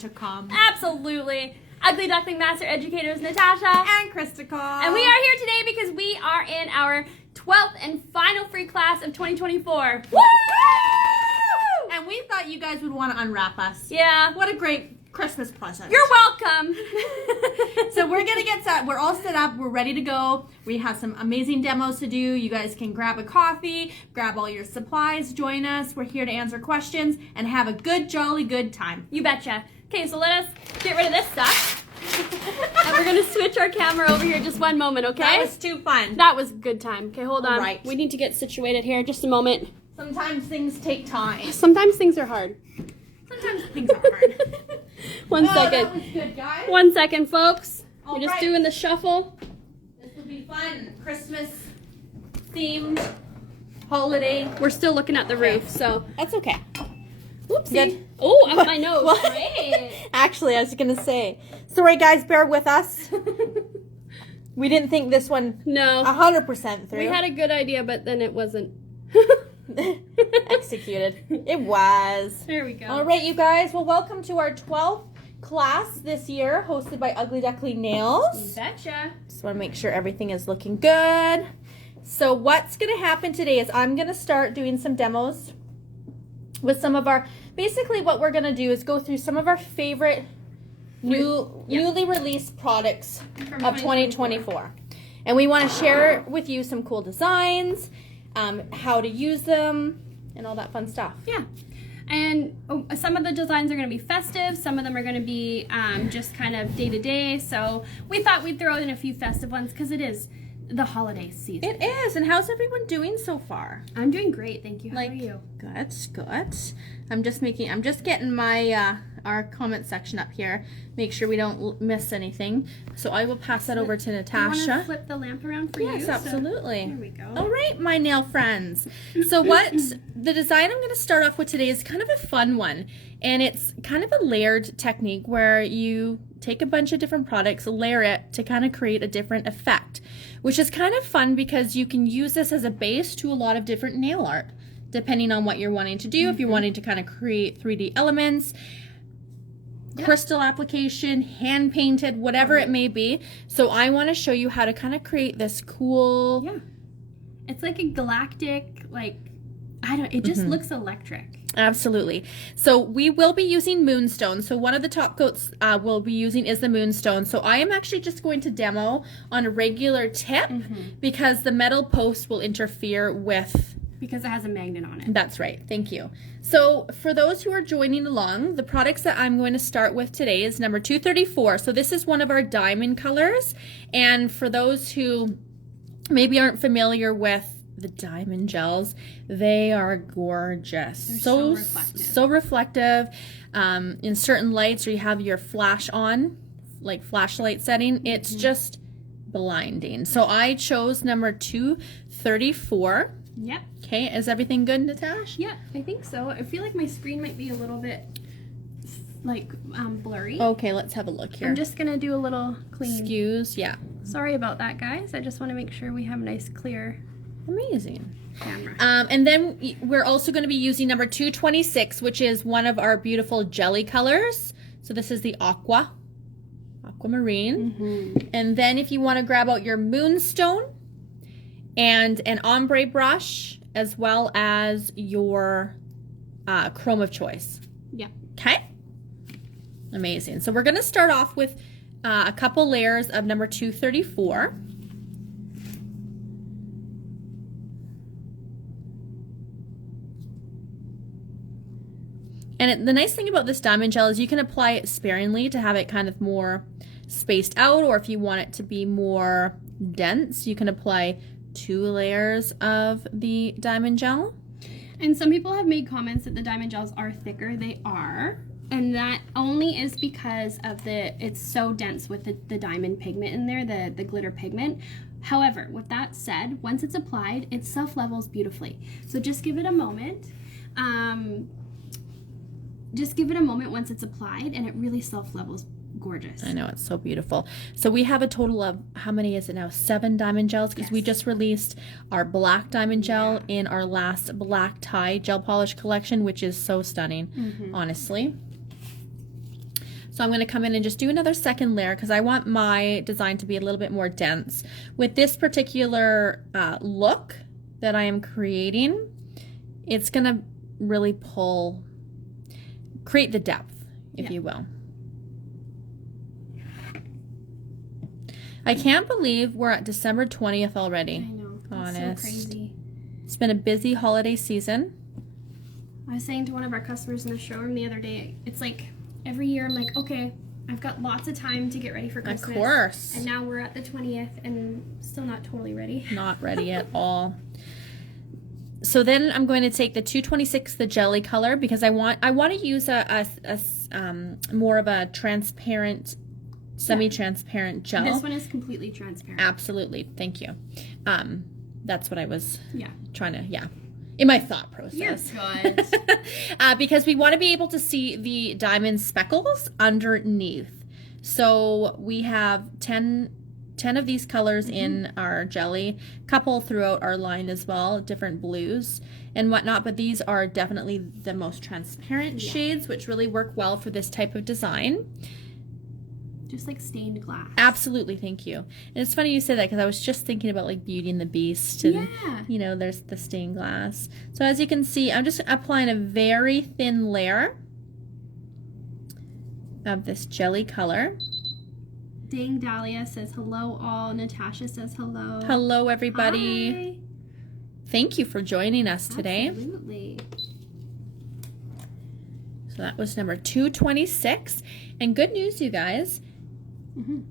sure to come. Absolutely. Ugly Duckling Master Educators, Natasha. And Chrystacle. And we are here today because we are in our 12th and final free class of 2024. Woo! And we thought you guys would want to unwrap us. Yeah. What a great Christmas present. You're welcome. So we're going to get set. We're all set up. We're ready to go. We have some amazing demos to do. You guys can grab a coffee, grab all your supplies, join us. We're here to answer questions and have a good, jolly good time. You betcha. Okay, so let us get rid of this stuff. And we're going to switch our camera over here just one moment, okay? That was too fun. That was a good time. Okay, hold on. Right. We need to get situated here. Just a moment. Sometimes things take time. Sometimes things are hard. Sometimes things are hard. One Oh, second. that was good, guys. 1 second, folks. All We're just right. doing the shuffle. This will be fun. Christmas themed holiday. We're still looking at the roof, so. That's okay. Whoopsie. Good. Oh, up my nose. Well, Great. Actually, I was going to say, sorry guys, bear with us. We didn't think this one No. 100% through. We had a good idea, but then it wasn't. Executed. It was. There we go. All right, you guys. Well, welcome to our 12th class this year, hosted by Ugly Duckling Nails. Betcha. Just want to make sure everything is looking good. So what's going to happen today is I'm going to start doing some demos with some of our, basically what we're going to do is go through some of our favorite newly released products of 2024. And we want to share with you some cool designs, how to use them, and all that fun stuff. Yeah. And some of the designs are going to be festive. Some of them are going to be just kind of day-to-day. So we thought we'd throw in a few festive ones because it is the holiday season. It is. And how's everyone doing so far? I'm doing great, thank you. How are you? Good, good. I'm just getting my our comment section up here. Make sure we don't miss anything. So I will pass that over to You want to Natasha. flip the lamp around for you? Yes, absolutely. Here we go. All right, my nail friends. So the design I'm going to start off with today is kind of a fun one. And it's kind of a layered technique where you take a bunch of different products, layer it to kind of create a different effect, which is kind of fun because you can use this as a base to a lot of different nail art, depending on what you're wanting to do. If you're wanting to kind of create 3D elements, crystal application, hand painted, whatever it may be. So I want to show you how to kind of create this cool. Yeah. It's like a galactic, it just looks electric. Absolutely. So we will be using Moonstone. So one of the top coats we'll be using is the Moonstone. So I am actually just going to demo on a regular tip because the metal post will interfere with... Because it has a magnet on it. That's right. Thank you. So for those who are joining along, the products that I'm going to start with today is number 234. So this is one of our diamond colors. And for those who maybe aren't familiar with the diamond gels, they are gorgeous. They're so reflective. So reflective. In certain lights, or you have your flash on, like flashlight setting, it's just blinding. So I chose number 234. Yep. Okay, is everything good, Natasha? Yeah, I think so. I feel like my screen might be a little bit blurry. Okay, let's have a look here. I'm just gonna do a little clean. Excuse, yeah. Sorry about that, guys. I just want to make sure we have a nice clear Amazing. camera. And then we're also going to be using number 226, which is one of our beautiful jelly colors. So this is the aquamarine. And then if you want to grab out your Moonstone and an ombre brush, as well as your chrome of choice. Yeah. Okay? Amazing. So we're going to start off with a couple layers of number 234. And the nice thing about this diamond gel is you can apply it sparingly to have it kind of more spaced out, or if you want it to be more dense, you can apply 2 layers of the diamond gel. And some people have made comments that the diamond gels are thicker. They are. And that only is because of it's so dense with the diamond pigment in there, the glitter pigment. However, with that said, once it's applied, it self-levels beautifully. So just give it a moment. Just give it a moment once it's applied, and it really self-levels gorgeous. I know, it's so beautiful. So we have a total of, how many is it now? 7 diamond gels, because we just released our black diamond gel in our last black tie gel polish collection, which is so stunning, honestly. So I'm going to come in and just do another second layer because I want my design to be a little bit more dense. With this particular look that I am creating, it's going to really create the depth, if you will. I can't believe we're at December 20th already. I know. Honest. So crazy. It's been a busy holiday season. I was saying to one of our customers in the showroom the other day, it's like every year I'm like, okay, I've got lots of time to get ready for Christmas. Of course. And now we're at the 20th and still not totally ready. Not ready at all. So then I'm going to take the 226, the jelly color, because I want to use a more of a transparent, semi-transparent gel. This one is completely transparent. Absolutely. Thank you. That's what I was trying to, in my thought process. You're good. Because we want to be able to see the diamond speckles underneath. So we have 10 of these colors in our jelly, couple throughout our line as well, different blues and whatnot, but these are definitely the most transparent shades, which really work well for this type of design. Just like stained glass. Absolutely, thank you. And it's funny you say that because I was just thinking about like Beauty and the Beast and you know, there's the stained glass. So as you can see, I'm just applying a very thin layer of this jelly color. Dang Dahlia says hello all. Natasha says hello. Hello everybody. Hi. Thank you for joining us today. Absolutely. So that was number 226. And good news, you guys.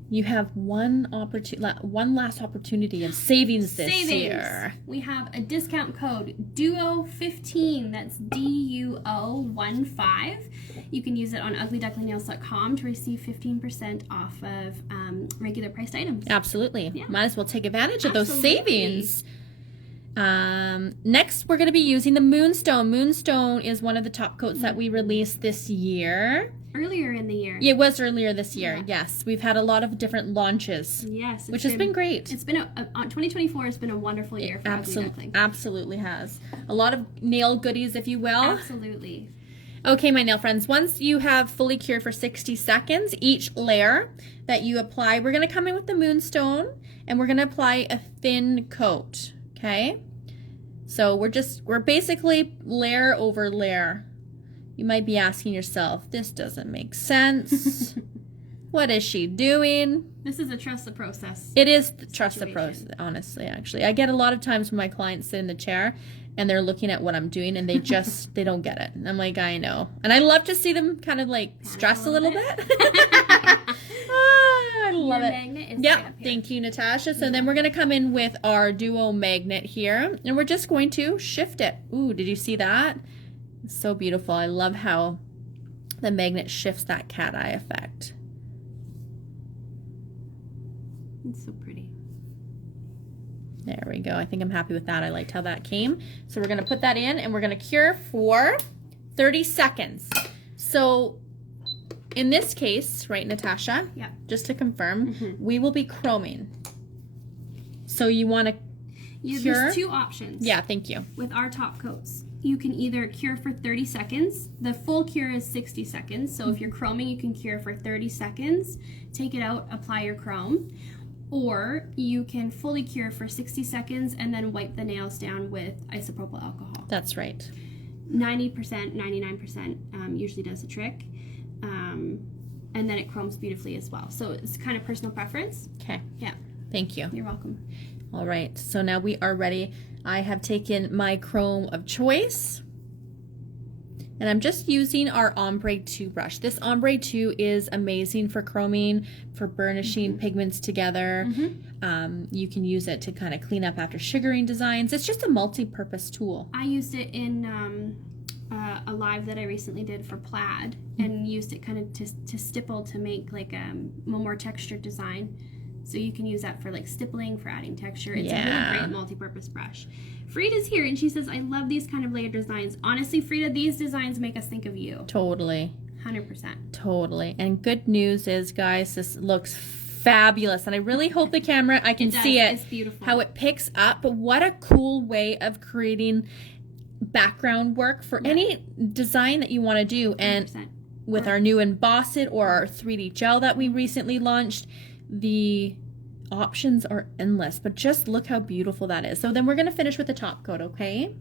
You have one last opportunity of savings this year. We have a discount code DUO15. That's DUO15. You can use it on uglyducklingnails.com to receive 15% off of regular priced items. Absolutely. Might as well take advantage of those savings. Next, we're going to be using the Moonstone. Moonstone is one of the top coats that we released this year. Earlier in the year. It was earlier this year, yes. We've had a lot of different launches. Yes. Which has been great. It's been 2024 has been a wonderful year for Ugly Duckling. Absolutely has. A lot of nail goodies, if you will. Absolutely. Okay, my nail friends, once you have fully cured for 60 seconds, each layer that you apply, we're going to come in with the Moonstone and we're going to apply a thin coat, okay? So we're basically layer over layer. You might be asking yourself, this doesn't make sense. What is she doing? This is a trust the process. It is trust the process, honestly, actually. I get a lot of times when my clients sit in the chair and they're looking at what I'm doing and they they don't get it. And I'm like, I know. And I love to see them kind of like stress a little bit. I love it. Magnet is Yeah, right up here. thank you, Natasha. So then we're going to come in with our duo magnet here and we're just going to shift it. Ooh, did you see that? It's so beautiful. I love how the magnet shifts that cat eye effect. It's so pretty. There we go. I think I'm happy with that. I liked how that came. So we're going to put that in and we're going to cure for 30 seconds. So in this case, right, Natasha? Yeah. Just to confirm, we will be chroming. So you want to cure? There's two options. Yeah, thank you. With our top coats. You can either cure for 30 seconds. The full cure is 60 seconds. So if you're chroming, you can cure for 30 seconds. Take it out, apply your chrome. Or you can fully cure for 60 seconds and then wipe the nails down with isopropyl alcohol. That's right. 90%, 99% usually does the trick. And then it chromes beautifully as well. So it's kind of personal preference. Okay. Yeah. Thank you. You're welcome. All right. So now we are ready. I have taken my chrome of choice. And I'm just using our Ombre II brush. This Ombre II is amazing for chroming, for burnishing pigments together. You can use it to kind of clean up after sugaring designs. It's just a multi-purpose tool. I used it in a live that I recently did for plaid and used it kind of to stipple to make like a more textured design. So you can use that for like stippling, for adding texture. It's a really great multi-purpose brush. Frida's here and she says, I love these kind of layered designs. Honestly, Frida, these designs make us think of you. Totally. 100%. Totally. And good news is, guys, this looks fabulous. And I really hope the camera, I can see it. It's beautiful. How it picks up. But what a cool way of creating background work for any design that you want to do. And 100%. with our new Emboss It or our 3D gel that we recently launched, the options are endless, but just look how beautiful that is. So then we're going to finish with the top coat, okay?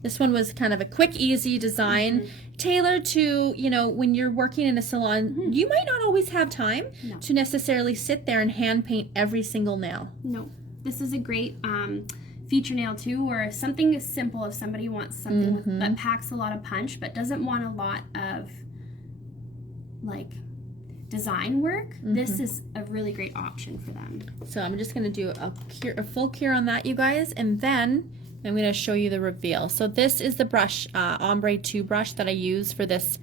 This one was kind of a quick, easy design, tailored to, you know, when you're working in a salon, you might not always have time to necessarily sit there and hand paint every single nail. No, this is a great feature nail too, or something as simple if somebody wants something that packs a lot of punch but doesn't want a lot of like design work. This is a really great option for them. So I'm just going to do a full cure on that, you guys, and then I'm going to show you the reveal. So this is the brush, Ombre II brush that I use for this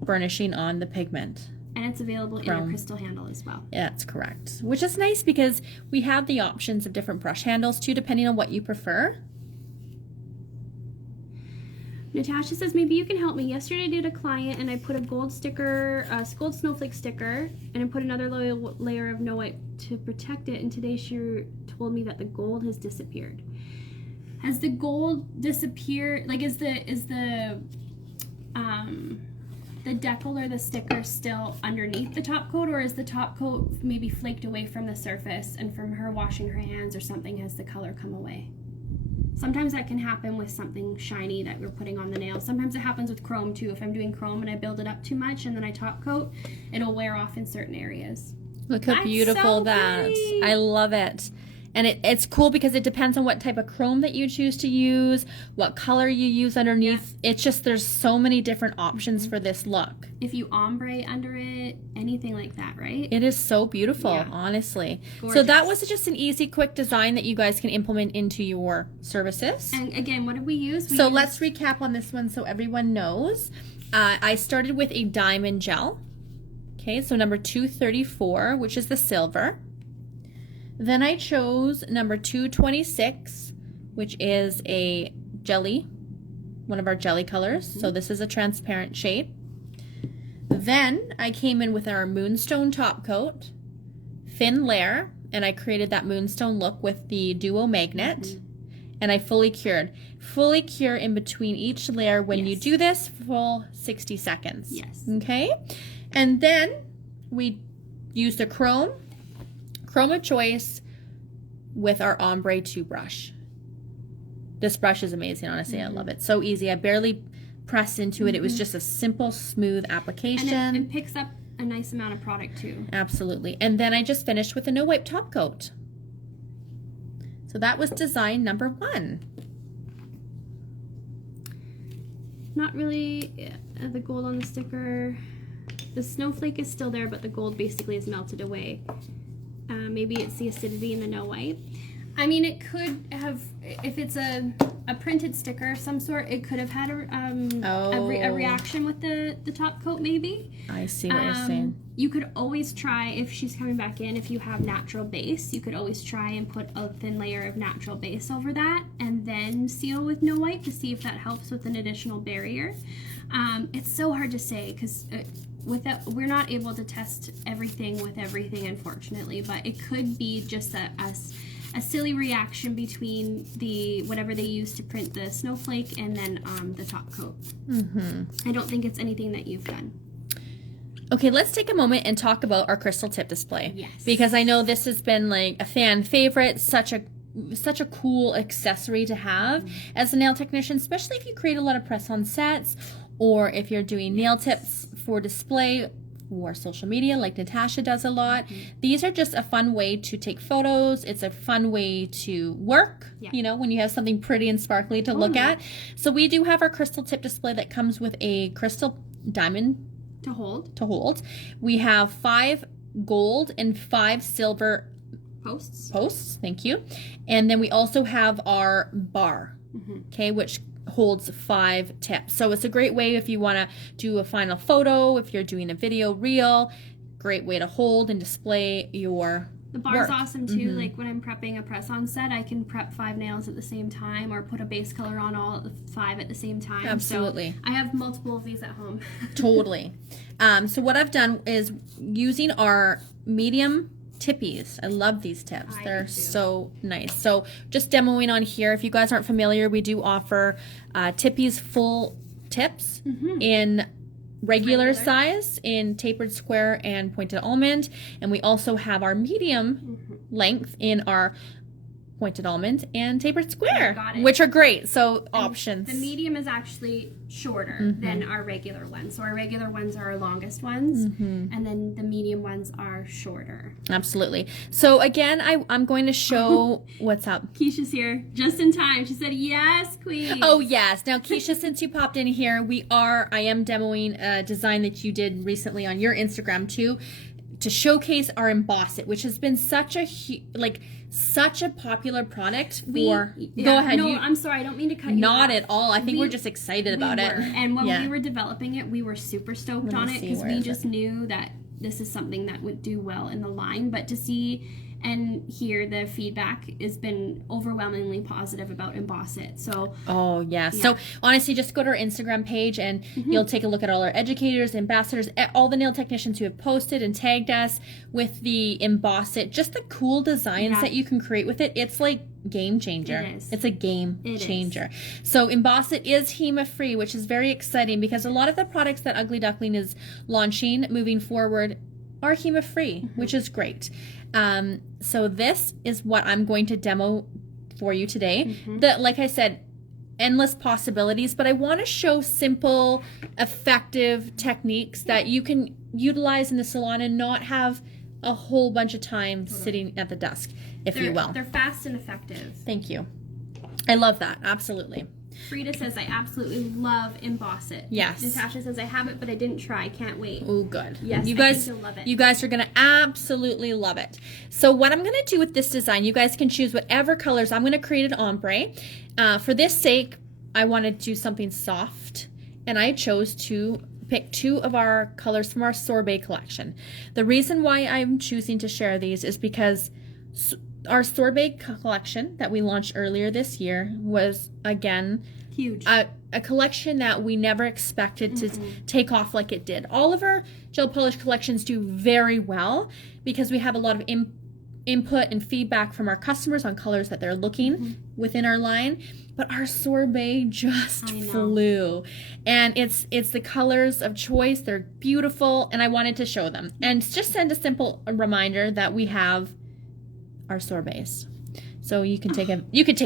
burnishing on the pigment. And it's available in a crystal handle as well. Yeah, that's correct. Which is nice because we have the options of different brush handles too, depending on what you prefer. Natasha says, maybe you can help me. Yesterday I did a client and I put a gold sticker, gold snowflake sticker, and I put another layer of no wipe to protect it, and today she told me that the gold has disappeared. Has the gold disappeared? Like, is the decal or the sticker still underneath the top coat, or is the top coat maybe flaked away from the surface, and from her washing her hands or something has the color come away? Sometimes that can happen with something shiny that we're putting on the nail. Sometimes it happens with chrome too. If I'm doing chrome and I build it up too much and then I top coat, it'll wear off in certain areas. Look how beautiful that is. I love it. And it's cool because it depends on what type of chrome that you choose to use, what color you use underneath. Yeah. It's just, there's so many different options for this look. If you ombre under it, anything like that, right? It is so beautiful, honestly. Gorgeous. So that was just an easy, quick design that you guys can implement into your services. And again, what did we use? Let's recap on this one so everyone knows. I started with a diamond gel. Okay, so number 234, which is the silver. Then I chose number 226, which is a jelly, one of our jelly colors. So this is a transparent shade. Then I came in with our Moonstone Topcoat, thin layer, and I created that moonstone look with the duo magnet. And I fully cured. Fully cure in between each layer when you do this, full 60 seconds. Yes. Okay? And then we used a chrome of choice with our Ombre II brush. This brush is amazing, honestly. I love it. So easy. I barely pressed into it. It was just a simple, smooth application. And it picks up a nice amount of product too. Absolutely. And then I just finished with a no wipe top coat. So that was design number 1. Not really the gold on the sticker. The snowflake is still there, but the gold basically is melted away. Maybe it's the acidity in the no wipe. I mean, it could have, if it's a printed sticker of some sort, it could have had a reaction with the top coat maybe. I see what you're saying. You could always try, if she's coming back in, if you have natural base, you could always try and put a thin layer of natural base over that and then seal with no wipe to see if that helps with an additional barrier. It's so hard to say because we're not able to test everything with everything, unfortunately, but it could be just a silly reaction between whatever they use to print the snowflake and then the top coat. I don't think it's anything that you've done. Okay, let's take a moment and talk about our crystal tip display. Yes. Because I know this has been like a fan favorite, such a cool accessory to have as a nail technician, especially if you create a lot of press-on sets or if you're doing nail tips for display for social media like Natasha does a lot. These are just a fun way to take photos. It's a fun way to work, you know, when you have something pretty and sparkly to look at. So we do have our crystal tip display that comes with a crystal diamond to hold. We have 5 gold and 5 silver posts, thank you. And then we also have our bar, okay, which holds 5 tips. So it's a great way if you want to do a final photo, if you're doing a video reel, great way to hold and display your The bar's awesome too. Like when I'm prepping a press-on set, I can prep 5 nails at the same time or put a base color on all 5 at the same time. Absolutely. So I have multiple of these at home. Totally. So what I've done is using our medium tippies. I love these tips. They're so nice. So just demoing on here. If you guys aren't familiar, we do offer tippies full tips in regular size in tapered square and pointed almond, and we also have our medium length in our pointed almond and tapered square, which are great. So options. The medium is actually shorter than our regular ones. So our regular ones are our longest ones, and then the medium ones are shorter. Absolutely. So again, I'm going to show what's up. Keisha's here just in time. She said, yes, queen. Oh, yes. Now, Keisha, since you popped in here, I am demoing a design that you did recently on your Instagram too, to showcase our Emboss It, which has been such a popular product go ahead. No, I'm sorry. I don't mean to cut you Not off. at all. I think we're just excited about it. And when we were developing it, we were super stoked on it because we just knew that this is something that would do well in the line. But to see and hear the feedback has been overwhelmingly positive about Emboss It. So So honestly, just go to our Instagram page and you'll take a look at all our educators, ambassadors, all the nail technicians who have posted and tagged us with the Emboss It, just the cool designs that you can create with it. It's like game changer. It is. It's a game changer. So Emboss It is HEMA free, which is very exciting because a lot of the products that Ugly Duckling is launching moving forward are HEMA free, which is great. So this is what I'm going to demo for you today. Like I said, endless possibilities, but I want to show simple, effective techniques that you can utilize in the salon and not have a whole bunch of time sitting at the desk, if you will. They're fast and effective. Thank you. I love that. Absolutely. Frida says, I absolutely love Emboss It. Yes. Natasha says, I have it, but I didn't try. Can't wait. Oh, good. Yes, you I guys, think you'll love it. You guys are going to absolutely love it. So what I'm going to do with this design, you guys can choose whatever colors. I'm going to create an ombre. For this sake, I want to do something soft, and I chose to pick two of our colors from our sorbet collection. The reason why I'm choosing to share these is because our sorbet collection that we launched earlier this year was, again, huge. A collection that we never expected to take off like it did. All of our gel polish collections do very well because we have a lot of input and feedback from our customers on colors that they're looking within our line. But our sorbet just flew. And it's the colors of choice. They're beautiful, and I wanted to show them. And just send a simple reminder that we have our sorbets. So you can take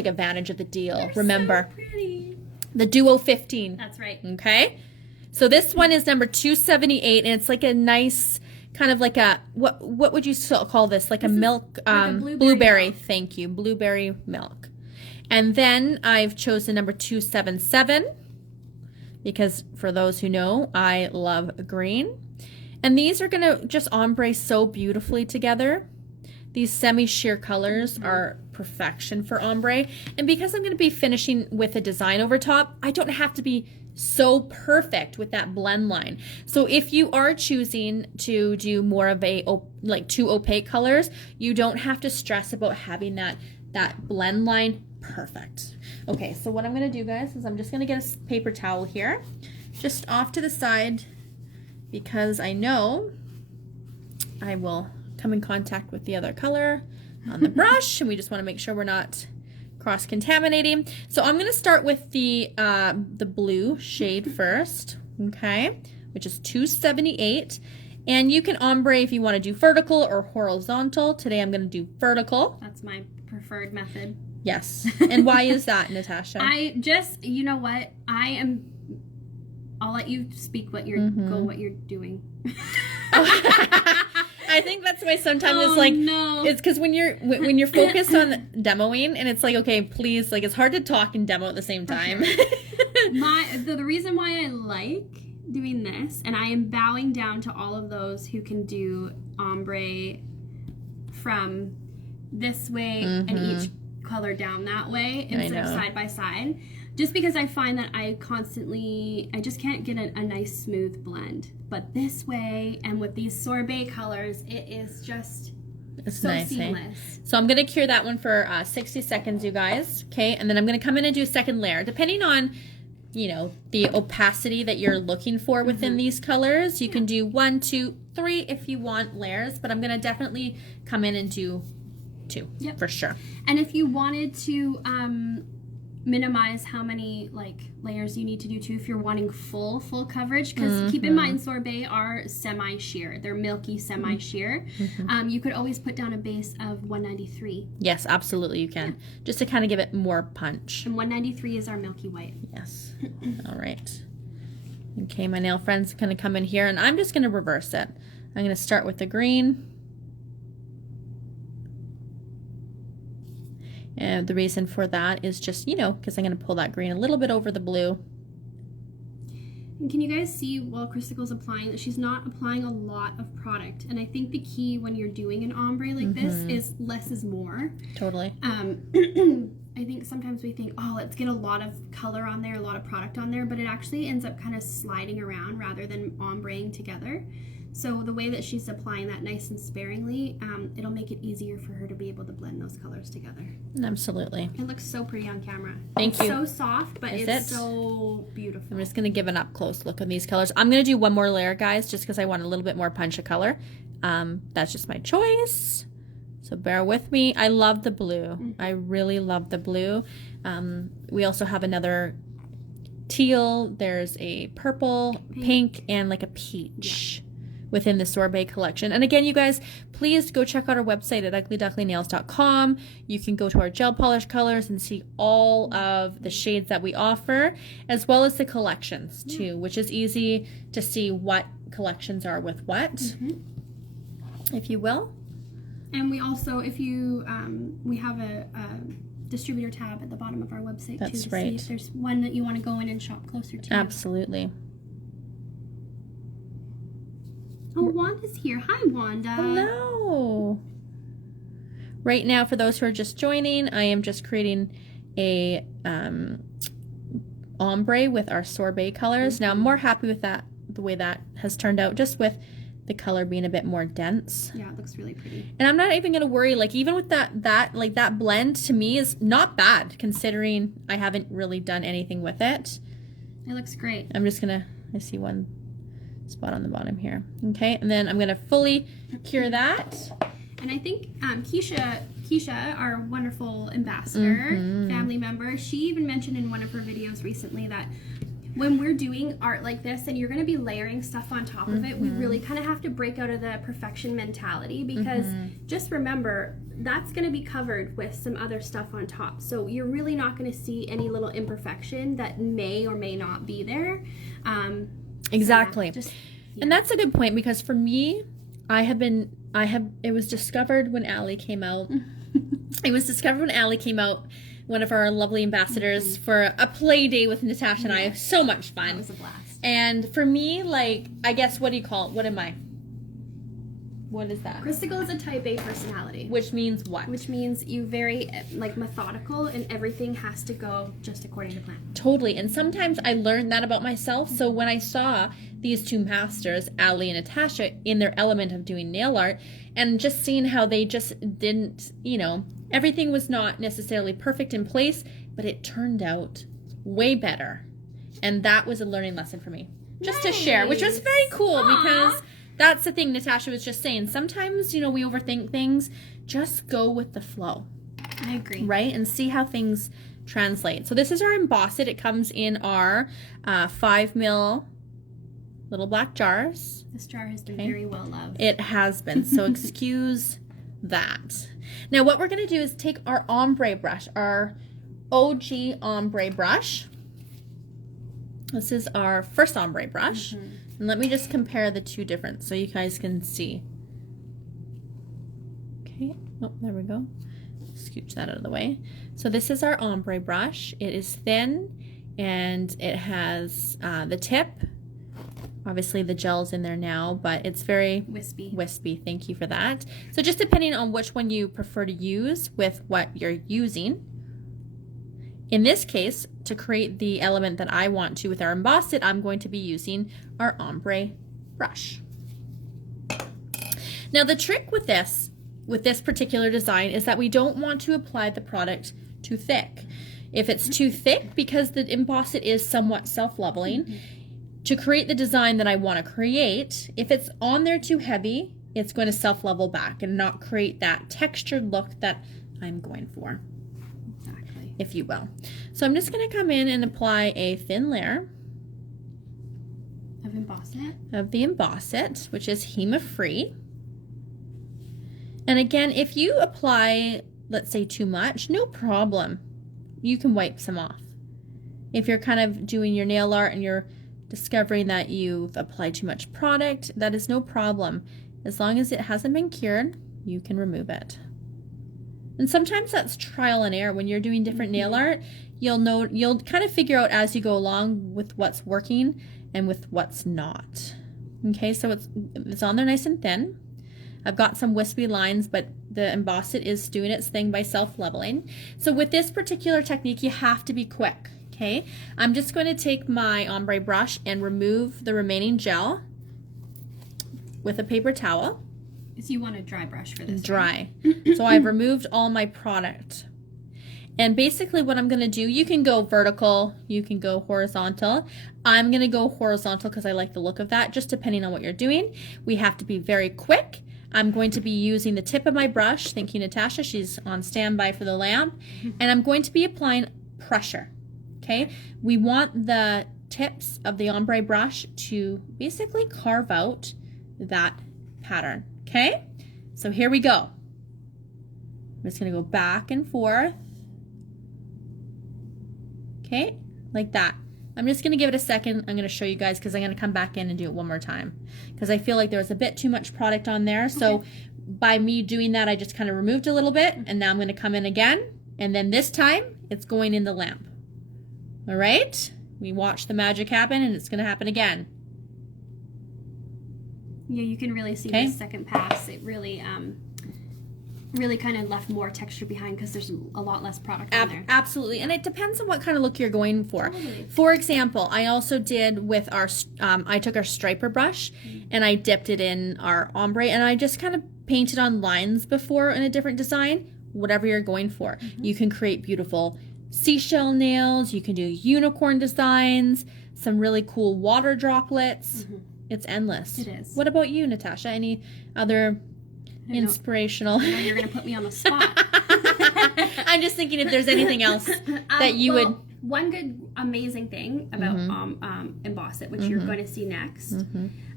advantage of the deal. They're Remember, so pretty. The Duo 15. That's right. Okay. So this one is number 278, and it's like a nice kind of like a what would you call this? Like a milk like a blueberry. Thank you, blueberry milk. And then I've chosen number 277 because for those who know, I love green. And these are gonna just ombre so beautifully together. These semi-sheer colors are perfection for ombre. And because I'm going to be finishing with a design over top, I don't have to be so perfect with that blend line. So if you are choosing to do more of a like two opaque colors, you don't have to stress about having that blend line perfect. Okay, so what I'm going to do, guys, is I'm just going to get a paper towel here, just off to the side, because I know I will come in contact with the other color on the brush, and we just want to make sure we're not cross-contaminating. So I'm going to start with the blue shade first, okay, which is 278. And you can ombre if you want to do vertical or horizontal. Today I'm going to do vertical. That's my preferred method. Yes. And why is that, Natasha? You know what? I'll let you speak what you're doing. I think that's why sometimes it's like it's because when you're focused on demoing and it's like, okay, please, like it's hard to talk and demo at the same time. The reason why I like doing this, and I am bowing down to all of those who can do ombre from this way and each color down that way instead of side by side, just because I find that I just can't get a nice smooth blend. But this way, and with these sorbet colors, it is just so nice, seamless. Hey? So I'm going to cure that one for 60 seconds, you guys. Okay, and then I'm going to come in and do a second layer. Depending on, the opacity that you're looking for within these colors, you can do 1, 2, 3 if you want layers, but I'm going to definitely come in and do 2 for sure. And if you wanted to minimize how many like layers you need to do too if you're wanting full coverage, because keep in mind sorbet are semi-sheer. They're milky semi-sheer. You could always put down a base of 193. Yes, absolutely you can. Just to kind of give it more punch. And 193 is our milky white. Yes. All right. Okay, my nail friend's going to come in here, and I'm just going to reverse it. I'm going to start with the green. And the reason for that is just, you know, because I'm going to pull that green a little bit over the blue. And can you guys see while Chrystacle's applying that she's not applying a lot of product? And I think the key when you're doing an ombre like this is less is more. Totally. I think sometimes we think, oh, let's get a lot of color on there, a lot of product on there, but it actually ends up kind of sliding around rather than ombreing together. So the way that she's applying that nice and sparingly, it'll make it easier for her to be able to blend those colors together. Absolutely. It looks so pretty on camera. Thank you. So soft, but it's so beautiful. I'm just going to give an up-close look at these colors. I'm going to do one more layer, guys, just because I want a little bit more punch of color. That's just my choice. So bear with me. I love the blue. I really love the blue. We also have another teal. There's a purple, pink, and like a peach within the sorbet collection. And again, you guys, please go check out our website at uglyducklingnails.com. You can go to our gel polish colors and see all of the shades that we offer, as well as the collections too, which is easy to see what collections are with what, if you will. And we also, if you, we have a distributor tab at the bottom of our website too, to see if there's one that you want to go in and shop closer to. Absolutely. Oh, Wanda's here. Hi, Wanda. Hello. Right now, for those who are just joining, I am just creating a ombre with our sorbet colors. Now, I'm more happy with that, the way that has turned out, just with the color being a bit more dense. Yeah, it looks really pretty. And I'm not even going to worry, like, even with that blend to me is not bad, considering I haven't really done anything with it. It looks great. I'm just going to, I see one spot on the bottom here. Okay, and then I'm going to fully cure that. And I think Keisha, our wonderful ambassador, family member, she even mentioned in one of her videos recently that when we're doing art like this and you're going to be layering stuff on top of it, we really kind of have to break out of the perfection mentality, because just remember, that's going to be covered with some other stuff on top. So you're really not going to see any little imperfection that may or may not be there. Exactly. And that's a good point, because for me, it was discovered when Allie came out. It was discovered when Allie came out, one of our lovely ambassadors, for a play day with Natasha and I. So much fun. That was a blast. And for me, like, I guess, what do you call it? What am I? What is that? Chrystacle is a type A personality. Which means what? Which means you very, like, methodical, and everything has to go just according to plan. Totally. And sometimes I learned that about myself. So when I saw these two masters, Allie and Natasha, in their element of doing nail art, and just seeing how they just didn't, you know, everything was not necessarily perfect in place, but it turned out way better. And that was a learning lesson for me. Just to share, which was very cool. Aww. Because that's the thing Natasha was just saying. Sometimes, you know, we overthink things. Just go with the flow. I agree. Right? And see how things translate. So this is our Emboss It. It comes in our 5mm little black jars. This jar has been very well loved. It has been. So excuse that. Now what we're going to do is take our ombre brush, our OG ombre brush. This is our first ombre brush. And let me just compare the two different so you guys can see. Okay. Oh, there we go. Scooch that out of the way. So this is our ombre brush. It is thin and it has the tip. Obviously the gel's in there now, but it's very wispy. Wispy. Thank you for that. So just depending on which one you prefer to use with what you're using. In this case, to create the element that I want to with our Emboss It, I'm going to be using our ombre brush. Now the trick with this particular design is that we don't want to apply the product too thick. If it's too thick, because the Emboss It is somewhat self-leveling, to create the design that I want to create, if it's on there too heavy, it's going to self-level back and not create that textured look that I'm going for. Exactly. if you will. So I'm just going to come in and apply a thin layer of Emboss It. Of the Emboss It, which is HEMA free. And again, if you apply, let's say, too much, no problem. You can wipe some off. If you're kind of doing your nail art and you're discovering that you've applied too much product, that is no problem. As long as it hasn't been cured, you can remove it. And sometimes that's trial and error. When you're doing different nail art, you'll kind of figure out as you go along with what's working and with what's not. Okay, so it's on there nice and thin. I've got some wispy lines, but the Emboss It is doing its thing by self-leveling. So with this particular technique, you have to be quick, okay? I'm just going to take my ombre brush and remove the remaining gel with a paper towel. So you want a dry brush for this? Dry. So I've removed all my product. And basically what I'm going to do, you can go vertical, you can go horizontal. I'm going to go horizontal because I like the look of that, just depending on what you're doing. We have to be very quick. I'm going to be using the tip of my brush. Thank you, Natasha. She's on standby for the lamp. And I'm going to be applying pressure. Okay? We want the tips of the ombre brush to basically carve out that pattern. Okay? So here we go. I'm just going to go back and forth. Okay? Like that. I'm just going to give it a second. I'm going to show you guys because I'm going to come back in and do it one more time because I feel like there was a bit too much product on there. So by me doing that, I just kind of removed a little bit, and now I'm going to come in again, and then this time it's going in the lamp. All right? We watch the magic happen, and it's going to happen again. Yeah, you can really see the second pass. It really really kind of left more texture behind because there's a lot less product on there. Absolutely, and it depends on what kind of look you're going for. Totally. For example, I also did with our, I took our striper brush and I dipped it in our ombre and I just kind of painted on lines before in a different design, whatever you're going for. You can create beautiful seashell nails, you can do unicorn designs, some really cool water droplets. It's endless. It is. What about you, Natasha? Any other inspirational? I know you're going to put me on the spot. I'm just thinking if there's anything else that you would. One good, amazing thing about Emboss It, which you're going to see next.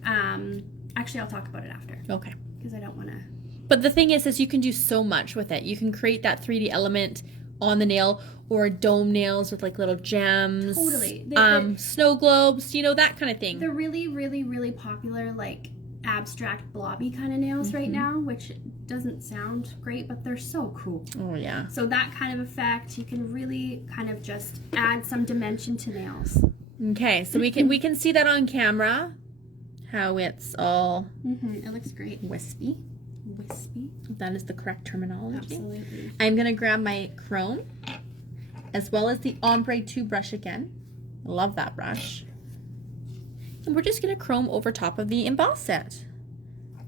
Actually, I'll talk about it after. Okay. Because I don't want to. But the thing is you can do so much with it. You can create that 3D element on the nail or dome nails with like little gems. Totally. Snow globes, you know, that kind of thing. They're really, really, really popular, like abstract blobby kind of nails right now, which doesn't sound great, but they're so cool. Oh yeah. So that kind of effect, you can really kind of just add some dimension to nails. Okay, so we can see that on camera, how it's all it looks great. Wispy. That is the correct terminology. Absolutely. I'm gonna grab my chrome as well as the Ombre II brush again. I love that brush. And we're just going to chrome over top of the Emboss It.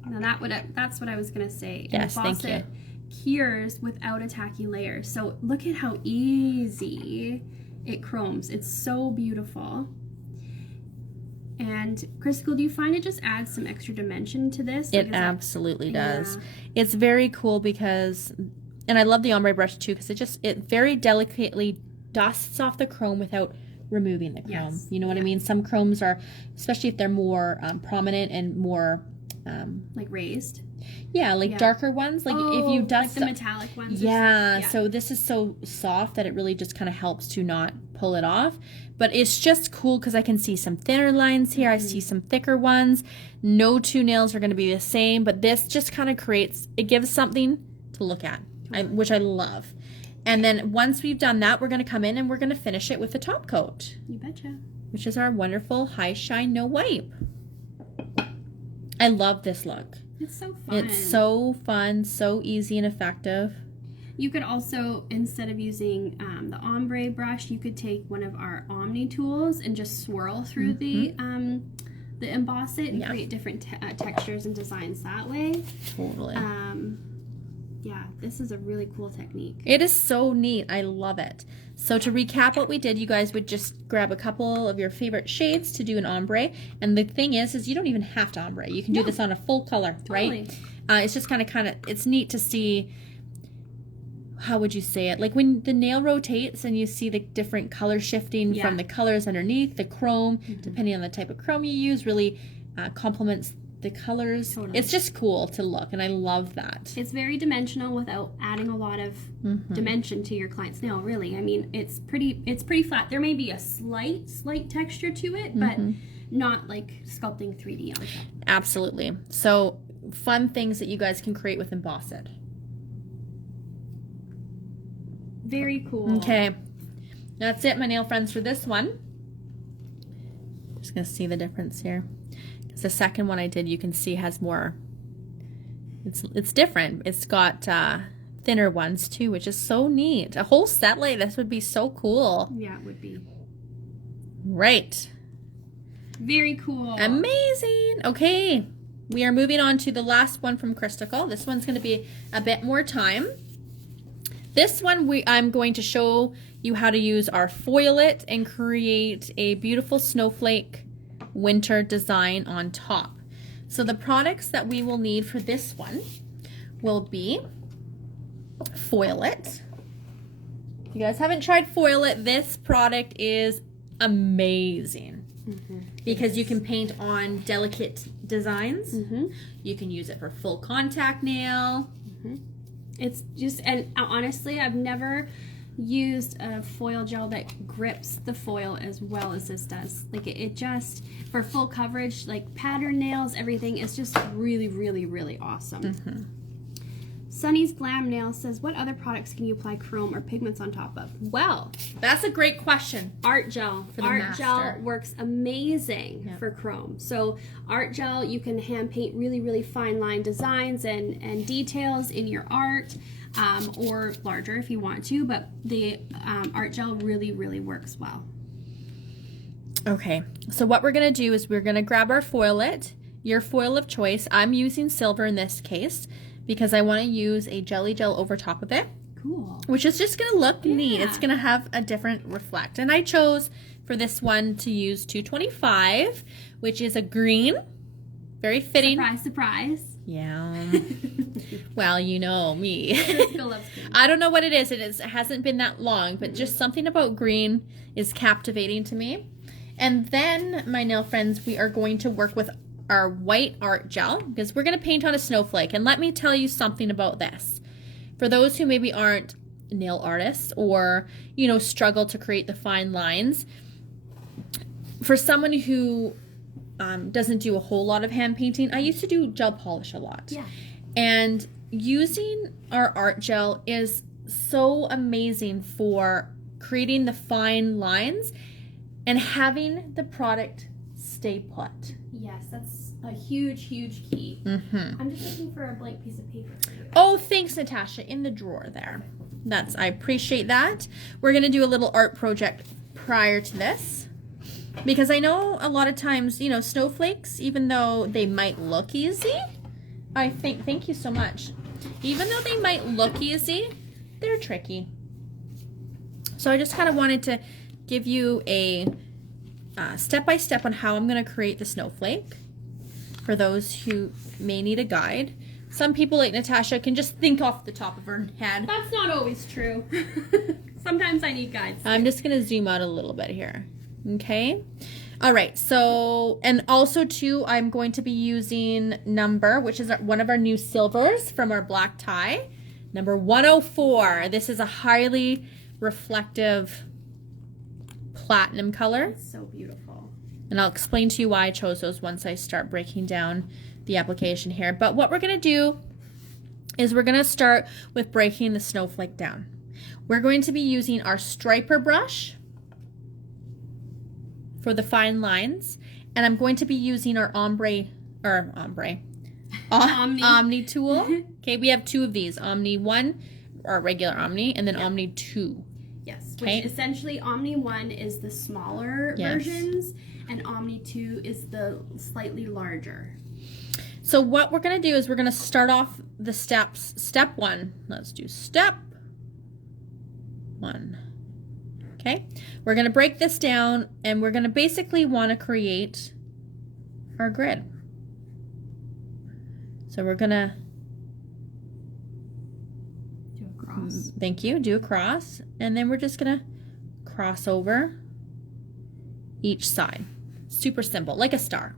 Now that's what I was going to say. Yes, Emboss thank you. It cures without attacking layers. So look at how easy it chromes. It's so beautiful. And Chrystacle, do you find it just adds some extra dimension to this? It absolutely does. It's very cool because, and I love the ombre brush too, because it very delicately dusts off the chrome without removing the chrome. Yes. You know what I mean? Some chromes are, especially if they're more prominent and more like raised. Yeah, like darker ones. Like if you dust like the metallic ones. Yeah, so this is so soft that it really just kind of helps to not pull it off. But it's just cool because I can see some thinner lines here. I see some thicker ones. No two nails are going to be the same, but this just kind of it gives something to look at, which I love. And then once we've done that, we're going to come in and we're going to finish it with the top coat. You betcha. Which is our wonderful high shine, no wipe. I love this look. It's so fun. It's so fun, so easy and effective. You could also, instead of using the ombre brush, you could take one of our Omni tools and just swirl through the Emboss It and create different textures and designs that way. Totally. Yeah, this is a really cool technique. It is so neat. I love it. So to recap what we did, you guys would just grab a couple of your favorite shades to do an ombre. And the thing is you don't even have to ombre. You can do this on a full color, right? It's just kind of, it's neat to see how would you say it? Like when the nail rotates and you see the different color shifting from the colors underneath, the chrome, depending on the type of chrome you use, really complements the colors. Totally. It's just cool to look, and I love that. It's very dimensional without adding a lot of dimension to your client's nail, really. I mean, it's pretty flat. There may be a slight texture to it, but not like sculpting 3D on top. Absolutely. So fun things that you guys can create with Emboss It. Very cool. Okay, that's it, my nail friends, for this one. Just gonna see the difference here. Because the second one I did, you can see has more. It's different. It's got thinner ones too, which is so neat. A whole set like this would be so cool. Yeah, it would be. Right. Very cool. Amazing. Okay, we are moving on to the last one from Chrystacle. This one's gonna be a bit more time. This one, I'm going to show you how to use our Foil It and create a beautiful snowflake winter design on top. So the products that we will need for this one will be Foil It. If you guys haven't tried Foil It, this product is amazing because you can paint on delicate designs. You can use it for full contact nail. It's just, and honestly, I've never used a foil gel that grips the foil as well as this does. Like it just, for full coverage, like pattern nails, everything, is just really, really, really awesome. Sunny's Glam Nail says, what other products can you apply chrome or pigments on top of? Well, that's a great question. Art gel. For the art master. Gel works amazing for chrome. So art gel, you can hand paint really, really fine line designs and details in your art, or larger if you want to, but the art gel really, really works well. Okay, so what we're going to do is we're going to grab our Foil It, your foil of choice. I'm using silver in this case, because I want to use a jelly gel over top of it. Cool. Which is just going to look neat. It's going to have a different reflect. And I chose for this one to use 225, which is a green. Very fitting. Surprise, surprise. Yeah. Well, you know me. I don't know what it is. It hasn't been that long, but just something about green is captivating to me. And then, my nail friends, we are going to work with our white art gel because we're going to paint on a snowflake. And let me tell you something about this. For those who maybe aren't nail artists or, you know, struggle to create the fine lines, for someone who doesn't do a whole lot of hand painting, I used to do gel polish a lot. Yeah. And using our art gel is so amazing for creating the fine lines and having the product stay put. Yes, that's a huge, huge key. I'm just looking for a blank piece of paper for you. Oh, thanks, Natasha. In the drawer there. I appreciate that. We're going to do a little art project prior to this. Because I know a lot of times, you know, snowflakes, even though they might look easy, thank you so much. Even though they might look easy, they're tricky. So I just kind of wanted to give you a step-by-step on how I'm going to create the snowflake for those who may need a guide. Some people like Natasha can just think off the top of her head. That's not always true. Sometimes I need guides. I'm just going to zoom out a little bit here. Okay. All right. So, and also too, I'm going to be using number, which is one of our new silvers from our black tie, number 104. This is a highly reflective platinum color. It's so beautiful. And I'll explain to you why I chose those once I start breaking down the application here. But what we're going to do is we're going to start with breaking the snowflake down. We're going to be using our striper brush for the fine lines, and I'm going to be using our Omni Tool. Okay, we have two of these, Omni 1, our regular Omni, and then Omni 2. Yes, okay. Which essentially Omni 1 is the smaller versions, and Omni 2 is the slightly larger. So what we're going to do is we're going to start off the steps. Step 1. Let's do step 1. Okay, we're going to break this down, and we're going to basically want to create our grid. So we're going to cross. Thank you. Do a cross. And then we're just going to cross over each side. Super simple, like a star.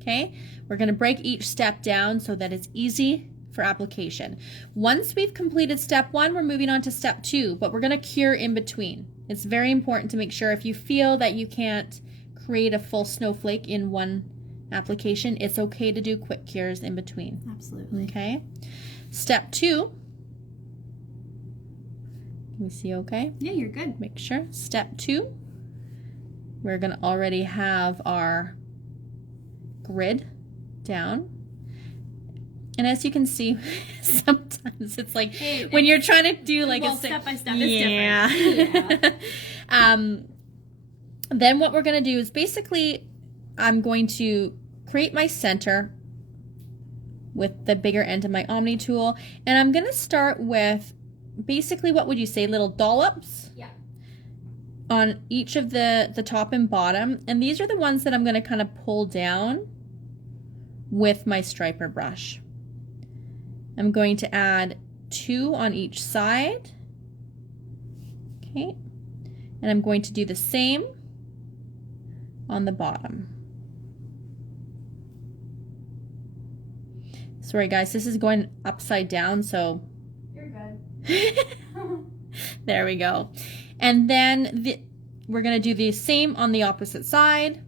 Okay? We're going to break each step down so that it's easy for application. Once we've completed step 1, we're moving on to step 2, but we're going to cure in between. It's very important to make sure if you feel that you can't create a full snowflake in one application, it's okay to do quick cures in between. Absolutely. Okay? Step 2. Can we see okay? Yeah, you're good. Make sure. Step 2. We're going to already have our grid down. And as you can see, sometimes it's like when you're trying to do like a step by step yeah. is different. Yeah. Then what we're going to do is basically I'm going to create my center with the bigger end of my Omni tool, and I'm going to start with basically, what would you say, little dollops? Yeah. On each of the top and bottom, and these are the ones that I'm going to kind of pull down with my striper brush. I'm going to add 2 on each side. Okay. And I'm going to do the same on the bottom. Sorry guys, this is going upside down, so you're good. there we go. And then we're going to do the same on the opposite side.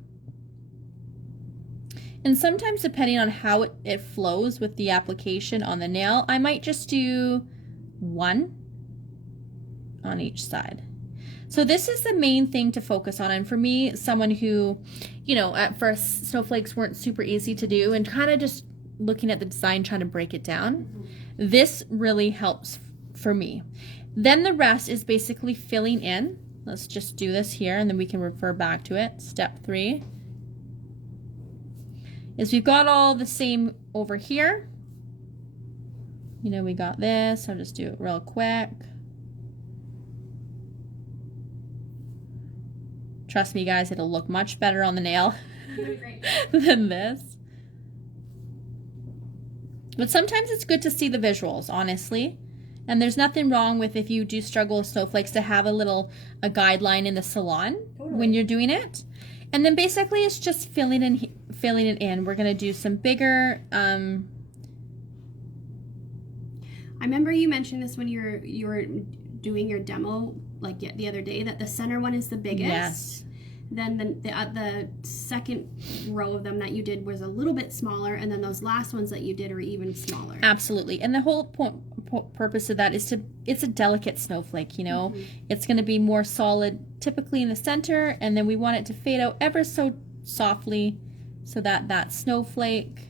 And sometimes, depending on how it flows with the application on the nail, I might just do 1 on each side. So this is the main thing to focus on. And for me, someone who, you know, at first snowflakes weren't super easy to do and kind of just looking at the design, trying to break it down, this really helps for me. Then the rest is basically filling in. Let's just do this here and then we can refer back to it. Step 3 is we've got all the same over here. You know, we got this. I'll just do it real quick. Trust me guys, it'll look much better on the nail than this. But sometimes it's good to see the visuals, honestly. And there's nothing wrong with, if you do struggle with snowflakes, to have a guideline in the salon when you're doing it. And then basically it's just filling it in. We're gonna do some bigger. I remember you mentioned this when you were doing your demo, like the other day, that the center one is the biggest. Yes. Then the second row of them that you did was a little bit smaller, and then those last ones that you did are even smaller. Absolutely. And the whole purpose of that is it's a delicate snowflake, you know. It's going to be more solid typically in the center, and then we want it to fade out ever so softly so that snowflake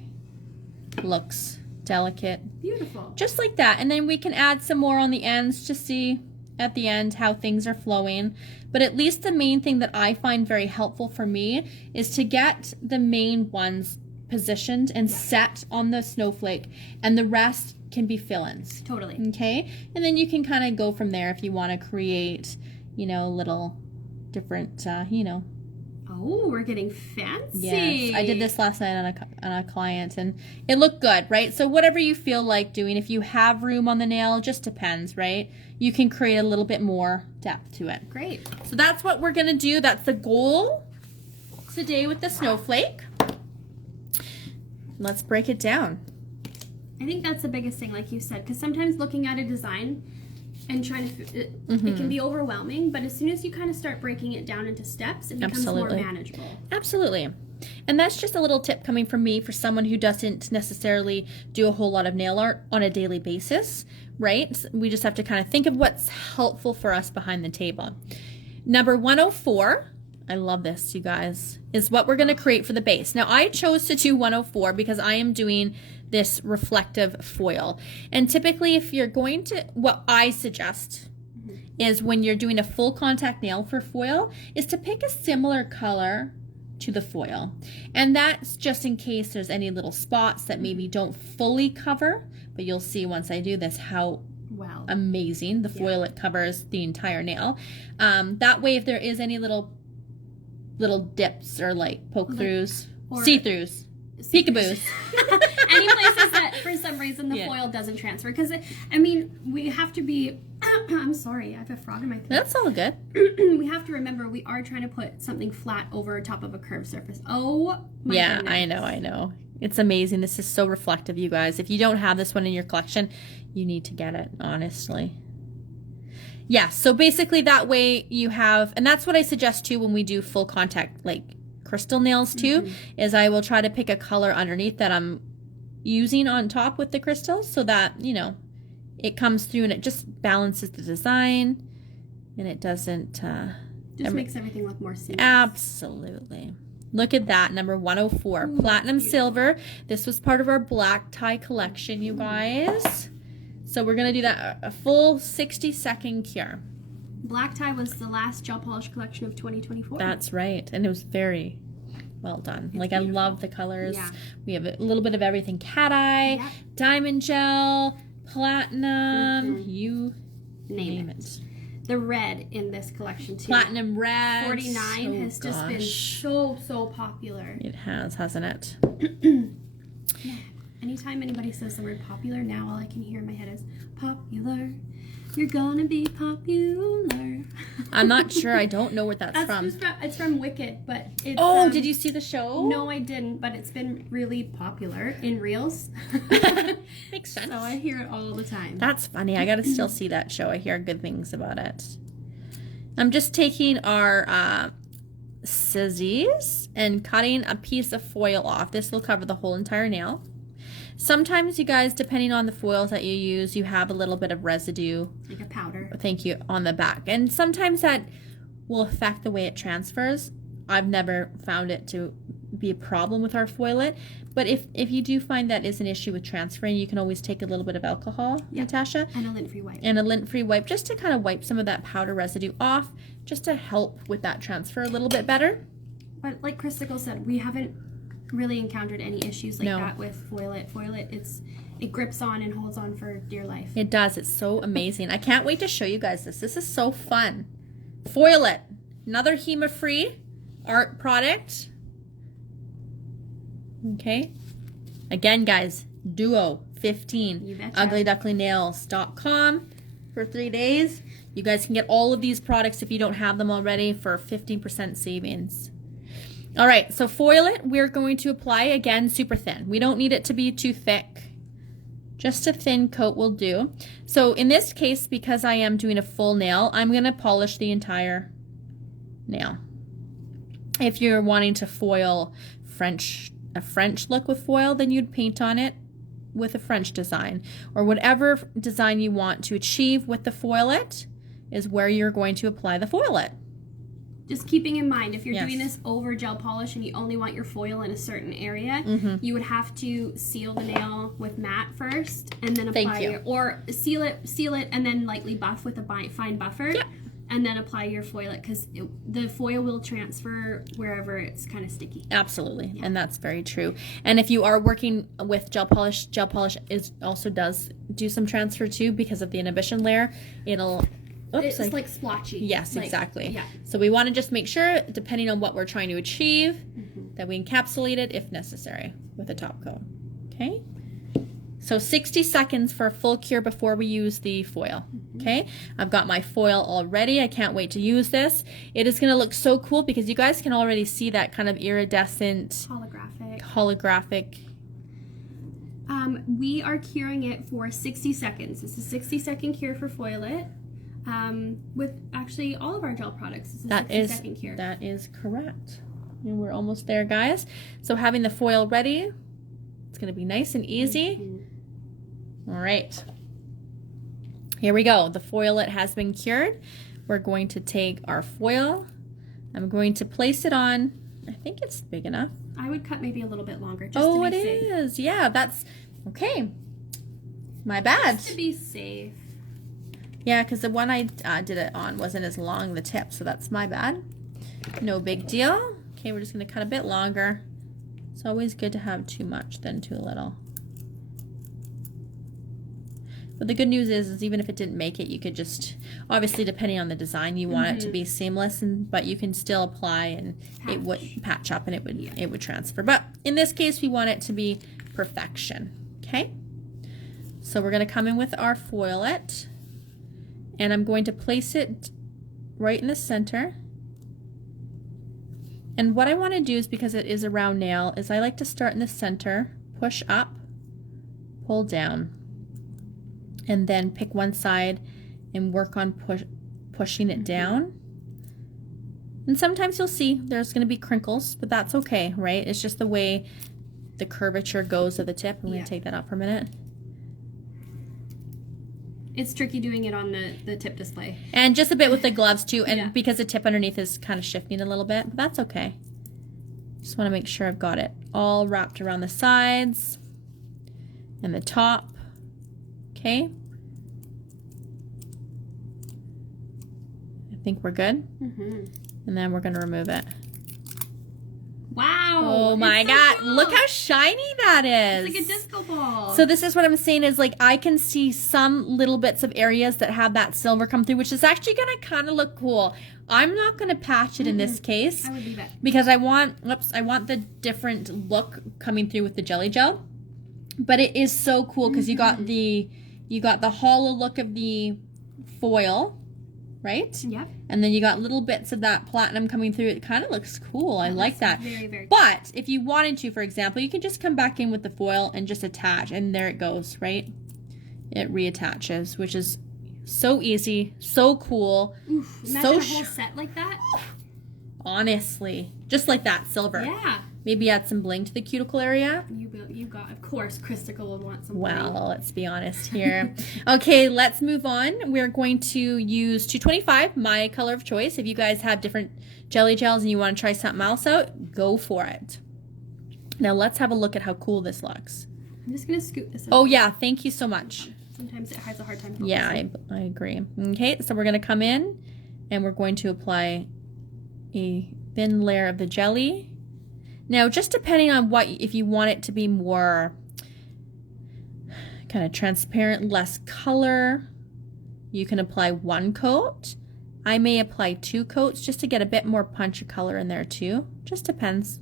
looks delicate. Beautiful. Just like that. And then we can add some more on the ends to see at the end how things are flowing. But at least the main thing that I find very helpful for me is to get the main ones positioned and set on the snowflake, and the rest can be fill-ins. Totally. Okay? And then you can kind of go from there if you want to create, you know, little different, you know. Oh, we're getting fancy. Yes, I did this last night on a client, and it looked good, right? So whatever you feel like doing, if you have room on the nail, just depends, right? You can create a little bit more depth to it. Great. So that's what we're gonna do. That's the goal today with the snowflake. Let's break it down. I think that's the biggest thing, like you said, because sometimes looking at a design and trying to, it can be overwhelming, but as soon as you kind of start breaking it down into steps, it becomes more manageable. Absolutely. And that's just a little tip coming from me for someone who doesn't necessarily do a whole lot of nail art on a daily basis, right? We just have to kind of think of what's helpful for us behind the table. Number 104, I love this, you guys, is what we're going to create for the base. Now, I chose to do 104 because I am doing this reflective foil. And typically, if you're going to, what I suggest is when you're doing a full contact nail for foil, is to pick a similar color to the foil. And that's just in case there's any little spots that maybe don't fully cover, but you'll see once I do this how amazing the foil it covers the entire nail. That way, if there is any little dips or like poke throughs, see-throughs, peekaboos. Any places that for some reason the foil doesn't transfer. Because, I mean, we have to be I'm sorry, I have a frog in my throat. That's all good. We have to remember we are trying to put something flat over top of a curved surface. Oh my goodness. I know. It's amazing. This is so reflective, you guys. If you don't have this one in your collection, you need to get it, honestly. Yeah, so basically that way you have, and that's what I suggest too when we do full contact, like crystal nails too, is I will try to pick a color underneath that I'm using on top with the crystals so that, you know, it comes through and it just balances the design and it doesn't just makes everything look more seamless. Absolutely. Look at that, number 104. Ooh, platinum silver. This was part of our black tie collection, you guys. So we're going to do that a full 60-second cure. Black tie was the last gel polish collection of 2024. That's right. And it was very well done. Like, beautiful. I love the colors. Yeah. We have a little bit of everything. Cat eye, diamond gel, platinum, you name it. The red in this collection too. Platinum red. 49 has just been so popular. It has, hasn't it? Yeah. Anytime anybody says the word popular, now all I can hear in my head is popular. You're gonna be popular. I'm not sure. I don't know what that's from. It's from Wicked, but it's... Oh, did you see the show? No, I didn't, but it's been really popular in Reels. Makes sense. So I hear it all the time. That's funny. I gotta still see that show. I hear good things about it. I'm just taking our scissors and cutting a piece of foil off. This will cover the whole entire nail. Sometimes, you guys, depending on the foils that you use, you have a little bit of residue. Like a powder. Thank you, on the back. And sometimes that will affect the way it transfers. I've never found it to be a problem with our foilet. But if you do find that is an issue with transferring, you can always take a little bit of alcohol, Natasha. And a lint-free wipe. And a lint-free wipe, just to kind of wipe some of that powder residue off, just to help with that transfer a little bit better. But like Chrystacle said, we haven't really encountered any issues like that with foilet. Foilet, it grips on and holds on for dear life. It does. It's so amazing. I can't wait to show you guys this. This is so fun. Foilet, another HEMA-free art product. Okay. Again, guys, Duo 15, uglyducklingnails.com for 3 days. You guys can get all of these products if you don't have them already for 15% savings. All right, so foil it. We're going to apply, again, super thin. We don't need it to be too thick. Just a thin coat will do. So in this case, because I am doing a full nail, I'm going to polish the entire nail. If you're wanting to foil a French look with foil, then you'd paint on it with a French design. Or whatever design you want to achieve with the foilet is where you're going to apply the foilet. Just keeping in mind, if you're doing this over gel polish and you only want your foil in a certain area, you would have to seal the nail with matte first and then apply or seal it and then lightly buff with a fine buffer and then apply your foilet, because the foil will transfer wherever it's kind of sticky. Absolutely, and that's very true. And if you are working with gel polish also does do some transfer too, because of the inhibition layer. It's like splotchy. Yes, exactly. Yeah. So we want to just make sure, depending on what we're trying to achieve, that we encapsulate it if necessary with a top coat. Okay? So 60 seconds for a full cure before we use the foil. Okay? I've got my foil already. I can't wait to use this. It is going to look so cool because you guys can already see that kind of iridescent, holographic. We are curing it for 60 seconds. It's a 60-second cure for foilet. With actually all of our gel products, it's a 60-second cure. That is correct. And we're almost there, guys. So having the foil ready, it's going to be nice and easy. All right. Here we go. The foilet has been cured. We're going to take our foil. I'm going to place it on. I think it's big enough. I would cut maybe a little bit longer. Just to be safe. It is. Yeah, that's okay. My bad. Just to be safe. Yeah, because the one I did it on wasn't as long, the tip, so that's my bad. No big deal. Okay, we're just going to cut a bit longer. It's always good to have too much than too little. But the good news is even if it didn't make it, you could just, obviously depending on the design, you want it to be seamless, but you can still apply and it would patch up and it would transfer. But in this case, we want it to be perfection. Okay? So we're going to come in with our foilet. And I'm going to place it right in the center. And what I want to do is, because it is a round nail, is I like to start in the center, push up, pull down, and then pick one side and work on pushing it down. And sometimes you'll see there's going to be crinkles, but that's okay, right? It's just the way the curvature goes of the tip. I'm going to take that out for a minute. It's tricky doing it on the tip display. And just a bit with the gloves too, and because the tip underneath is kind of shifting a little bit, but that's okay. Just want to make sure I've got it all wrapped around the sides and the top. Okay. I think we're good. And then we're going to remove it. Wow. Oh my God. Cool. Look how shiny that is. It's like a disco ball. So this is what I'm saying is, like, I can see some little bits of areas that have that silver come through, which is actually going to kind of look cool. I'm not going to patch it in this case. I would leave it. Because I want the different look coming through with the jelly gel. But it is so cool because you got the hollow look of the foil, right? Yep. And then you got little bits of that platinum coming through. It kind of looks cool. I like that. Very, very cool. But if you wanted to, for example, you can just come back in with the foil and just attach, and there it goes, right? It reattaches, which is so easy, so cool. Oof, imagine a whole set like that. Honestly, just like that, silver. Yeah. Maybe add some bling to the cuticle area. You got, of course, Chrystacle would want some Well, bling. let's be honest here. Okay, let's move on. We're going to use 225, my color of choice. If you guys have different jelly gels and you want to try something else out, go for it. Now let's have a look at how cool this looks. I'm just going to scoot this up. Oh yeah, thank you so much. Sometimes it has a hard time focusing. Yeah, I agree. Okay, so we're going to come in and we're going to apply a thin layer of the jelly. Now, just depending on if you want it to be more kind of transparent, less color, you can apply one coat. I may apply 2 coats just to get a bit more punch of color in there too. Just depends.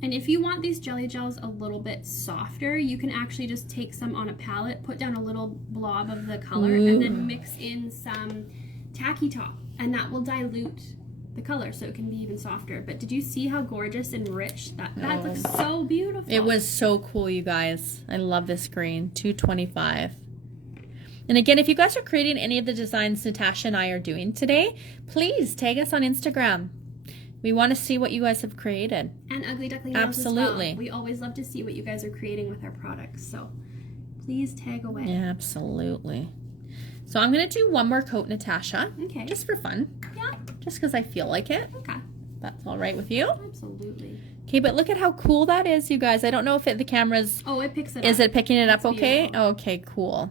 And if you want these jelly gels a little bit softer, you can actually just take some on a palette, put down a little blob of the color, and then mix in some tacky top, and that will dilute the color so it can be even softer. But did you see how gorgeous and rich that looks? So beautiful. It was so cool, you guys. I love this green. 225. And again, if you guys are creating any of the designs Natasha and I are doing today, please tag us on Instagram. We want to see what you guys have created. And Ugly Duckling Master Absolutely. as well. We always love to see what you guys are creating with our products, so please tag away. Yeah, absolutely. So I'm going to do one more coat, Natasha. Okay. Just for fun. Yeah. Just because I feel like it. Okay. That's all right with you? Absolutely. Okay, but look at how cool that is, you guys. I don't know if the camera's... Oh, it picks it up. Is it picking it up okay? Beautiful. Okay, cool.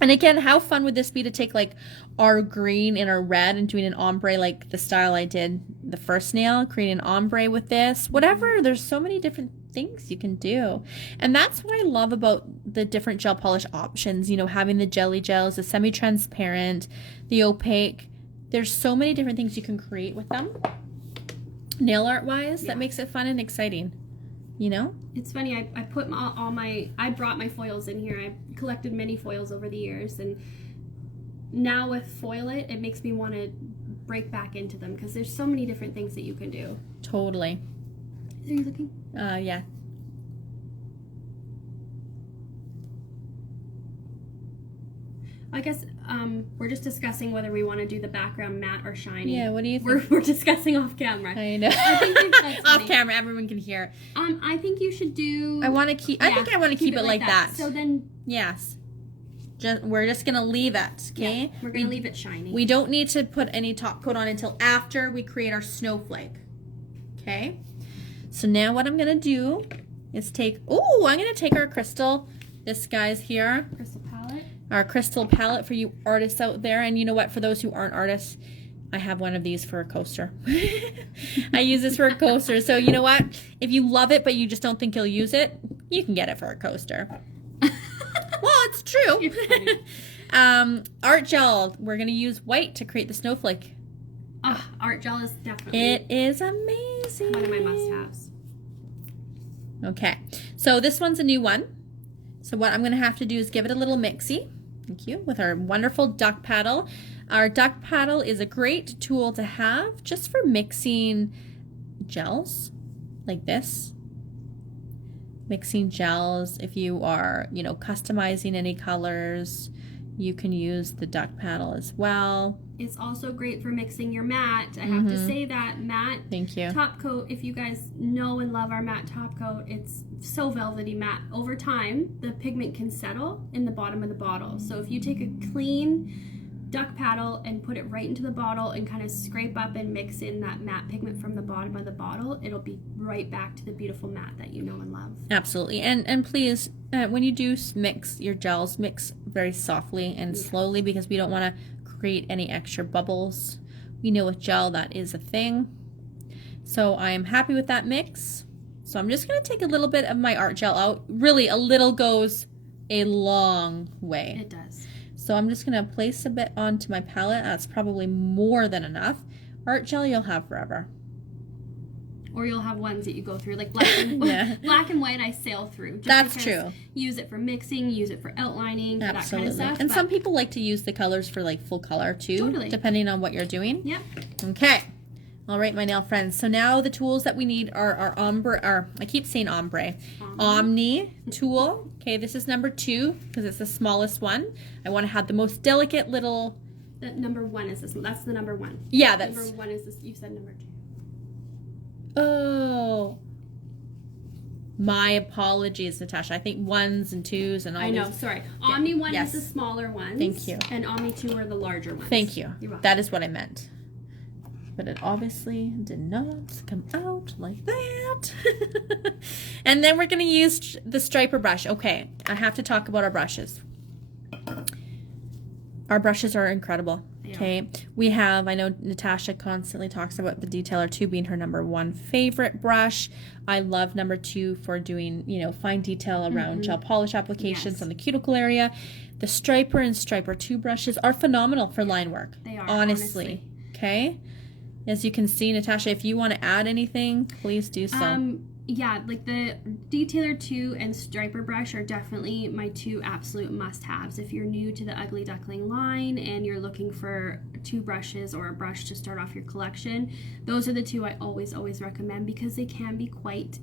And again, how fun would this be to take like our green and our red and doing an ombre like the style I did the first nail, creating an ombre with this, whatever. There's so many different things you can do. And that's what I love about the different gel polish options, you know, having the jelly gels, the semi-transparent, the opaque. There's so many different things you can create with them. Nail art wise, that makes it fun and exciting, you know? It's funny, I put I brought my foils in here. I collected many foils over the years, and now with Foil It, it makes me want to break back into them because there's so many different things that you can do. Totally. Are you looking? Yeah. I guess we're just discussing whether we want to do the background matte or shiny. Yeah, what do you think? We're discussing off camera. I know. I think that's Off funny. camera, everyone can hear. I think you should do. I want to keep. I think I want to keep it like that. So then, Yes. We're just gonna leave it. Okay. yeah, we're gonna leave it shiny. We don't need to put any top coat on until after we create our snowflake. Okay. So now what I'm gonna do is take. Oh, I'm gonna take our crystal. This guy's here. Crystal palette. Our crystal palette for you artists out there. And you know what? For those who aren't artists, I have one of these for a coaster. I use this for a coaster. So you know what? If you love it, but you just don't think you'll use it, you can get it for a coaster. Well, it's true. Art gel. We're going to use white to create the snowflake. Art gel is definitely It is amazing. one of my must-haves. Okay. So this one's a new one. So what I'm going to have to do is give it a little mixy. Thank you. With our wonderful duck paddle. Our duck paddle is a great tool to have just for mixing gels like this. Mixing gels. If you are, you know, customizing any colors, you can use the duck paddle as well. It's also great for mixing your matte. I have to say that matte Thank you. top coat, if you guys know and love our matte top coat, it's so velvety matte. Over time, the pigment can settle in the bottom of the bottle. So if you take a clean duck paddle and put it right into the bottle and kind of scrape up and mix in that matte pigment from the bottom of the bottle, it'll be right back to the beautiful matte that you know and love. Absolutely. And please, when you do mix your gels, mix very softly and slowly, because we don't want to create any extra bubbles. We know with gel that is a thing. So I am happy with that mix. So I'm just going to take a little bit of my art gel out. Really, a little goes a long way. It does. So I'm just going to place a bit onto my palette. That's probably more than enough. Art gel you'll have forever. Or you'll have ones that you go through, like black and, black and white I sail through. Just That's true. Use it for mixing, use it for outlining, that kind of stuff. And some people like to use the colors for like full color too, depending on what you're doing. Yep. Okay. All right, my nail friends. So now the tools that we need are our I keep saying Ombre. Omni Tool. Okay, this is number 2 because it's the smallest one. I want to have the most delicate little... The number 1 is this one. That's the number 1. Yeah, that's... Number 1 is this. You said number 2. Oh. My apologies, Natasha. I think 1s and 2s and all I know, these. sorry. Omni 1 is the smaller ones. Thank you. And Omni 2 are the larger ones. Thank you. You're welcome. That is what I meant. But it obviously did not come out like that. And then we're going to use the striper brush. Okay, I have to talk about our brushes. Our brushes are incredible. Okay, we have, I know Natasha constantly talks about the Detailer 2 being her number 1 favorite brush. I love number 2 for doing, you know, fine detail around gel polish applications on the cuticle area. The Striper and Striper 2 brushes are phenomenal for line work. They are, honestly. Okay, as you can see, Natasha, if you want to add anything, please do so. Yeah, like the Detailer 2 and Striper brush are definitely my 2 absolute must-haves. If you're new to the Ugly Duckling line and you're looking for 2 brushes or a brush to start off your collection, those are the 2 I always recommend because they can be quite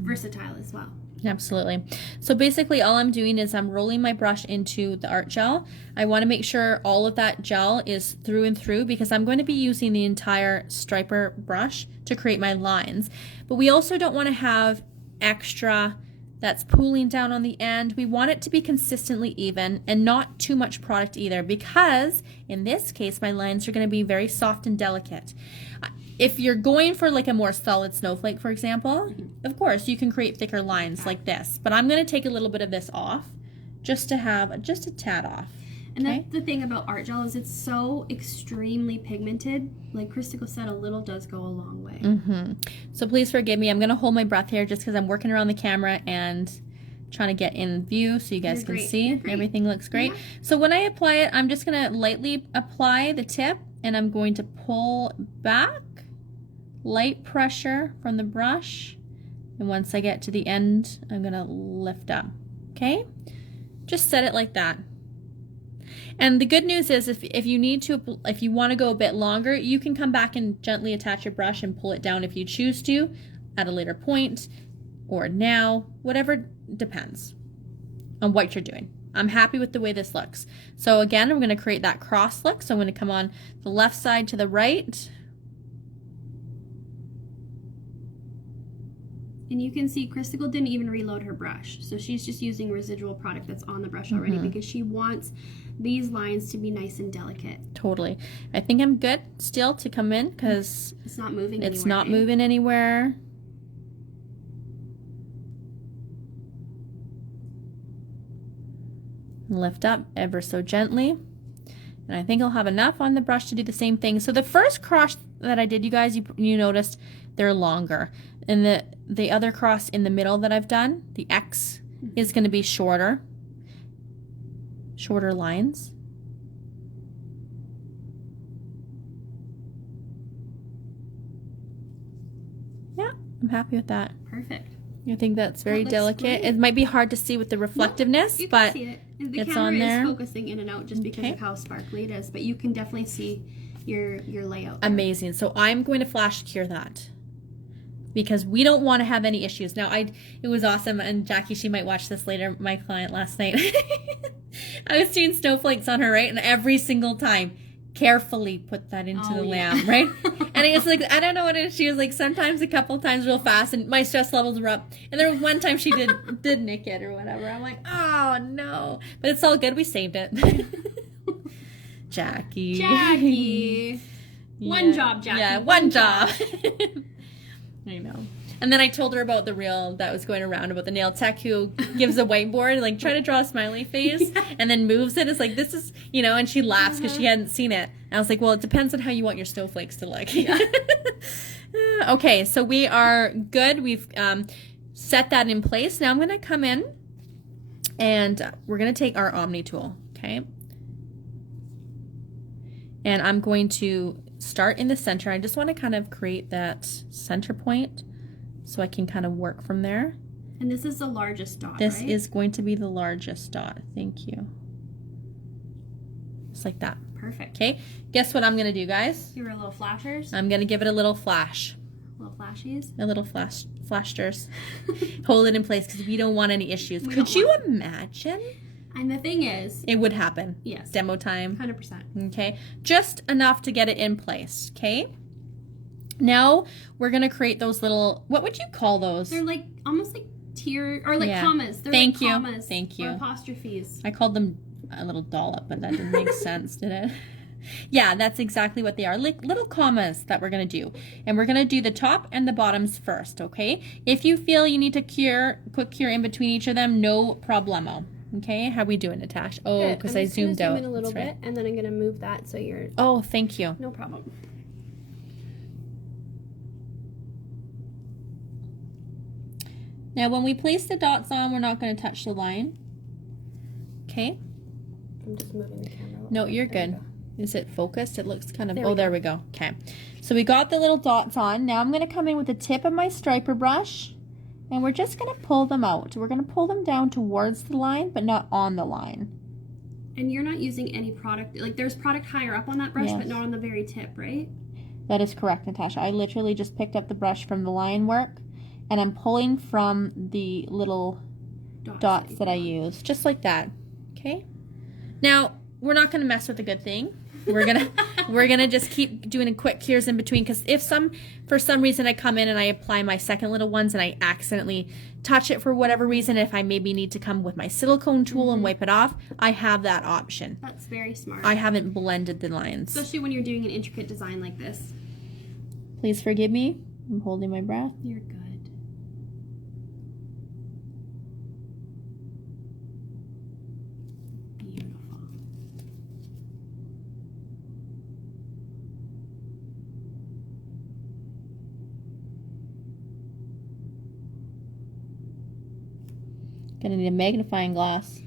versatile as well. Absolutely. So basically all I'm doing is I'm rolling my brush into the art gel. I want to make sure all of that gel is through and through because I'm going to be using the entire striper brush to create my lines. But we also don't want to have extra that's pooling down on the end. We want it to be consistently even and not too much product either because in this case my lines are going to be very soft and delicate. If you're going for like a more solid snowflake, for example, of course you can create thicker lines like this, but I'm going to take a little bit of this off just to have just a tad off. And that's the thing about art gel is it's so extremely pigmented. Like Chrystacle said, a little does go a long way. So please forgive me. I'm going to hold my breath here just because I'm working around the camera and trying to get in view so you guys can see. Everything looks great. Yeah. So when I apply it, I'm just going to lightly apply the tip and I'm going to pull back. Light pressure from the brush, and once I get to the end I'm gonna lift up. Okay, just set it like that. And the good news is if you want to go a bit longer, you can come back and gently attach your brush and pull it down if you choose to at a later point or now, whatever, depends on what you're doing. I'm happy with the way this looks. So again, I'm going to create that cross look. So I'm going to come on the left side to the right. And you can see Chrystacle didn't even reload her brush. So she's just using residual product that's on the brush already because she wants these lines to be nice and delicate. Totally. I think I'm good still to come in because it's not moving anywhere. It's not moving anywhere. Lift up ever so gently. And I think I'll have enough on the brush to do the same thing. So the first cross that I did, you guys, you noticed they're longer. And the other cross in the middle that I've done, the X, is going to be shorter lines. Yeah, I'm happy with that. Perfect. I think that's very looks delicate. great. It might be hard to see with the reflectiveness, You can but see it. The it's camera on there. is focusing in and out just because of how sparkly it is, but you can definitely see your layout there. Amazing. So I'm going to flash cure that because we don't want to have any issues. Now, it was awesome, and Jackie, she might watch this later, my client last night. I was doing snowflakes on her, right? And every single time, carefully put that into the lamp, right? And it was like, I don't know what it is. She was like, sometimes a couple times real fast, and my stress levels were up. And there was one time she did nick it or whatever. I'm like, oh no. But it's all good. We saved it. Jackie. Jackie. One job, Jackie. Yeah, one job. I know. And then I told her about the reel that was going around about the nail tech who gives a whiteboard, like try to draw a smiley face and then moves it. It's like, this is, and she laughs because she hadn't seen it. And I was like, well, it depends on how you want your snowflakes to look. Yeah. Okay, so we are good. We've set that in place. Now I'm going to come in and we're going to take our Omni Tool, okay? And I'm going to start in the center. I just want to kind of create that center point so I can kind of work from there. And this is the largest dot, This right? is going to be the largest dot. Thank you. Just like that. Perfect. Okay, guess what I'm going to do, guys? Give her a little flashers. I'm going to give it a little flash. Little flashies. A little flashers. Hold it in place because we don't want any issues. We Could don't you want- imagine? And the thing is, It would happen. yes, Demo time. 100%. Okay, just enough to get it in place. Okay, now we're gonna create those little, what would you call those? They're like almost like tier or like Yeah. commas. They're Thank like you. commas. Thank you. Or apostrophes. I called them a little dollop, but that didn't make sense, did it? Yeah, that's exactly what they are, like little commas that we're gonna do. And we're gonna do the top and the bottoms first, okay? If you feel you need to quick cure in between each of them, no problemo. Okay, how we doing, Natasha? Oh, because I zoomed out. I'm in a little That's right. bit, and then I'm gonna move that so you're. Oh, thank you. No problem. Now, when we place the dots on, we're not going to touch the line. Okay. I'm just moving the camera. No, you're There good. Is it focused? It looks kind of, There we there we go. Okay. So we got the little dots on. Now I'm going to come in with the tip of my striper brush and we're just going to pull them out. We're going to pull them down towards the line, but not on the line. And you're not using any product, like there's product higher up on that brush, Yes. but not on the very tip, right? That is correct, Natasha. I literally just picked up the brush from the line work and I'm pulling from the little dots that I use, just like that. Okay. Now, we're not going to mess with a good thing. We're gonna just keep doing a quick cures in between, because if for some reason I come in and I apply my second little ones and I accidentally touch it for whatever reason, if I maybe need to come with my silicone tool and wipe it off, I have that option. That's very smart. I haven't blended the lines. Especially when you're doing an intricate design like this. Please forgive me. I'm holding my breath. You're good. Beautiful. Gonna need a magnifying glass.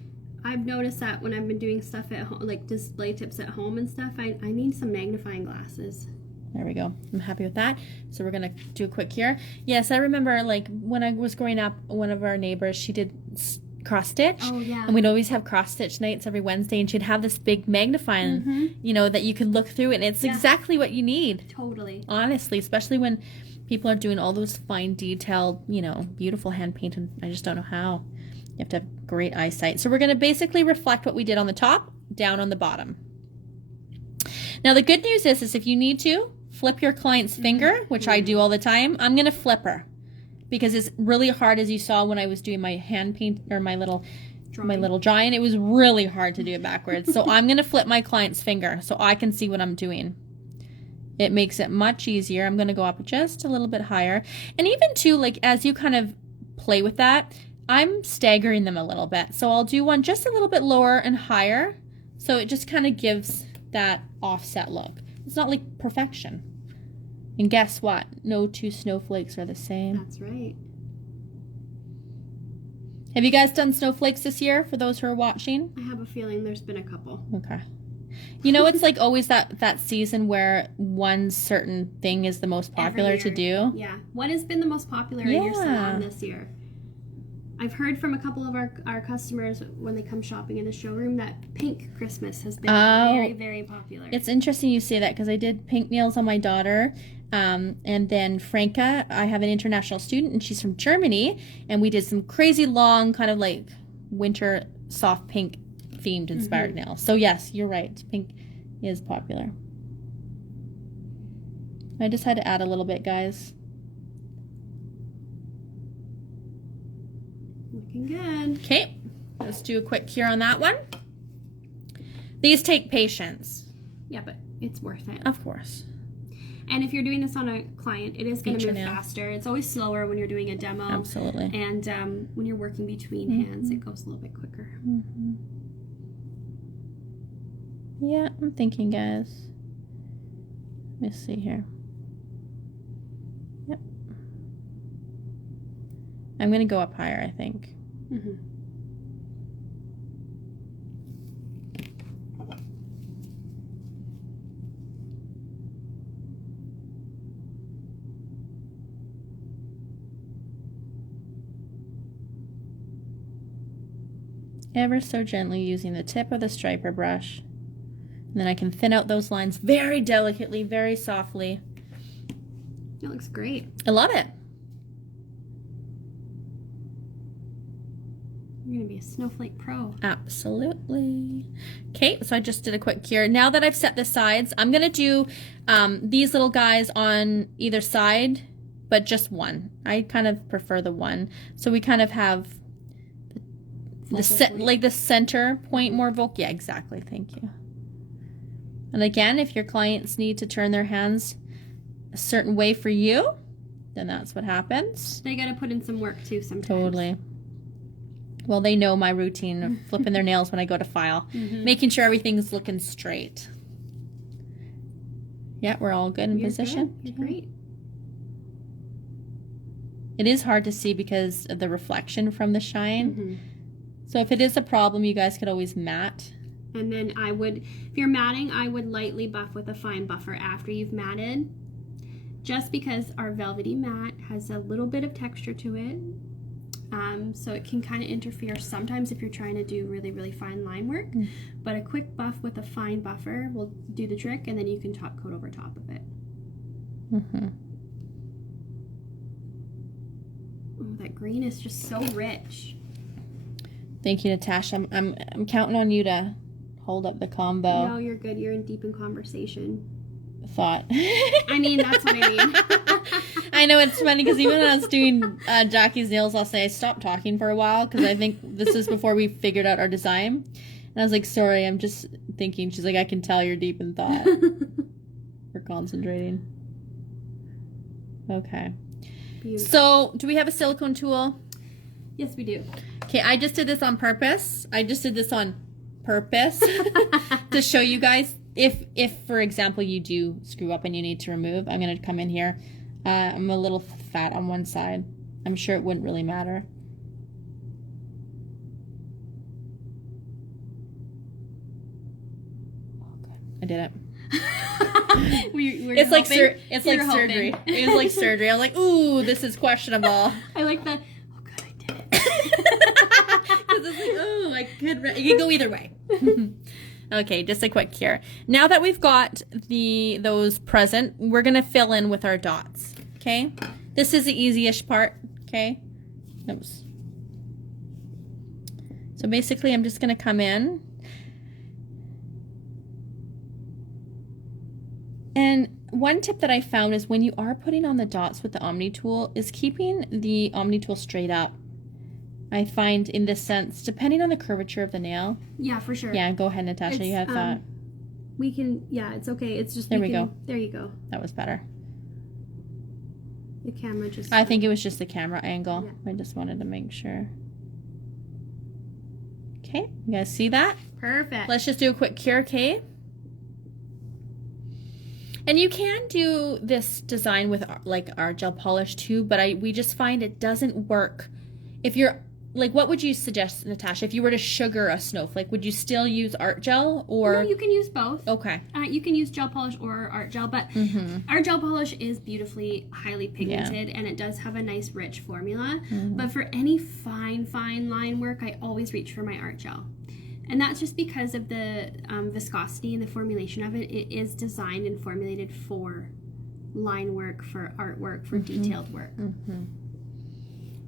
I've noticed that when I've been doing stuff at home, like display tips at home and stuff, I need some magnifying glasses. There we go. I'm happy with that. So we're gonna do a quick cure. Yes, I remember like when I was growing up, one of our neighbors, she did cross stitch. Oh yeah. And we'd always have cross stitch nights every Wednesday, and she'd have this big magnifying, that you could look through, and it's exactly what you need. Totally. Honestly, especially when people are doing all those fine detailed, beautiful hand painted. I just don't know how. You have to have great eyesight. So we're going to basically reflect what we did on the top, down on the bottom. Now the good news is if you need to, flip your client's finger, which I do all the time. I'm going to flip her because it's really hard, as you saw when I was doing my hand paint or my little drawing. It was really hard to do it backwards. So I'm going to flip my client's finger so I can see what I'm doing. It makes it much easier. I'm going to go up just a little bit higher. And even too, like as you kind of play with that, I'm staggering them a little bit. So I'll do one just a little bit lower and higher. So it just kind of gives that offset look. It's not like perfection. And guess what? No two snowflakes are the same. That's right. Have you guys done snowflakes this year for those who are watching? I have a feeling there's been a couple. Okay. It's like always that season where one certain thing is the most popular to do. Yeah. What has been the most popular in your salon this year? I've heard from a couple of our customers when they come shopping in the showroom that pink Christmas has been very, very popular. It's interesting you say that because I did pink nails on my daughter. And then Franca, I have an international student and she's from Germany. And we did some crazy long kind of like winter soft pink themed inspired nails. So yes, you're right. Pink is popular. I just had to add a little bit, guys. Looking good. Okay, let's do a quick cure on that one. These take patience. Yeah, but it's worth it. Of course. And if you're doing this on a client, it is going to move faster. It's always slower when you're doing a demo. Absolutely. And when you're working between hands, it goes a little bit quicker. Yeah, I'm thinking, guys. Let me see here. Yep. I'm going to go up higher, I think. Ever so gently using the tip of the striper brush. And then I can thin out those lines very delicately, very softly. It looks great. I love it. You're going to be a snowflake pro. Absolutely. Okay, so I just did a quick cure. Now that I've set the sides, I'm going to do these little guys on either side, but just one. I kind of prefer the one. So we kind of have the center point more vocal. Yeah, exactly. Thank you. And again, if your clients need to turn their hands a certain way for you, then that's what happens. They got to put in some work too sometimes. Totally. Well, they know my routine of flipping their nails when I go to file, making sure everything's looking straight. Yeah, we're all good in position. You're great. It is hard to see because of the reflection from the shine. So if it is a problem, you guys could always matte. And then I would, if you're matting, I would lightly buff with a fine buffer after you've matted. Just because our velvety matte has a little bit of texture to it. So it can kind of interfere sometimes if you're trying to do really, really fine line work. But a quick buff with a fine buffer will do the trick, and then you can top coat over top of it. Oh, that green is just so rich. Thank you, Natasha. I'm counting on you to hold up the combo. No, you're good. You're in deep in conversation. Thought. I mean, that's what I mean. I know, it's funny because even when I was doing Jackie's nails last night, I stopped talking for a while because I think this is before we figured out our design. And I was like, sorry, I'm just thinking. She's like, I can tell you're deep in thought. We're concentrating. Okay. Beautiful. So, do we have a silicone tool? Yes, we do. Okay, I just did this on purpose. To show you guys. If for example, you do screw up and you need to remove, I'm going to come in here. I'm a little fat on one side. I'm sure it wouldn't really matter. Oh, good. I did it. It's like surgery. It was like surgery. I was like, ooh, this is questionable. I like the, oh god, I did it. Because it's like, oh, it could go either way. Okay, just a quick cure. Now that we've got those present, we're gonna fill in with our dots. Okay, this is the easiest part. Okay, oops. So basically, I'm just gonna come in, and one tip that I found is when you are putting on the dots with the Omni Tool is keeping the Omni Tool straight up. I find in this sense, depending on the curvature of the nail. Yeah, for sure. Yeah, go ahead, Natasha. You had thought. We can, yeah, it's okay. It's just, there we go. There you go. That was better. The camera just. I think it was just the camera angle. Yeah. I just wanted to make sure. Okay, you guys see that? Perfect. Let's just do a quick cure, okay? And you can do this design with like our gel polish too, but we just find it doesn't work. If you're like, what would you suggest, Natasha, if you were to sugar a snowflake? Would you still use art gel, or? No, you can use both. Okay. You can use gel polish or art gel, but our gel polish is beautifully highly pigmented, and it does have a nice rich formula. But for any fine line work, I always reach for my art gel. And that's just because of the viscosity and the formulation of it. It is designed and formulated for line work, for artwork, for detailed work.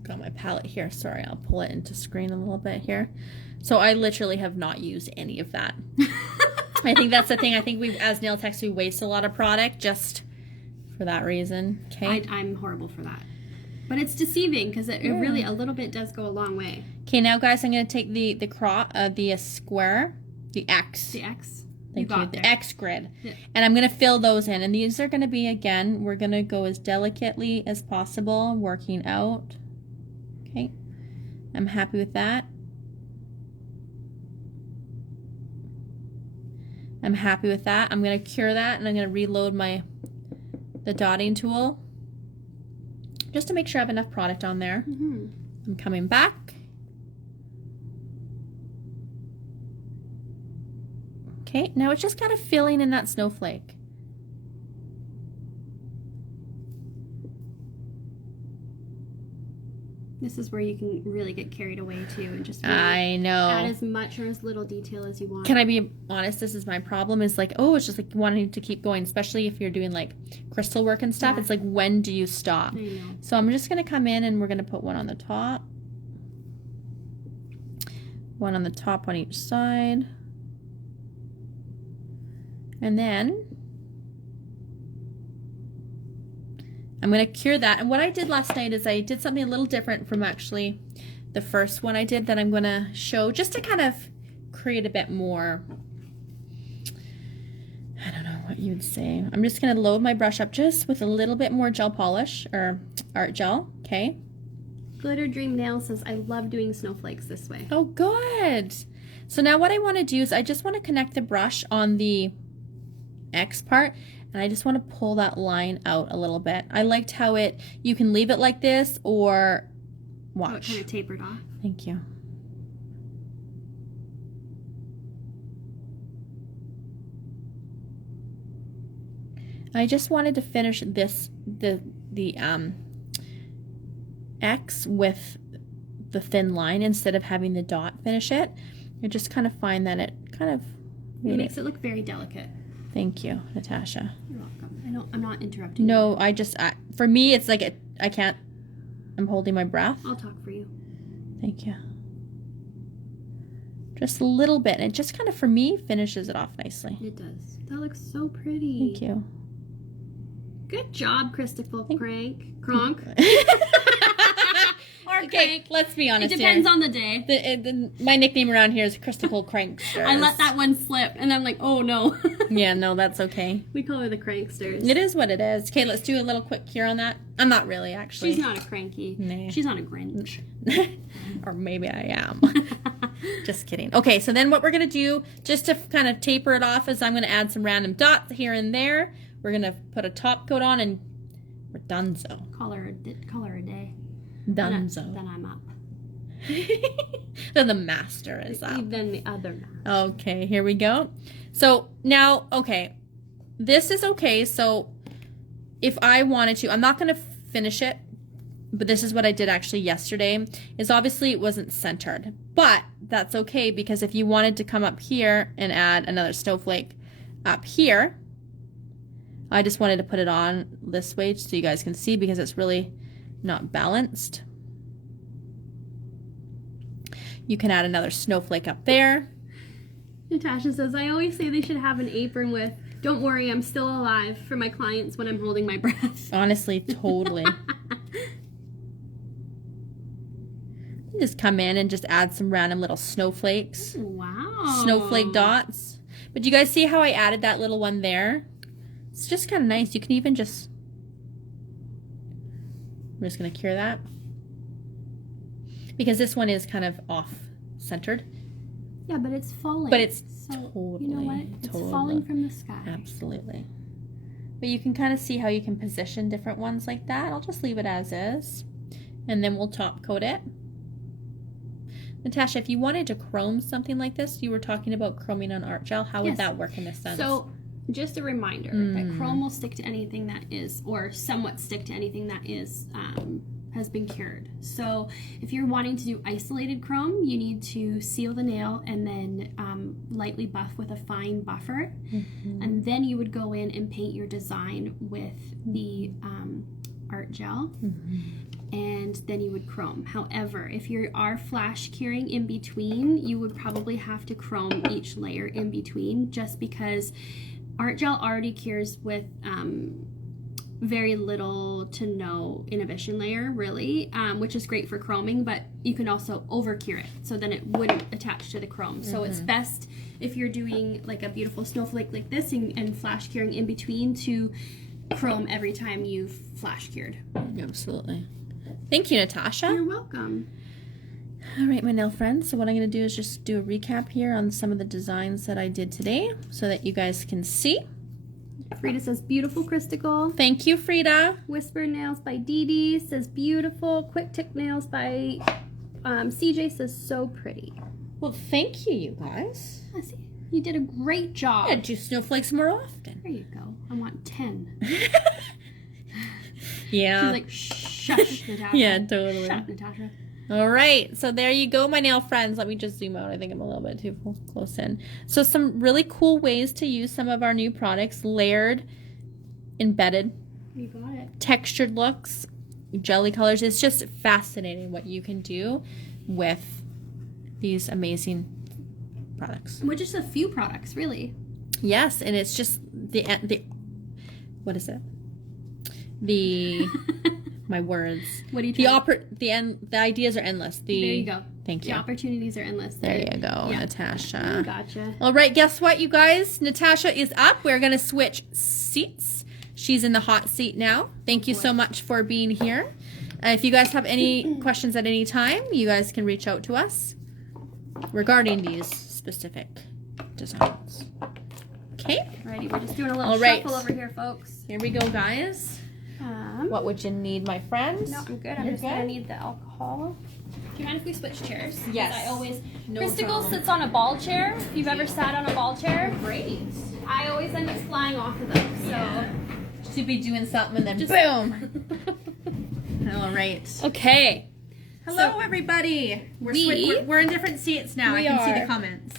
Got my palette here. Sorry, I'll pull it into screen a little bit here. So I literally have not used any of that. I think that's the thing. I think we, as nail techs, we waste a lot of product just for that reason. Okay. I'm horrible for that. But it's deceiving because it really, a little bit does go a long way. Okay, now guys, I'm going to take the square, the X. The X. Thank you. The X grid. Yeah. And I'm going to fill those in. And these are going to be, again, we're going to go as delicately as possible, working out. Okay, I'm happy with that. I'm happy with that. I'm going to cure that, and I'm going to reload the dotting tool just to make sure I have enough product on there. I'm coming back. Okay, now it's just kind of filling in that snowflake. This is where you can really get carried away too, and just really I know, add as much or as little detail as you want. Can I be honest? This is my problem. Is like, oh, it's just like wanting to keep going, especially if you're doing like crystal work and stuff. It's like, when do you stop? I know. So I'm just gonna come in and we're gonna put one on the top, one on the top on each side, and then I'm going to cure that. And what I did last night is I did something a little different from actually the first one I did that I'm going to show, just to kind of create a bit more, I don't know what you would say. I'm just going to load my brush up just with a little bit more gel polish or art gel. Okay. Glitter Dream Nail says, I love doing snowflakes this way. Oh, good. So now what I want to do is I just want to connect the brush on the X part, and I just want to pull that line out a little bit. I liked how you can leave it like this or watch. Oh, it kind of tapered off. Thank you. I just wanted to finish the X with the thin line instead of having the dot finish it. I just kind of find that it kind of makes it look very delicate. Thank you, Natasha. You're welcome. I'm not interrupting. No, for me, it's like I can't. I'm holding my breath. I'll talk for you. Thank you. Just a little bit, and it just kind of, for me, finishes it off nicely. It does. That looks so pretty. Thank you. Good job, Chrystacle Cronk. Okay, let's be honest. It depends on the day. My nickname around here is Chrystacle Crankster. I let that one slip, and I'm like, oh no. Yeah, no, that's okay. We call her the Cranksters. It is what it is. Okay, let's do a little quick cure on that. I'm not really, actually. She's not a cranky. Nah. She's not a Grinch. Or maybe I am. Just kidding. Okay, so then what we're going to do, just to kind of taper it off, is I'm going to add some random dots here and there. We're going to put a top coat on, and we're donezo. Call her a day. Donezo. Then I'm up. Then the master is up. Then the other. Okay, here we go. So now, okay, this is okay. So if I wanted to, I'm not going to finish it, but this is what I did actually yesterday, is obviously it wasn't centered, but that's okay, because if you wanted to come up here and add another snowflake up here, I just wanted to put it on this way so you guys can see, because it's really not balanced. You can add another snowflake up there. Natasha says, I always say they should have an apron with, don't worry, I'm still alive, for my clients when I'm holding my breath. Honestly, totally. You just come in and just add some random little snowflakes. Wow. Snowflake dots. But you guys see how I added that little one there? It's just kind of nice. You can even just... I'm just going to cure that, because this one is kind of off-centered. Yeah, but it's falling. But it's so, totally, you know what? It's falling from the sky. Absolutely. But you can kind of see how you can position different ones like that. I'll just leave it as is, and then we'll top coat it. Natasha, if you wanted to chrome something like this, you were talking about chroming on art gel. How would that work in this sense? So just a reminder that chrome will stick to anything that is, or somewhat stick to anything that is, has been cured. So if you're wanting to do isolated chrome, you need to seal the nail and then lightly buff with a fine buffer. And then you would go in and paint your design with the art gel. And then you would chrome. However, if you are flash curing in between, you would probably have to chrome each layer in between, just because art gel already cures with very little to no inhibition layer, really, which is great for chroming, but you can also over cure it, so then it wouldn't attach to the chrome. So it's best if you're doing like a beautiful snowflake like this and flash curing in between to chrome every time you've flash cured. Absolutely. Thank you, Natasha. You're welcome. All right, my nail friends. So what I'm going to do is just do a recap here on some of the designs that I did today so that you guys can see. Frida says beautiful Chrystacle. Thank you, Frida. Whisper Nails by Dee Dee says beautiful. Quick Tick Nails by CJ says so pretty. Well, thank you, you guys. I see. You did a great job. Yeah, do snowflakes more often. There you go. I want 10. Yeah. She's like, shush, Natasha. Yeah, totally. Shut up, Natasha. All right, so there you go, my nail friends. Let me just zoom out. I think I'm a little bit too close in. So some really cool ways to use some of our new products: layered, embedded, You got it. textured looks, jelly colors. It's just fascinating what you can do with these amazing products. We're just a few products, really. Yes, and it's just the what is it? My words. What are you trying The ideas are endless. There you go. Thank you. The opportunities are endless. There you go, Yeah. Natasha. Gotcha. All right, guess what, you guys? Natasha is up. We're going to switch seats. She's in the hot seat now. Thank you so much for being here. If you guys have any questions at any time, you guys can reach out to us regarding these specific designs. Okay? Alrighty, we're just doing a little All right. shuffle over here, folks. Here we go, guys. What would you need, my friends? No, I'm good. I'm You're just gonna need the alcohol. Do you mind if we switch chairs? Yes. I always No Chrystacle problem. sits on a ball chair. If you've ever sat on a ball chair, Great. I always end up flying off of them. So Yeah. She'd be doing something and then Just- boom. All right. Okay. Hello, everybody. We're in different seats now. I We can see are. the comments.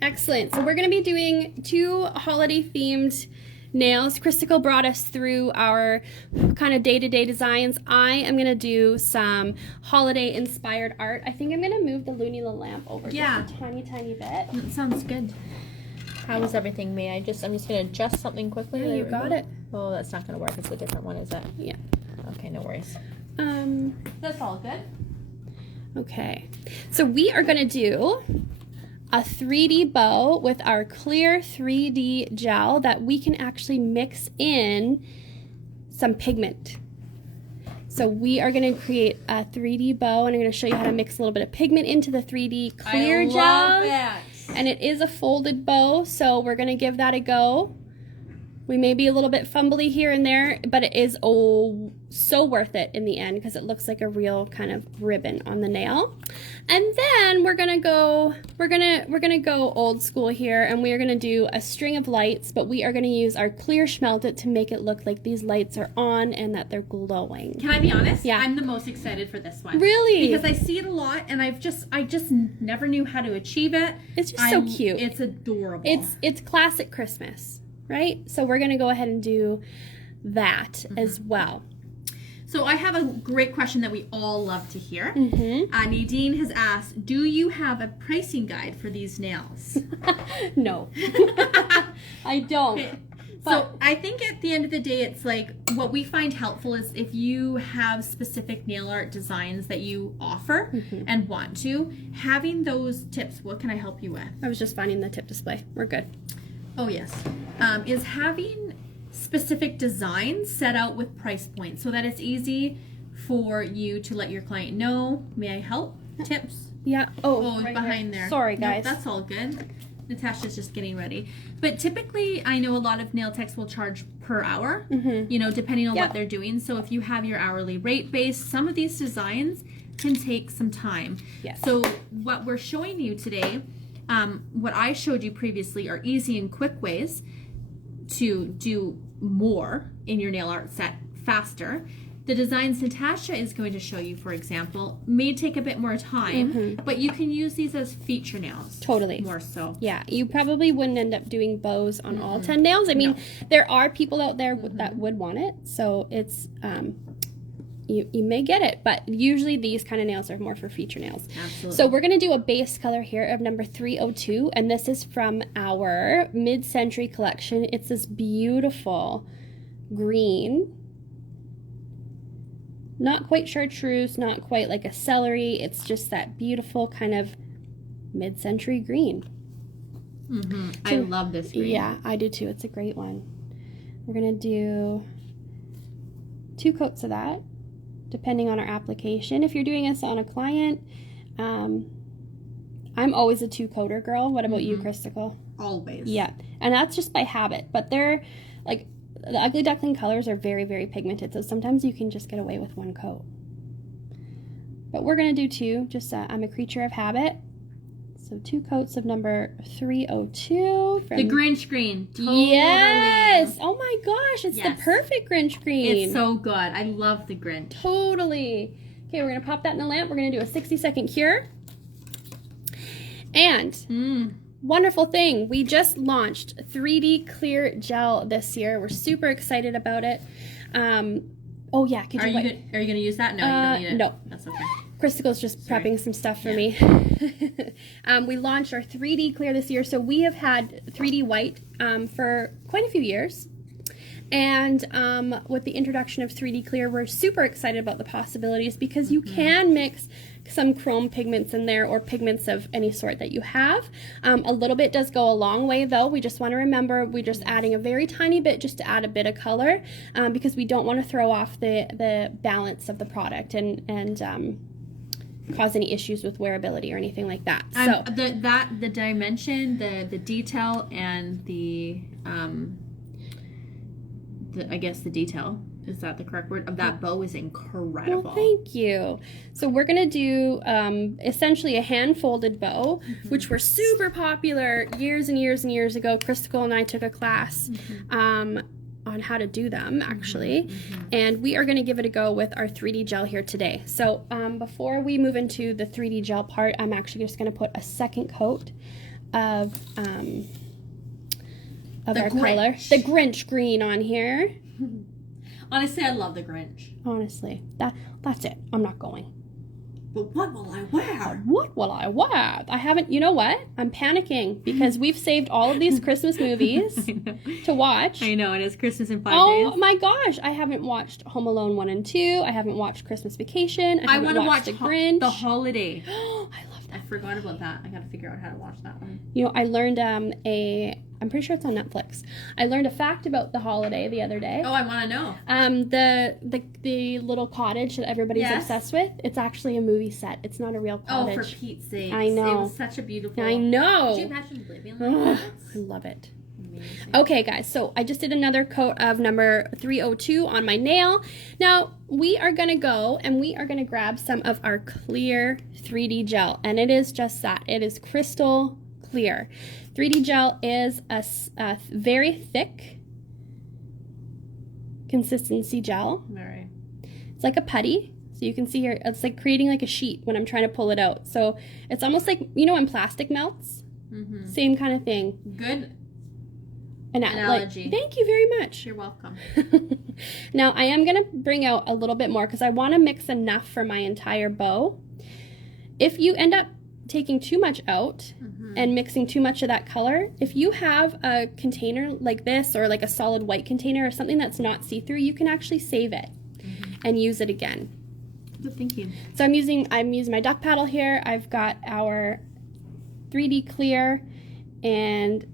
Excellent. So we're going to be doing 2 holiday themed nails. Chrystacle brought us through our kind of day-to-day designs. I am going to do some holiday inspired art. I think I'm going to move the Lunula lamp over just a tiny bit. That sounds good. How is everything, May? I'm just going to adjust something quickly. Yeah, There you we got go. it. Oh, that's not going to work. It's a different one, is it? Yeah. Okay, no worries. That's all good. Okay. So we are going to do a 3D bow with our clear 3D gel that we can actually mix in some pigment. So we are going to create a 3D bow, and I'm going to show you how to mix a little bit of pigment into the 3D clear gel. I love that. And it is a folded bow, so we're going to give that a go. We may be a little bit fumbly here and there, but it is so worth it in the end because it looks like a real kind of ribbon on the nail. And then we're gonna go old school here, and we are gonna do a string of lights, but we are gonna use our clear Schmelt It to make it look like these lights are on and that they're glowing. Can I be honest? Yeah. I'm the most excited for this one. Really? Because I see it a lot, and I just never knew how to achieve it. It's just so cute. It's adorable. It's classic Christmas, right? So we're gonna go ahead and do that as well. So I have a great question that we all love to hear. Mm-hmm. Nadine has asked, do you have a pricing guide for these nails? No, I don't. So I think at the end of the day, it's like what we find helpful is if you have specific nail art designs that you offer and want to, having those tips, what can I help you with? I was just finding the tip display. We're good. Oh, yes. Is having specific designs set out with price points so that it's easy for you to let your client know. May I help? Tips? Yeah. Oh, right behind here. there. Sorry, Nope, guys. that's all good. Natasha's just getting ready. But typically, I know a lot of nail techs will charge per hour, you know, depending on what they're doing. So if you have your hourly rate base, some of these designs, can take some time. Yes. So what we're showing you today, what I showed you previously, are easy and quick ways to do more in your nail art set faster. The designs Natasha is going to show you, for example, may take a bit more time, but you can use these as feature nails. Totally. More so. Yeah, you probably wouldn't end up doing bows on all 10 nails. I mean, there are people out there that would want it, so it's you may get it, but usually these kind of nails are more for feature nails. Absolutely. So we're going to do a base color here of number 302, and this is from our mid-century collection. It's this beautiful green. Not quite chartreuse, not quite like a celery. It's just that beautiful kind of mid-century green. I love this green. Yeah, I do too. It's a great one. We're going to do 2 coats of that, depending on our application. If you're doing this on a client, I'm always a 2-coater girl. What about you, Chrystacle? Always. Yeah, and that's just by habit. But they're like, the Ugly Duckling colors are very, very pigmented, so sometimes you can just get away with 1 coat. But we're going to do 2, just I'm a creature of habit. So 2 coats of number 302. From The Grinch green. Totally. Yes! Oh my gosh, it's the perfect Grinch green. It's so good. I love the Grinch. Totally. Okay, we're going to pop that in the lamp. We're going to do a 60-second cure. And wonderful thing, we just launched 3D Clear Gel this year. We're super excited about it. Oh yeah, could you Are you going to use that? No, you don't need it. No. That's okay. Crystal's just prepping some stuff for me. We launched our 3D Clear this year, so we have had 3D White for quite a few years. And with the introduction of 3D Clear, we're super excited about the possibilities because you can mix some chrome pigments in there or pigments of any sort that you have. A little bit does go a long way though. We just want to remember we're just adding a very tiny bit just to add a bit of color because we don't want to throw off the balance of the product and cause any issues with wearability or anything like that. So the dimension, the detail, and the I guess the detail, is that the correct word, of that bow is incredible. Well, thank you. So we're going to do essentially a hand-folded bow, which were super popular years and years and years ago. Chrystacle and I took a class on how to do them, actually. And we are going to give it a go with our 3D gel here today. So before we move into the 3D gel part, I'm actually just going to put a second coat of our color, the Grinch green, on here. Honestly, I love the Grinch. Honestly, that's it. I'm not going. But what will I wear? What will I wear? I haven't, you know what? I'm panicking because we've saved all of these Christmas movies to watch. I know, and it's Christmas in 5 days. Oh my gosh, I haven't watched Home Alone 1 and 2. I haven't watched Christmas Vacation. I want to watch The Grinch. The Holiday. I love that. I forgot about that. I got to figure out how to watch that one. You know, I learned I'm pretty sure it's on Netflix. I learned a fact about The Holiday the other day. Oh, I want to know. The little cottage that everybody's obsessed with, it's actually a movie set. It's not a real cottage. Oh, for Pete's sake. I know. It was such a beautiful... I know. Could you imagine living like that? I love it. Amazing. Okay, guys, so I just did another coat of number 302 on my nail. Now, we are going to go and we are going to grab some of our clear 3D gel, and it is just that. It is crystal clear. 3D gel is a very thick consistency gel. Very. It's like a putty. So you can see here, it's like creating like a sheet when I'm trying to pull it out. So it's almost like, you know, when plastic melts? Same kind of thing. Good analogy. Thank you very much. You're welcome. Now I am going to bring out a little bit more because I want to mix enough for my entire bow. If you end up taking too much out and mixing too much of that color, if you have a container like this or like a solid white container or something that's not see-through, you can actually save it and use it again. Good thinking. So I'm using my duck paddle here. I've got our 3D clear, and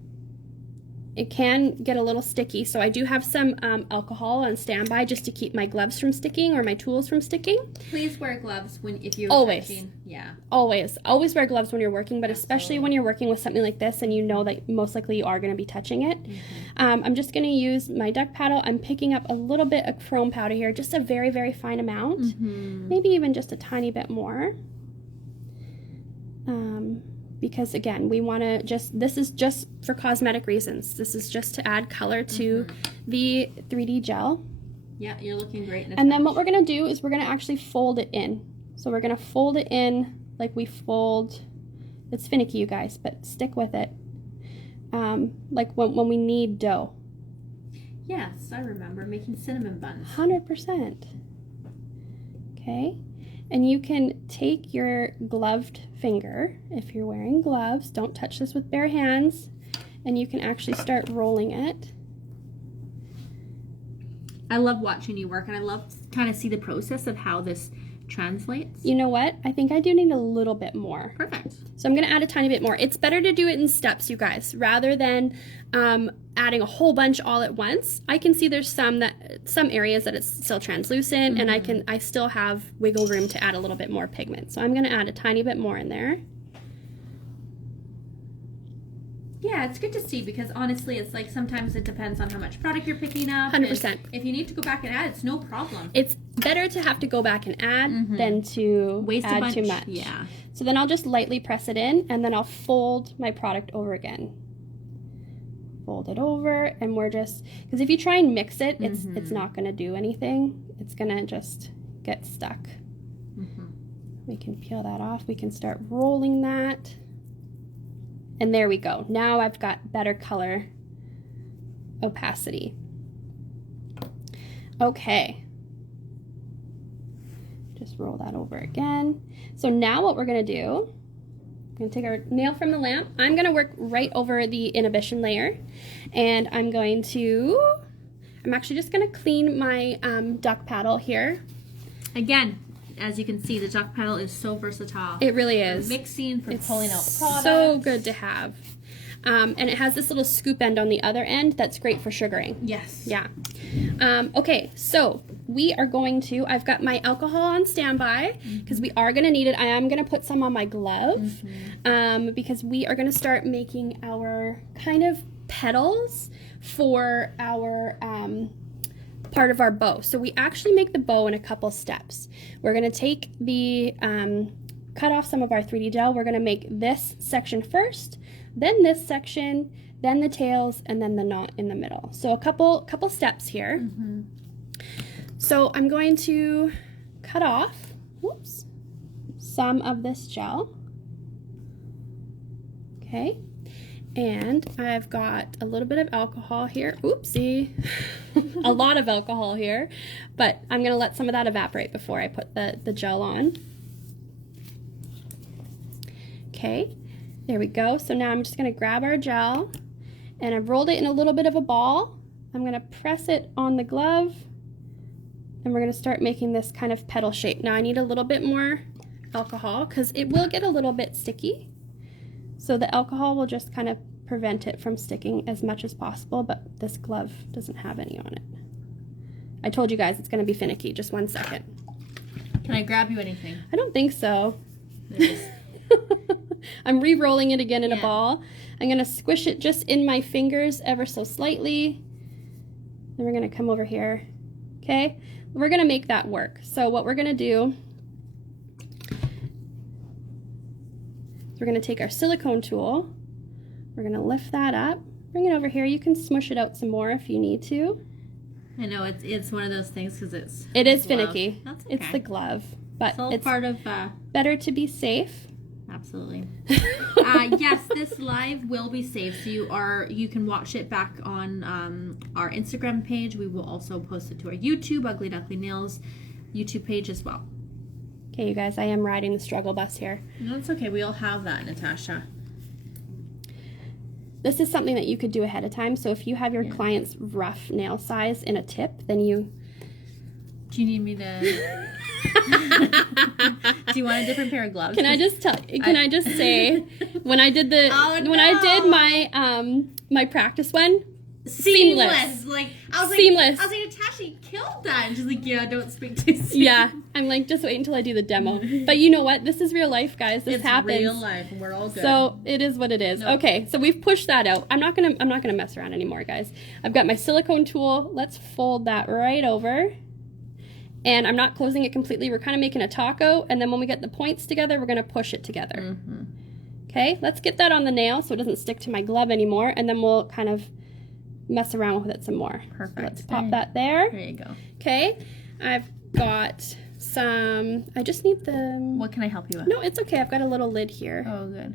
it can get a little sticky. So I do have some alcohol on standby just to keep my gloves from sticking or my tools from sticking. Please wear gloves if you're always touching. Yeah. Always wear gloves when you're working, but especially when you're working with something like this and you know that most likely you are going to be touching it. I'm just going to use my duck paddle. I'm picking up a little bit of chrome powder here, just a very, very fine amount, maybe even just a tiny bit more. Because again, we want to this is just for cosmetic reasons. This is just to add color to the 3D gel. Yeah, you're looking great, Natasha. And then what we're going to do is we're going to actually fold it in. So we're going to fold it in like we fold, it's finicky, you guys, but stick with it. Like when we knead dough. Yes, I remember making cinnamon buns. 100%. Okay. And you can take your gloved finger, if you're wearing gloves, don't touch this with bare hands, and you can actually start rolling it. I love watching you work, and I love to kind of see the process of how this translates. You know what? I think I do need a little bit more. Perfect. So I'm going to add a tiny bit more. It's better to do it in steps, you guys, rather than adding a whole bunch all at once. I can see there's some areas that it's still translucent, and I still have wiggle room to add a little bit more pigment. So I'm going to add a tiny bit more in there. Yeah, it's good to see, because honestly, it's like sometimes it depends on how much product you're picking up. 100%. If you need to go back and add, it's no problem. It's better to have to go back and add than to add too much. Yeah. So then I'll just lightly press it in, and then I'll fold my product over again. Fold it over, and we're just, because if you try and mix it, it's not going to do anything. It's going to just get stuck. We can peel that off. We can start rolling that. And there we go. Now I've got better color opacity. Okay. Just roll that over again. So now what we're going to do, I'm going to take our nail from the lamp. I'm going to work right over the inhibition layer. And I'm actually just going to clean my duck paddle here. Again, as you can see, the duck paddle is so versatile. It really is. For mixing, for pulling out products. So good to have. And it has this little scoop end on the other end that's great for sugaring. Yes. Yeah. Okay, so we are going to, I've got my alcohol on standby because we are going to need it. I am going to put some on my glove because we are going to start making our kind of petals for our part of our bow. So we actually make the bow in a couple steps. We're going to take the, cut off some of our 3D gel. We're going to make this section first, then this section, then the tails, and then the knot in the middle. So a couple steps here. So I'm going to cut off, some of this gel. Okay. And I've got a little bit of alcohol here. Oopsie. A lot of alcohol here. But I'm going to let some of that evaporate before I put the gel on. Okay. There we go. So now I'm just going to grab our gel. And I've rolled it in a little bit of a ball. I'm going to press it on the glove. And we're going to start making this kind of petal shape. Now I need a little bit more alcohol because it will get a little bit sticky. So the alcohol will just kind of prevent it from sticking as much as possible, but this glove doesn't have any on it. I told you guys it's going to be finicky. Just 1 second. Can I grab you anything? I don't think so. I'm re-rolling it again in a ball. I'm going to squish it just in my fingers ever so slightly. Then we're going to come over here. Okay? We're going to make that work. So what we're going to do, we're going to take our silicone tool, we're going to lift that up, bring it over here. You can smush it out some more if you need to. I know it's one of those things because it is finicky. That's okay. It's the glove, but it's part of better to be safe. Absolutely. Yes, this live will be safe, so you can watch it back on our Instagram page. We will also post it to our YouTube, Ugly Duckling Nails YouTube page as well. Okay, you guys, I am riding the struggle bus here. No, it's okay. We all have that, Natasha. This is something that you could do ahead of time. So if you have your client's rough nail size in a tip, then you Do you need me to? Do you want a different pair of gloves? Can I just say, when I did my practice one, seamless. Like I was seamless. like Natasha, you killed that. And she's like, yeah, don't speak too soon. Yeah, I'm like, just wait until I do the demo. But you know what? This is real life, guys. This happens. It's real life. We're all good. So it is what it is. No. Okay, so we've pushed that out. I'm not gonna mess around anymore, guys. I've got my silicone tool. Let's fold that right over. And I'm not closing it completely. We're kind of making a taco, and then when we get the points together, we're gonna push it together. Okay, let's get that on the nail so it doesn't stick to my glove anymore, and then we'll kind of mess around with it some more. Perfect. So let's pop that there. There you go. Okay, I've got some, I just need the... What can I help you with? No, it's okay. I've got a little lid here. Oh, good.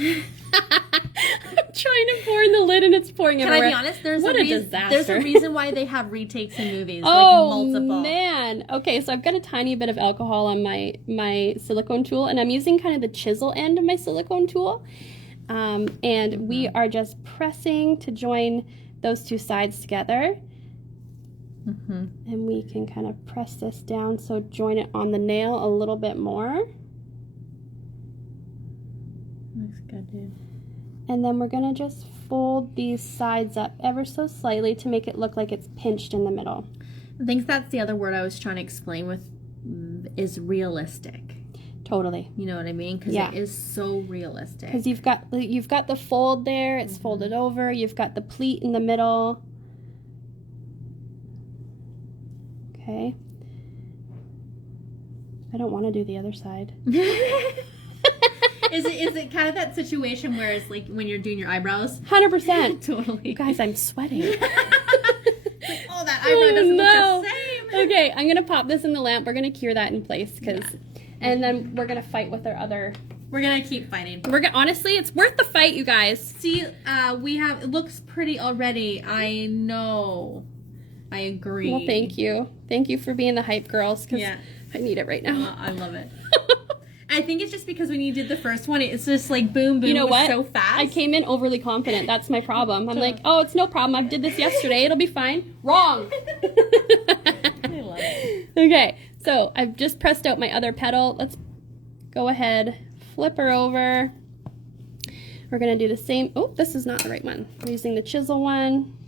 I'm trying to pour in the lid and it's pouring Can everywhere. I be honest? There's what a disaster. There's a reason why they have retakes in movies. Oh, like multiple. man. Okay, so I've got a tiny bit of alcohol on my silicone tool, and I'm using kind of the chisel end of my silicone tool. And we are just pressing to join those two sides together. And we can kind of press this down, so join it on the nail a little bit more. Looks good, dude. And then we're gonna just fold these sides up ever so slightly to make it look like it's pinched in the middle. I think that's the other word I was trying to explain with is realistic. Totally. You know what I mean? Because Yeah. it is so realistic. Because you've got the fold there, it's folded over, you've got the pleat in the middle. Okay. I don't want to do the other side. Is it kind of that situation where it's like when you're doing your eyebrows? 100%. Totally. You guys, I'm sweating. Like, oh, that eyebrow doesn't look the same. Okay, I'm gonna pop this in the lamp. We're gonna cure that in place, and then we're gonna fight with our other. We're gonna keep fighting. Honestly, it's worth the fight, you guys. See, it looks pretty already. I know. I agree. Well, thank you for being the hype girls, because I need it right now. I love it. I think it's just because when you did the first one, it's just like boom, boom. You know what? So fast. I came in overly confident. That's my problem. I'm like, oh, it's no problem. I did this yesterday. It'll be fine. Wrong. I love it. Okay, so I've just pressed out my other petal. Let's go ahead, flip her over. We're gonna do the same. Oh, this is not the right one. We're using the chisel one.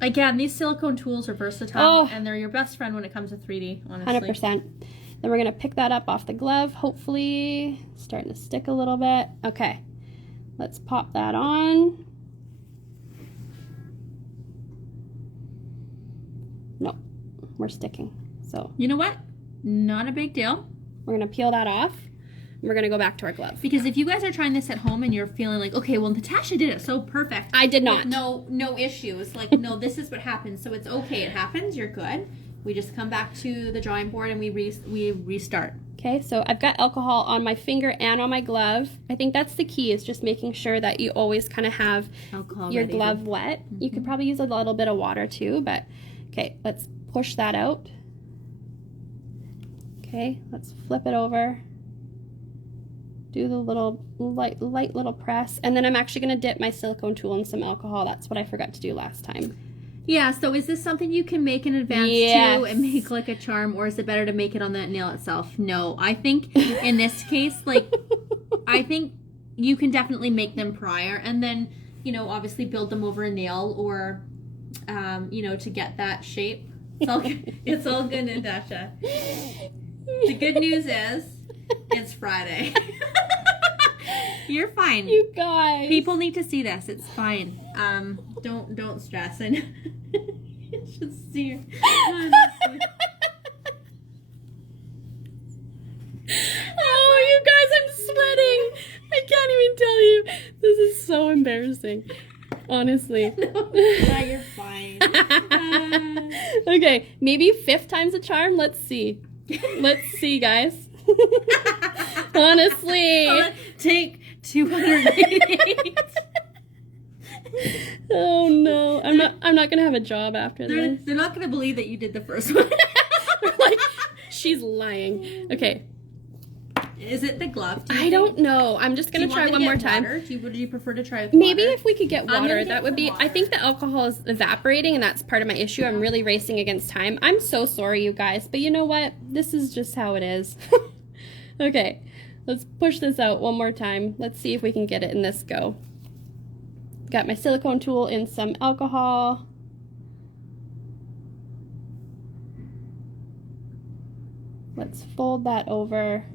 Again, these silicone tools are versatile, and they're your best friend when it comes to 3D, honestly. 100%. Then we're going to pick that up off the glove, hopefully. It's starting to stick a little bit. Okay, let's pop that on. Nope, we're sticking. So you know what? Not a big deal. We're going to peel that off. We're going to go back to our glove. Because if you guys are trying this at home and you're feeling like, okay, well, Natasha did it so perfect. I did not. No issues. Like, no, this is what happens. So it's okay. It happens. You're good. We just come back to the drawing board and we restart. Okay, so I've got alcohol on my finger and on my glove. I think that's the key, is just making sure that you always kind of have alcohol your ready. glove wet. You could probably use a little bit of water too, but okay, let's push that out. Okay, let's flip it over. Do the little light little press, and then I'm actually going to dip my silicone tool in some alcohol. That's what I forgot to do last time. Yeah, so is this something you can make in advance too and make like a charm, or is it better to make it on the nail itself? No, I think in this case, like, I think you can definitely make them prior and then, you know, obviously build them over a nail or, you know, to get that shape. It's all good, Natasha. The good news is it's Friday. You're fine. You guys. People need to see this. It's fine. Don't stress. And you should see her. Oh, you guys, I'm sweating. I can't even tell you. This is so embarrassing. Honestly. No, you're fine. Okay, maybe 5th time's a charm. Let's see. Let's see, guys. Honestly. Take 288. Oh no. I'm not gonna have a job after this. They're not gonna believe that you did the first one. Like, she's lying. Okay. Is it the glove? I don't know. I'm just going to try one more time. Would you prefer to try with Maybe water? if we could get water, that would be... water. I think the alcohol is evaporating, and that's part of my issue. I'm really racing against time. I'm so sorry, you guys, but you know what? This is just how it is. Okay, let's push this out one more time. Let's see if we can get it in this go. Got my silicone tool in some alcohol. Let's fold that over.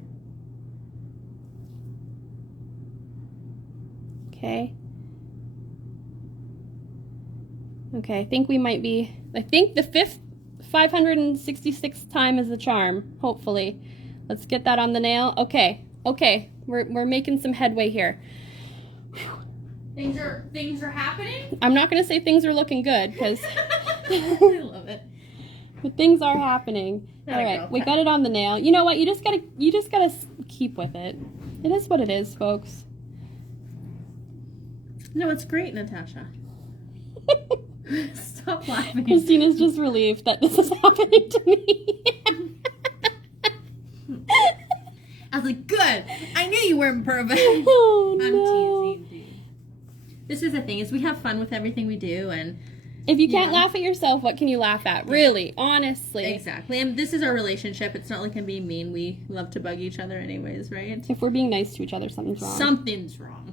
Okay. Okay, I think we might be, I think the 566th time is the charm, hopefully. Let's get that on the nail. Okay, okay, we're making some headway here. Things are happening? I'm not going to say things are looking good, because I love it. But things are happening. There All we right, go. we got it on the nail. You know what? You just gotta keep with it. It is what it is, folks. No, it's great, Natasha. Stop laughing. Christina's just relieved that this is happening to me. I was like, good. I knew you weren't perfect. Oh, I'm no. teasing, dude. This is the thing, is we have fun with everything we do, and If you can't laugh at yourself, what can you laugh at? Really, honestly. exactly. And this is our relationship. It's not like I'm being mean. We love to bug each other anyways, right? If we're being nice to each other, something's wrong. Something's wrong.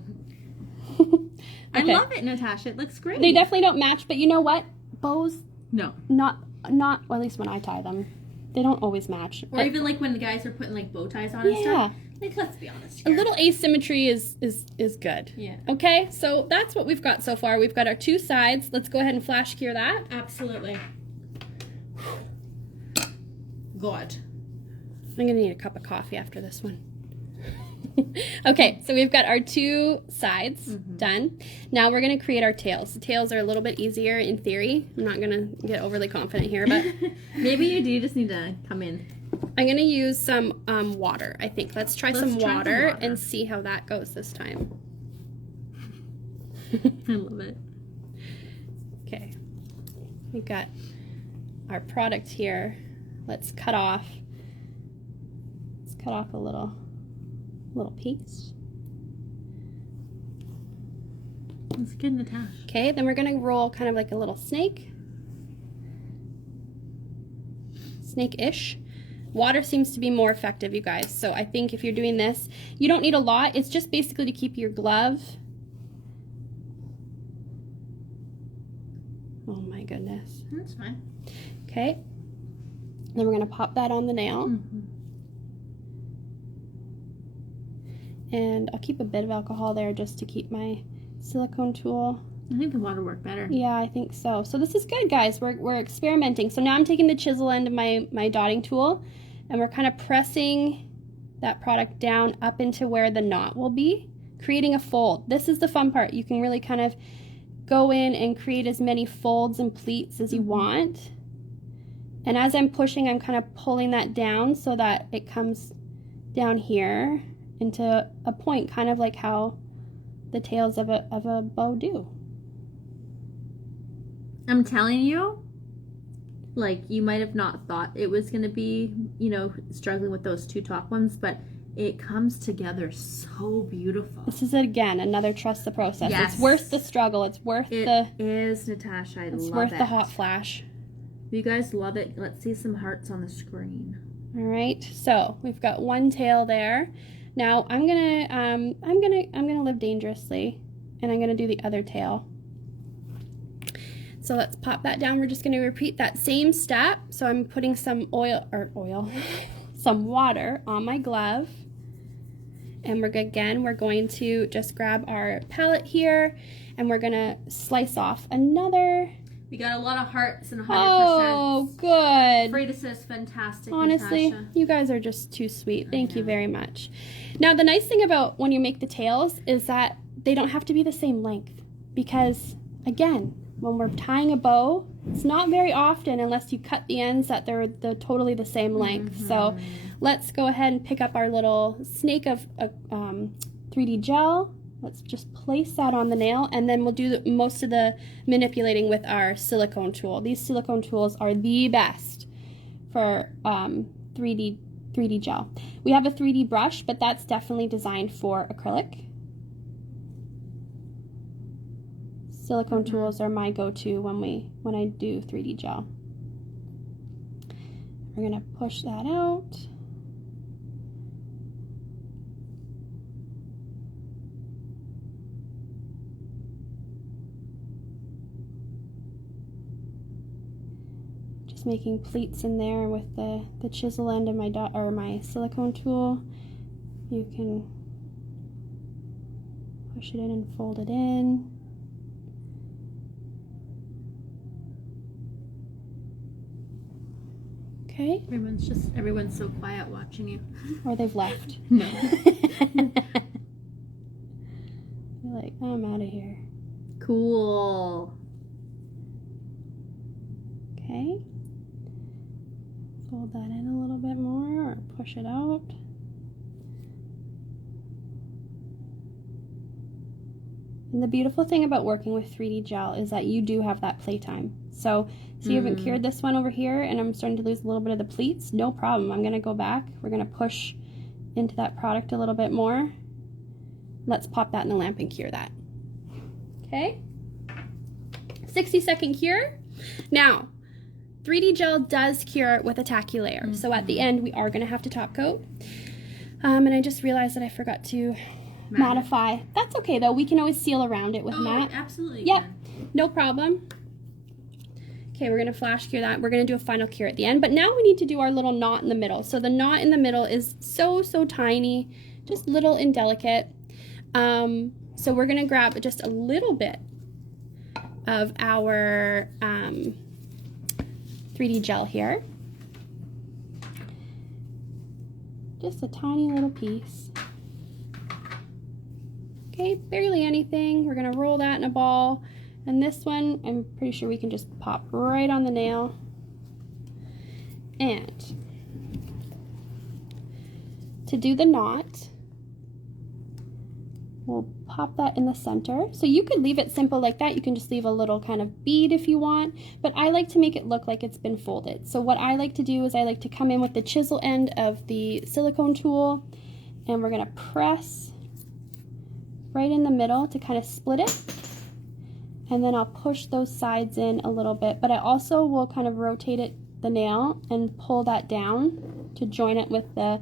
I Okay. love it, Natasha. It looks great. They definitely don't match, but you know what? Bows, No. not, well, at least when I tie them, they don't always match. Or even like when the guys are putting like bow ties on and stuff. Like, let's be honest A here. little asymmetry is good. Yeah. Okay, so that's what we've got so far. We've got our two sides. Let's go ahead and flash cure that. Absolutely. God. I'm gonna need a cup of coffee after this one. Okay, so we've got our two sides done. Now we're gonna create our tails. The tails are a little bit easier in theory. I'm not gonna get overly confident here, but Maybe you do just need to come in. I'm gonna use some water, I think. Let's try some water water. and see how that goes this time. I love it. Okay, we got our product here. Let's cut off. Let's cut off a little piece. That's good, Natasha. Okay, then we're gonna roll kind of like a little snake-ish. Water seems to be more effective, you guys. So I think if you're doing this, you don't need a lot. It's just basically to keep your glove. Oh my goodness. That's fine. Okay. Then we're gonna pop that on the nail. And I'll keep a bit of alcohol there just to keep my silicone tool. I think the water worked better. Yeah, I think so. So this is good, guys. We're experimenting. So now I'm taking the chisel end of my dotting tool, and we're kind of pressing that product down up into where the knot will be, creating a fold. This is the fun part. You can really kind of go in and create as many folds and pleats as you want. And as I'm pushing, I'm kind of pulling that down so that it comes down here into a point, kind of like how the tails of a bow do. I'm telling you, like, you might have not thought it was going to be, you know, struggling with those two top ones, but it comes together so beautiful. This is, again, another trust the process. Yes. It's worth the struggle. It's worth It is, Natasha. it's love worth it. the hot flash. If you guys love it, let's see some hearts on the screen. All right, so we've got one tail there. Now I'm gonna live dangerously, and I'm gonna do the other tail. So let's pop that down. We're just gonna repeat that same step. So I'm putting some some water on my glove, and we're going to just grab our palette here, and we're gonna slice off another. We got a lot of hearts and 100%. Oh, good. Freda says fantastic, Honestly, Natasha. you guys are just too sweet. Thank you very much. Now, the nice thing about when you make the tails is that they don't have to be the same length, because, again, when we're tying a bow, it's not very often unless you cut the ends that they're totally the same length. So let's go ahead and pick up our little snake of 3D gel. Let's just place that on the nail, and then we'll do most of the manipulating with our silicone tool. These silicone tools are the best for 3D 3D gel. We have a 3D brush, but that's definitely designed for acrylic. Silicone tools are my go-to when I do 3D gel. We're gonna push that out. Just making pleats in there with the chisel end of my silicone tool. You can push it in and fold it in. Okay. Everyone's so quiet watching you. Or they've left. No. You're like, I'm out of here. Cool. Okay. Fold that in a little bit more or push it out. And the beautiful thing about working with 3D gel is that you do have that playtime. So, you haven't cured this one over here and I'm starting to lose a little bit of the pleats. No problem. I'm going to go back. We're going to push into that product a little bit more. Let's pop that in the lamp and cure that. Okay. 60-second cure. Now, 3D gel does cure with a tacky layer. So at the end, we are going to have to top coat. And I just realized that I forgot to mattify. That's okay though. We can always seal around it with matte. Absolutely. Yep. No problem. Okay, we're going to flash cure that. We're going to do a final cure at the end. But now we need to do our little knot in the middle. So the knot in the middle is so tiny, just little and delicate. So we're going to grab just a little bit of our 3D gel here. Just a tiny little piece. Okay, barely anything. We're going to roll that in a ball. And this one, I'm pretty sure we can just pop right on the nail. And to do the knot, we'll pop that in the center. So you could leave it simple like that. You can just leave a little kind of bead if you want, but I like to make it look like it's been folded. So what I like to do is I like to come in with the chisel end of the silicone tool, and we're gonna press right in the middle to kind of split it. And then I'll push those sides in a little bit, but I also will kind of rotate the nail and pull that down to join it with the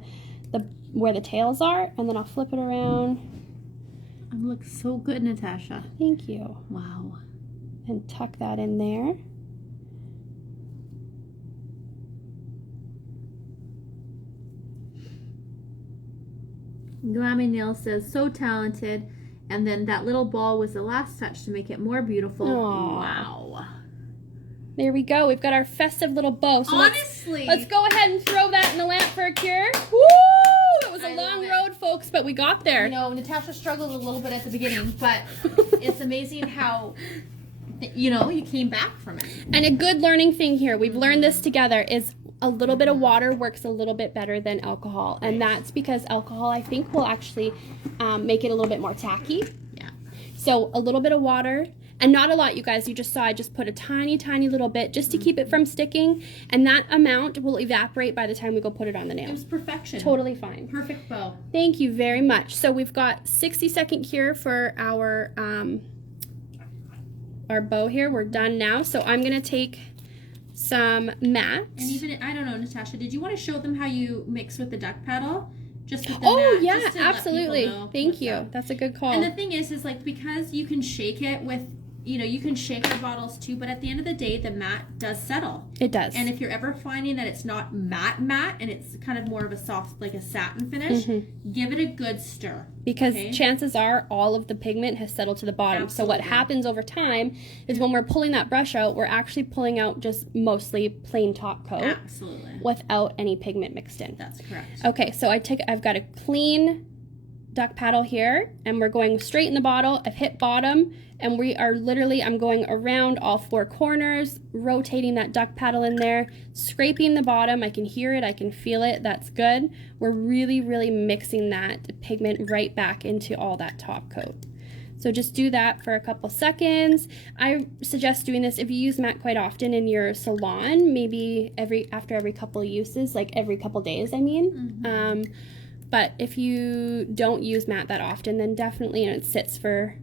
where the tails are, and then I'll flip it around. It looks so good, Natasha. Thank you. Wow. And tuck that in there. Glammy Nail says, so talented. And then that little ball was the last touch to make it more beautiful. Aww. Wow. There we go. We've got our festive little bow. So honestly, let's go ahead and throw that in the lamp for a cure. Woo! It was a long road, folks, but we got there. You know, Natasha struggled a little bit at the beginning, but it's amazing how, you know, you came back from it. And a good learning thing here, we've learned this together, is a little bit of water works a little bit better than alcohol. And that's because alcohol, I think, will actually make it a little bit more tacky. Yeah. So a little bit of water, and not a lot, you guys. You just saw I just put a tiny little bit just to keep it from sticking. And that amount will evaporate by the time we go put it on the nail. It was perfection. Totally fine. Perfect bow. Thank you very much. So we've got 60-second cure for our bow here. We're done now. So I'm going to take some matte. And even, I don't know, Natasha, did you want to show them how you mix with the duck paddle? Just with the oh matte, yeah, just to absolutely. let people know Thank you. that. That's a good call. And the thing is like, because you can shake it with, you know, you can shake the bottles too, but at the end of the day, the matte does settle. It does. And if you're ever finding that it's not matte and it's kind of more of a soft, like a satin finish, give it a good stir. Because chances are all of the pigment has settled to the bottom. Absolutely. So what happens over time is when we're pulling that brush out, we're actually pulling out just mostly plain top coat. Absolutely. Without any pigment mixed in. That's correct. Okay, so I've got a clean duck paddle here, and we're going straight in the bottle. I've hit bottom, and we are literally, I'm going around all four corners, rotating that duck paddle in there, scraping the bottom. I can hear it, I can feel it, that's good. We're really mixing that pigment right back into all that top coat. So just do that for a couple seconds. I suggest doing this if you use matte quite often in your salon, maybe after every couple uses, like every couple days, I mean. But if you don't use matte that often, then definitely, and it sits for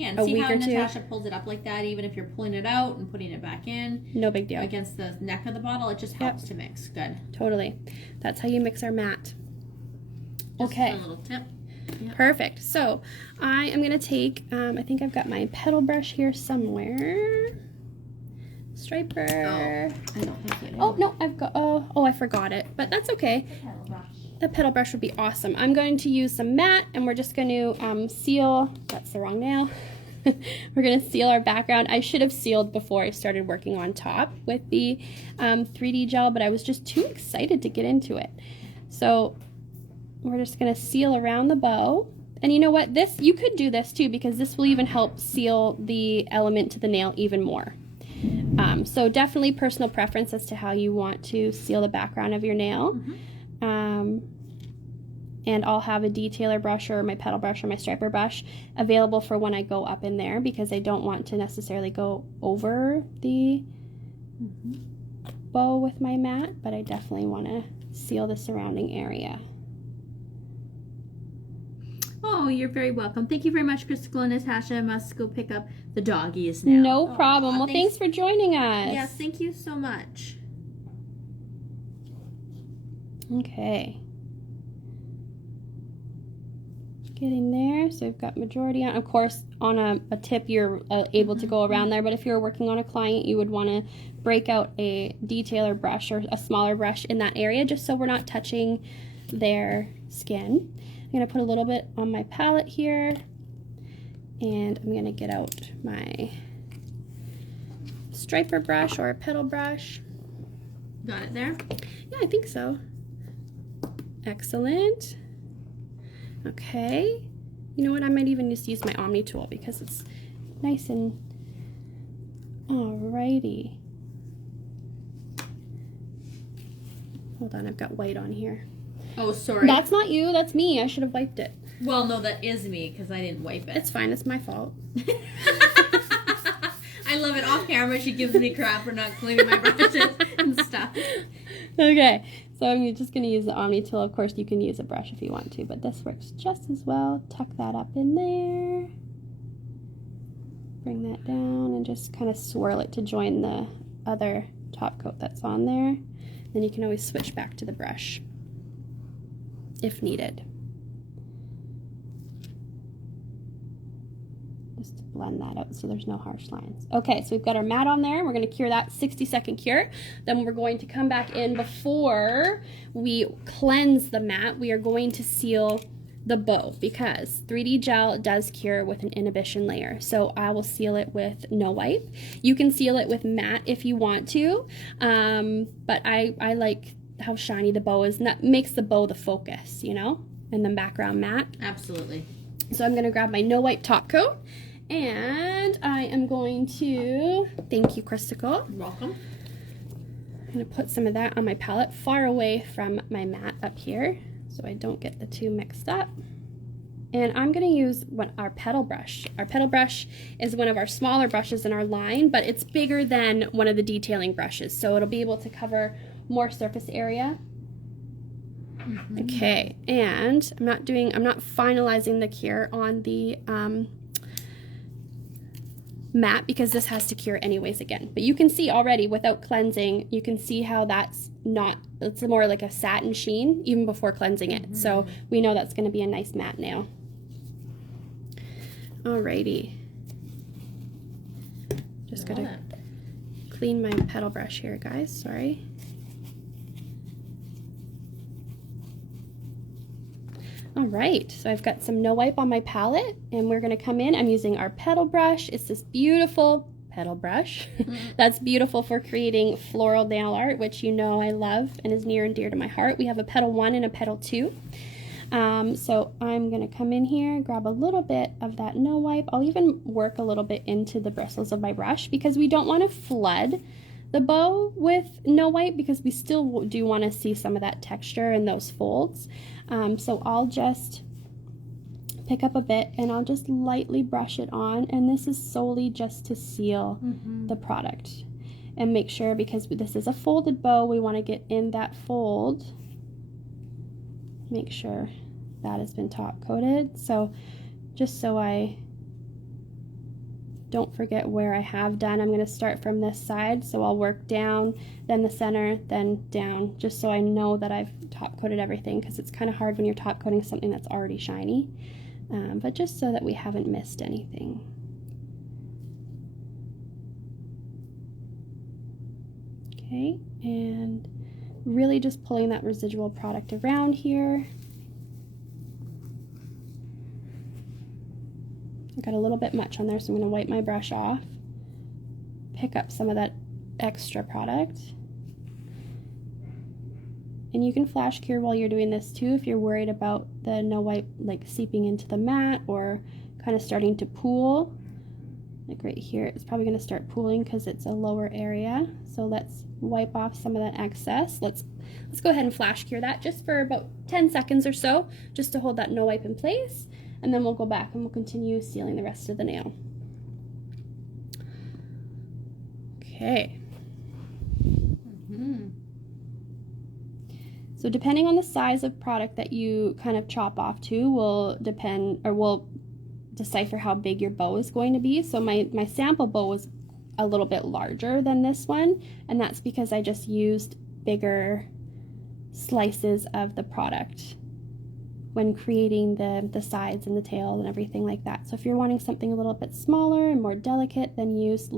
and a see week how or two. Natasha pulls it up like that, even if you're pulling it out and putting it back in. No big deal. Against the neck of the bottle, it just helps to mix. Good. Totally. That's how you mix our matte. Just okay. a little tip. Yep. Perfect. So I am going to take, I think I've got my pedal brush here somewhere. Striper. Oh, I don't think you do. Oh, no, I've got, oh, I forgot it, but that's okay. The pedal brush would be awesome. I'm going to use some matte, and we're just going to seal, that's the wrong nail. We're going to seal our background. I should have sealed before I started working on top with the 3D gel, but I was just too excited to get into it. So we're just going to seal around the bow. And you know what? You could do this too, because this will even help seal the element to the nail even more. So definitely personal preference as to how you want to seal the background of your nail. And I'll have a detailer brush or my pedal brush or my striper brush available for when I go up in there, because I don't want to necessarily go over the bow with my mat, but I definitely want to seal the surrounding area. Oh, you're very welcome. Thank you very much, Chrystacle and Natasha. I must go pick up the doggies now. No problem. Well, thanks for joining us. Yes, thank you so much. Okay. Getting there. So we've got majority on. Of course, on a tip, you're able to go around there. But if you're working on a client, you would want to break out a detailer brush or a smaller brush in that area, just so we're not touching their skin. I'm going to put a little bit on my palette here, and I'm going to get out my striper brush or a pedal brush. Got it there? Yeah, I think so. Excellent. Okay. You know what? I might even just use my Omni Tool because it's nice and... Alrighty. Hold on, I've got white on here. Oh, sorry. That's not you, that's me. I should have wiped it. Well, no, that is me because I didn't wipe it. It's fine, it's my fault. I love it. Off camera, she gives me crap for not cleaning my brushes and stuff. Okay, so I'm just going to use the Omni Tool. Of course, you can use a brush if you want to, but this works just as well. Tuck that up in there. Bring that down and just kind of swirl it to join the other top coat that's on there. Then you can always switch back to the brush if needed. Just to blend that out so there's no harsh lines. Okay, so we've got our mat on there. We're going to cure that 60-second cure. Then we're going to come back in before we cleanse the mat. We are going to seal the bow because 3D gel does cure with an inhibition layer. So I will seal it with no wipe. You can seal it with matte if you want to, but I like how shiny the bow is, and that makes the bow the focus, you know, and the background matte. Absolutely. So I'm going to grab my no wipe top coat, and I am going to, thank you, Chrystacle. You're welcome. I'm going to put some of that on my palette far away from my mat up here so I don't get the two mixed up. And I'm going to use our pedal brush. Our pedal brush is one of our smaller brushes in our line, but it's bigger than one of the detailing brushes, so it'll be able to cover more surface area. Okay, and I'm not finalizing the cure on the mat because this has to cure anyways again. But you can see already without cleansing, you can see how it's more like a satin sheen even before cleansing it. So we know that's going to be a nice matte nail. Alrighty. Just gotta clean my pedal brush here, guys. Sorry. Alright, so I've got some no wipe on my palette, and we're going to come in. I'm using our pedal brush. It's this beautiful pedal brush that's beautiful for creating floral nail art, which you know I love and is near and dear to my heart. We have a pedal 1 and a pedal 2. So I'm going to come in here, grab a little bit of that no wipe. I'll even work a little bit into the bristles of my brush because we don't want to flood the bow with no wipe because we still do want to see some of that texture and those folds. So I'll just pick up a bit and I'll just lightly brush it on, and this is solely just to seal the product. And make sure, because this is a folded bow, we want to get in that fold, make sure that has been top coated. So just so I don't forget where I have done, I'm going to start from this side, so I'll work down, then the center, then down, just so I know that I've top coated everything, because it's kind of hard when you're top coating something that's already shiny, but just so that we haven't missed anything. Okay, and really just pulling that residual product around here. I got a little bit much on there, so I'm going to wipe my brush off, pick up some of that extra product. And you can flash cure while you're doing this too if you're worried about the no wipe like seeping into the mat or kind of starting to pool. Like right here, it's probably going to start pooling because it's a lower area. So let's wipe off some of that excess. Let's go ahead and flash cure that just for about 10 seconds or so, just to hold that no wipe in place. And then we'll go back and we'll continue sealing the rest of the nail. Okay. So depending on the size of product that you kind of chop off to will decipher how big your bow is going to be. So my sample bow was a little bit larger than this one, and that's because I just used bigger slices of the product when creating the sides and the tail and everything like that. So if you're wanting something a little bit smaller and more delicate, then use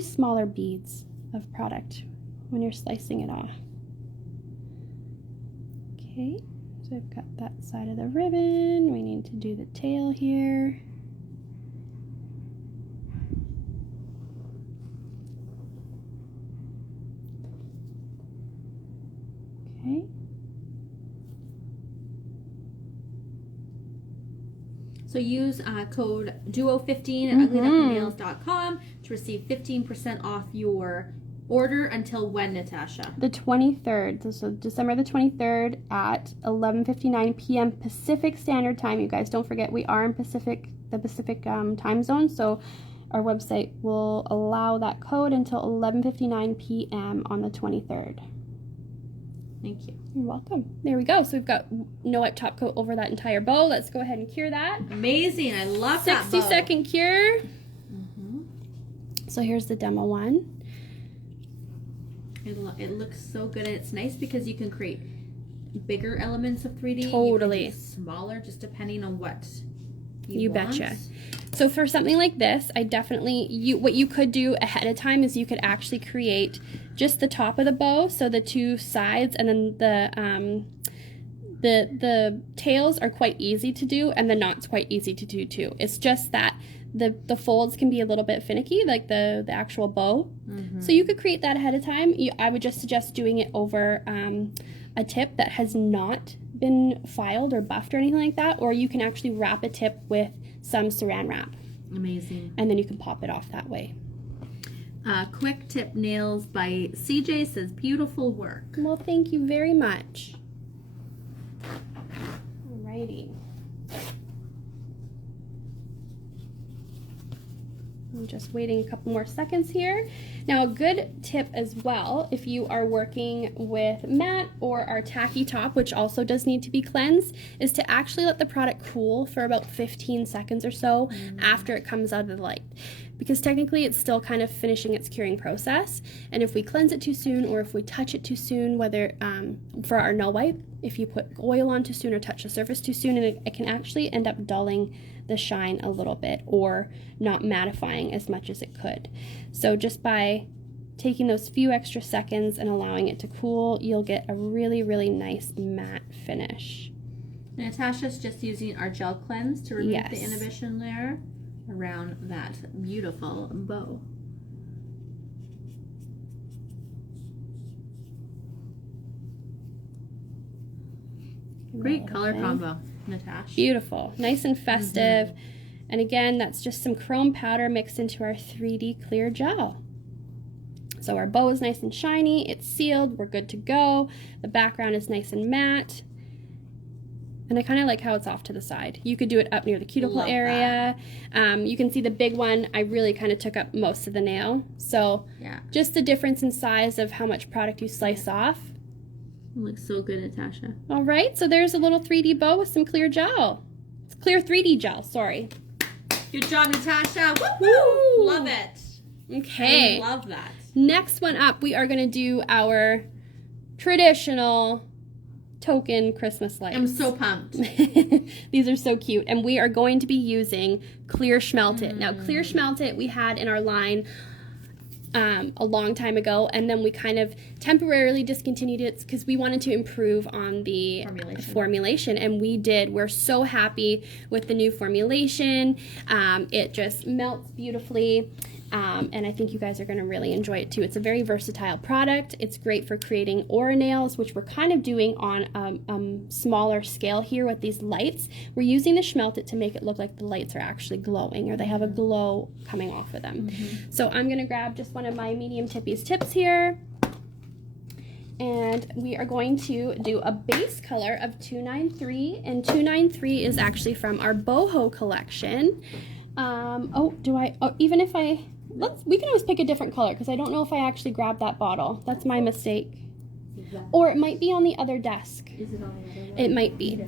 smaller beads of product when you're slicing it off. Okay, so I've got that side of the ribbon. We need to do the tail here. Okay. So use code DUO15 at uglyducklingnails.com to receive 15% off your order. Until when, Natasha? The 23rd. So December the 23rd at 11:59 p.m. Pacific Standard Time. You guys don't forget we are in the Pacific time zone, so our website will allow that code until 11:59 p.m. on the 23rd. Thank you. You're welcome. There we go. So we've got no wipe top coat over that entire bow. Let's go ahead and cure that. Amazing. I love that bow. 60-second cure. So here's the demo one. It looks so good, and it's nice because you can create bigger elements of 3D. Totally. You can do smaller, just depending on what you want. betcha. So for something like this, I definitely, what you could do ahead of time is you could actually create just the top of the bow, so the two sides, and then the tails are quite easy to do, and the knots quite easy to do too. It's just that the folds can be a little bit finicky, like the actual bow. So you could create that ahead of time. I would just suggest doing it over a tip that has not been filed or buffed or anything like that, or you can actually wrap a tip with some saran wrap. Amazing. And then you can pop it off that way. Quick Tip Nails by CJ says, beautiful work. Well, thank you very much. Alrighty. I'm just waiting a couple more seconds here. Now, a good tip as well, if you are working with matte or our tacky top, which also does need to be cleansed, is to actually let the product cool for about 15 seconds or so after it comes out of the light. Because technically it's still kind of finishing its curing process. And if we cleanse it too soon, or if we touch it too soon, whether for our no wipe, if you put oil on too soon or touch the surface too soon, and it can actually end up dulling the shine a little bit or not mattifying as much as it could. So just by taking those few extra seconds and allowing it to cool, you'll get a really, really nice matte finish. Natasha's just using our gel cleanse to remove the inhibition layer around that beautiful bow. Great color combo, Natasha. Beautiful, nice and festive. And again, that's just some chrome powder mixed into our 3D clear gel. So our bow is nice and shiny, it's sealed, we're good to go. The background is nice and matte. And I kind of like how it's off to the side. You could do it up near the cuticle Love area. You can see the big one, I really kind of took up most of the nail. So Yeah. just the difference in size of how much product you slice off. It looks so good, Natasha. All right, so there's a little 3D bow with some clear gel. It's clear 3D gel, sorry. Good job, Natasha. Woo-hoo! Love it. Okay. I love that. Next one up, we are going to do our traditional token Christmas lights. I'm so pumped. These are so cute. And we are going to be using Clear Schmelt It. Now, Clear Schmelt It we had in our line a long time ago, and then we kind of temporarily discontinued it because we wanted to improve on the formulation, and we did. We're so happy with the new formulation. It just melts beautifully. And I think you guys are going to really enjoy it too. It's a very versatile product. It's great for creating aura nails, which we're kind of doing on a smaller scale here with these lights. We're using the Schmelt It to make it look like the lights are actually glowing, or they have a glow coming off of them. So I'm going to grab just one of my medium tippies tips here. And we are going to do a base color of 293. And 293 is actually from our boho collection. We can always pick a different color because I don't know if I actually grabbed that bottle. That's my mistake. Or it might be on the other desk. Is it on the other one? It might be.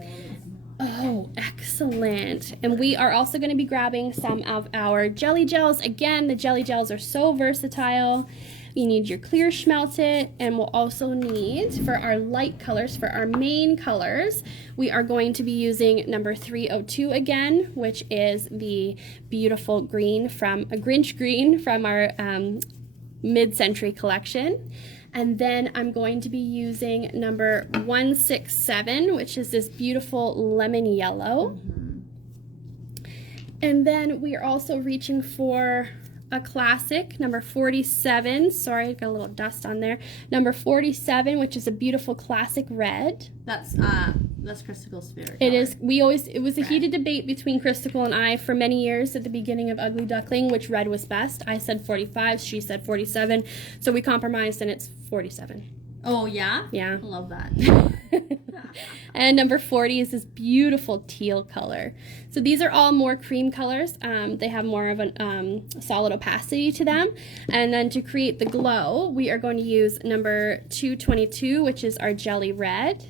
Oh, excellent. And we are also going to be grabbing some of our jelly gels. Again, the jelly gels are so versatile. You need your clear Schmelt It, and we'll also need, for our light colors, for our main colors, we are going to be using number 302 again, which is the beautiful green from a Grinch green from our mid-century collection. And then I'm going to be using number 167, which is this beautiful lemon yellow. And then we are also reaching for a classic, number 47. Sorry, got a little dust on there. Number 47, which is a beautiful classic red. That's Chrystacle's favorite It color. is. It was a heated debate between Chrystacle and I for many years at the beginning of Ugly Duckling, which red was best. I said 45, she said 47. So we compromised and it's 47. Oh, yeah? Yeah. I love that. And number 40 is this beautiful teal color. So these are all more cream colors. They have more of a solid opacity to them. And then to create the glow, we are going to use number 222, which is our jelly red.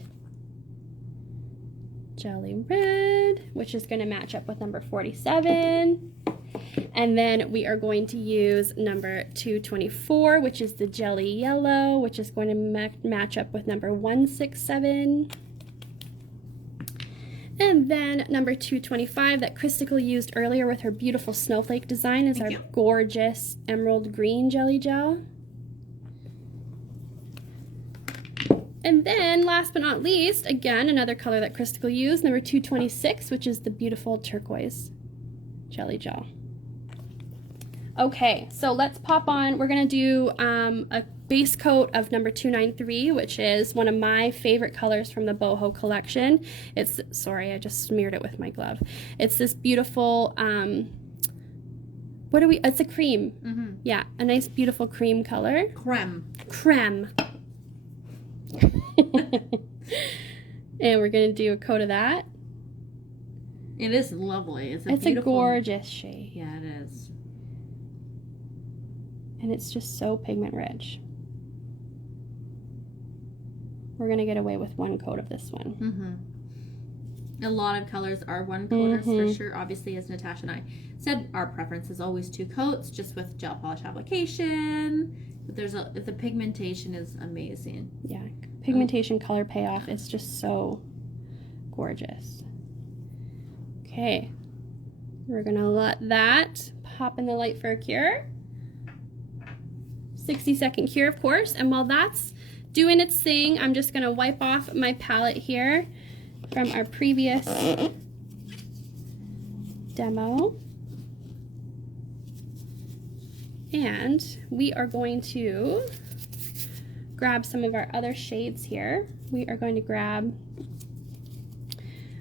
Jelly red, which is going to match up with number 47. And then we are going to use number 224, which is the jelly yellow, which is going to match up with number 167. And then number 225 that Chrystacle used earlier with her beautiful snowflake design is our gorgeous emerald green jelly gel. And then last but not least, again, another color that Chrystacle used, number 226, which is the beautiful turquoise jelly gel. Okay, so let's pop on. We're going to do a base coat of number 293, which is one of my favorite colors from the boho collection. It's, sorry, I just smeared it with my glove. It's this beautiful, it's a cream. Yeah, a nice beautiful cream color. Creme. And we're going to do a coat of that. It is lovely. It's a gorgeous shade. Yeah, it is. And it's just so pigment rich. We're going to get away with one coat of this one. A lot of colors are one coaters for sure. Obviously, as Natasha and I said, our preference is always 2 coats, just with gel polish application. But the pigmentation is amazing. Yeah, pigmentation color payoff is just so gorgeous. Okay, we're going to let that pop in the light for a cure. 60-second cure, of course, and while that's doing its thing, I'm just going to wipe off my palette here from our previous demo. And we are going to grab some of our other shades here. We are going to grab,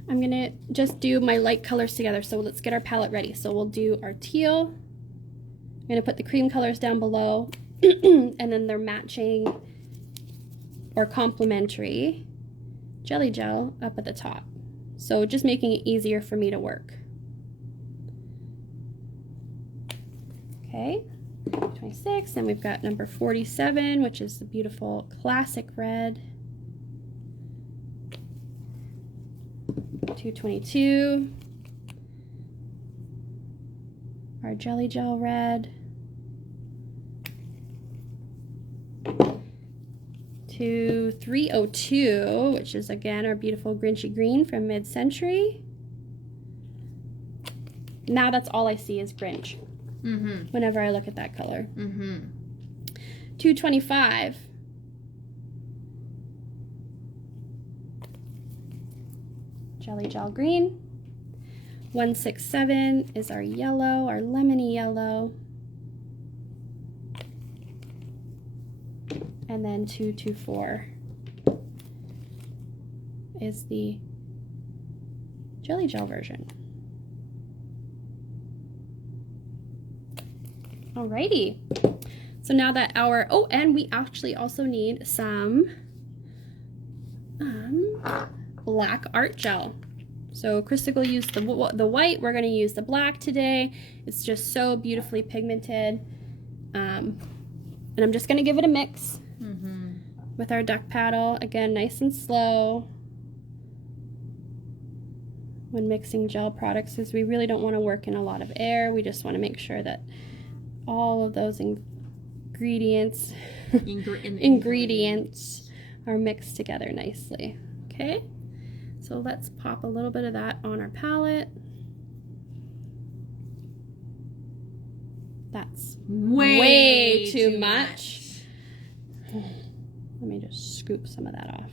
I'm going to just do my light colors together, so let's get our palette ready. So we'll do our teal. I'm going to put the cream colors down below. And then they're matching or complementary jelly gel up at the top. So just making it easier for me to work. Okay, 26, then we've got number 47, which is the beautiful classic red. 222, our jelly gel red. 302, which is again our beautiful Grinchy green from mid-century. Now that's all I see is Grinch. Whenever I look at that color. 225. Jelly gel green. 167 is our yellow, our lemony yellow. And then 224 is the jelly gel version. Alrighty. So now that our, oh, and we actually also need some black art gel. So Chrystacle used the white, we're gonna use the black today. It's just so beautifully pigmented. And I'm just gonna give it a mix with our duck paddle. Again, nice and slow when mixing gel products, because we really don't wanna work in a lot of air. We just wanna make sure that all of those ingredients are mixed together nicely. Okay, so let's pop a little bit of that on our palette. That's way too much. Let me just scoop some of that off.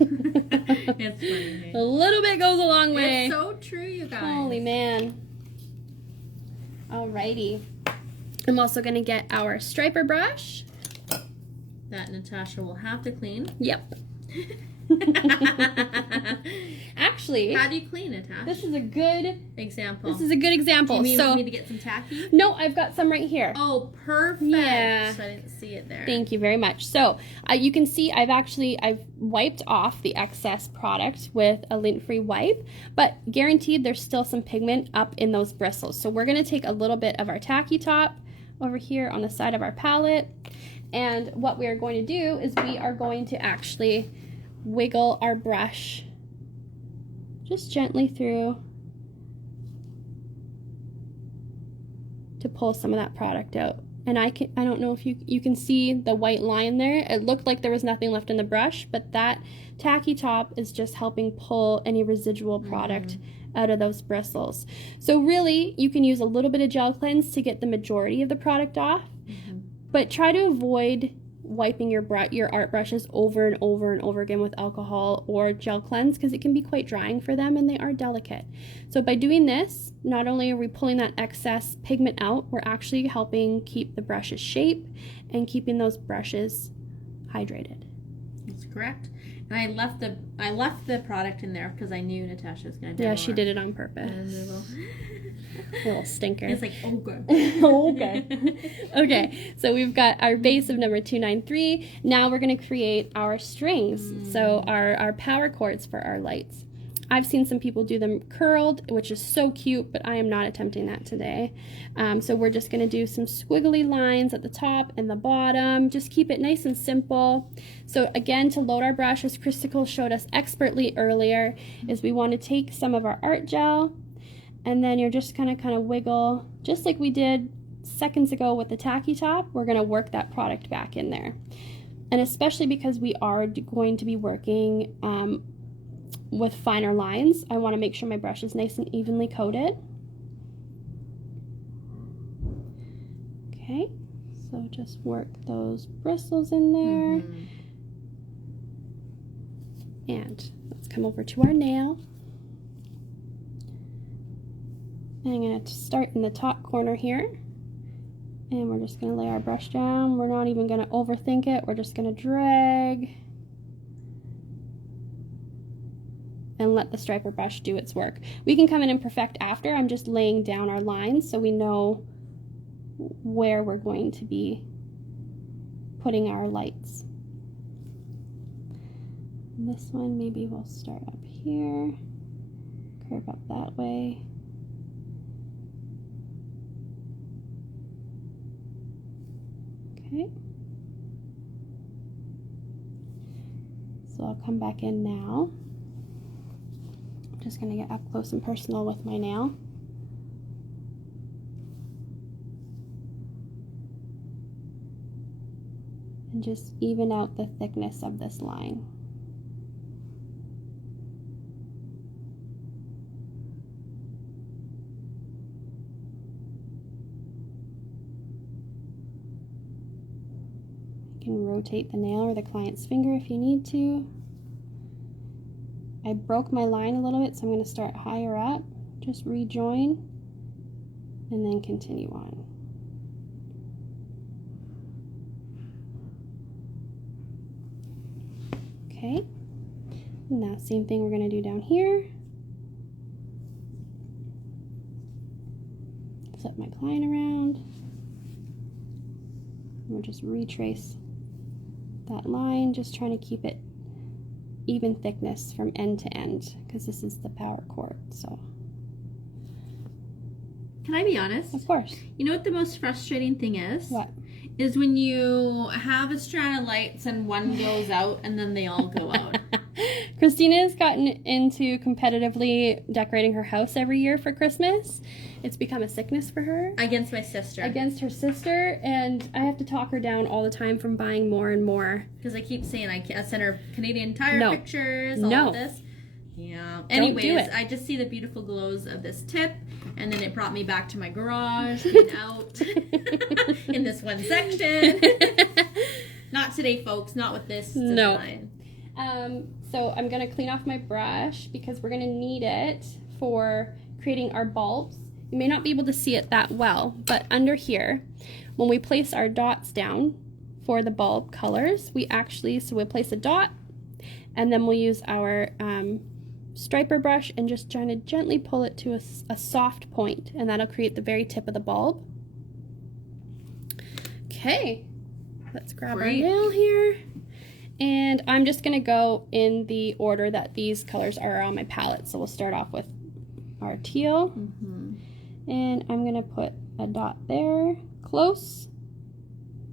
It's funny. A little bit goes a long way. It's so true, you guys. Holy man. Alrighty. I'm also going to get our striper brush. That Natasha will have to clean. Yep. Actually, how do you clean it, Natasha? This is a good example. This is a good example. Do you so, need to get some tacky? No, I've got some right here. Oh, perfect. Yeah. So I didn't see it there. Thank you very much. So you can see I've wiped off the excess product with a lint-free wipe, but guaranteed there's still some pigment up in those bristles. So we're going to take a little bit of our tacky top over here on the side of our palette, and what we are going to do is we are going to actually wiggle our brush just gently through to pull some of that product out. And I don't know if you can see the white line there. It looked like there was nothing left in the brush, but that tacky top is just helping pull any residual product out of those bristles. So really, you can use a little bit of gel cleanse to get the majority of the product off, but try to avoid wiping your art brushes over and over and over again with alcohol or gel cleanse, because it can be quite drying for them and they are delicate. So by doing this, not only are we pulling that excess pigment out, we're actually helping keep the brush's shape and keeping those brushes hydrated. That's correct. And I left the product in there because I knew Natasha was going to do it. Yeah, she did it on purpose. Little stinker. It's like, oh, good. Okay. Okay, so we've got our base of number 293. Now we're going to create our strings. So our power cords for our lights. I've seen some people do them curled, which is so cute, but I am not attempting that today. So we're just going to do some squiggly lines at the top and the bottom. Just keep it nice and simple. So again, to load our brush, as Chrystacle showed us expertly earlier, is we want to take some of our art gel, and then you're just going to kind of wiggle, just like we did seconds ago with the tacky top. We're going to work that product back in there. And especially because we are going to be working with finer lines, I want to make sure my brush is nice and evenly coated. Okay, so just work those bristles in there. And let's come over to our nail. And I'm going to start in the top corner here. And we're just going to lay our brush down. We're not even going to overthink it. We're just going to drag and let the striper brush do its work. We can come in and perfect after. I'm just laying down our lines so we know where we're going to be putting our lights. And this one, maybe we'll start up here, curve up that way. Okay. So I'll come back in now. I'm just going to get up close and personal with my nail. And just even out the thickness of this line. You can rotate the nail or the client's finger if you need to. I broke my line a little bit, so I'm going to start higher up. Just rejoin and then continue on. Okay, now same thing we're going to do down here. Flip my client around. And we'll just retrace that line, just trying to keep it even thickness from end to end, because this is the power cord. So, can I be honest? Of course. You know what the most frustrating thing is? What? Is when you have a strand of lights and one goes out and then they all go out. Christina's gotten into competitively decorating her house every year for Christmas. It's become a sickness for her. Against my sister. Against her sister, and I have to talk her down all the time from buying more and more. Because I keep saying I send her Canadian Tire pictures, all of this. Yeah. Anyways, I just see the beautiful glows of this tip, and then it brought me back to my garage, being out in this one section. Not today, folks. Not with this design. So I'm going to clean off my brush because we're going to need it for creating our bulbs. You may not be able to see it that well, but under here, when we place our dots down for the bulb colors, we'll place a dot, and then we'll use our striper brush and just trying to gently pull it to a soft point, and that'll create the very tip of the bulb. Okay, let's grab our nail here. And I'm just going to go in the order that these colors are on my palette. So we'll start off with our teal. And I'm going to put a dot there close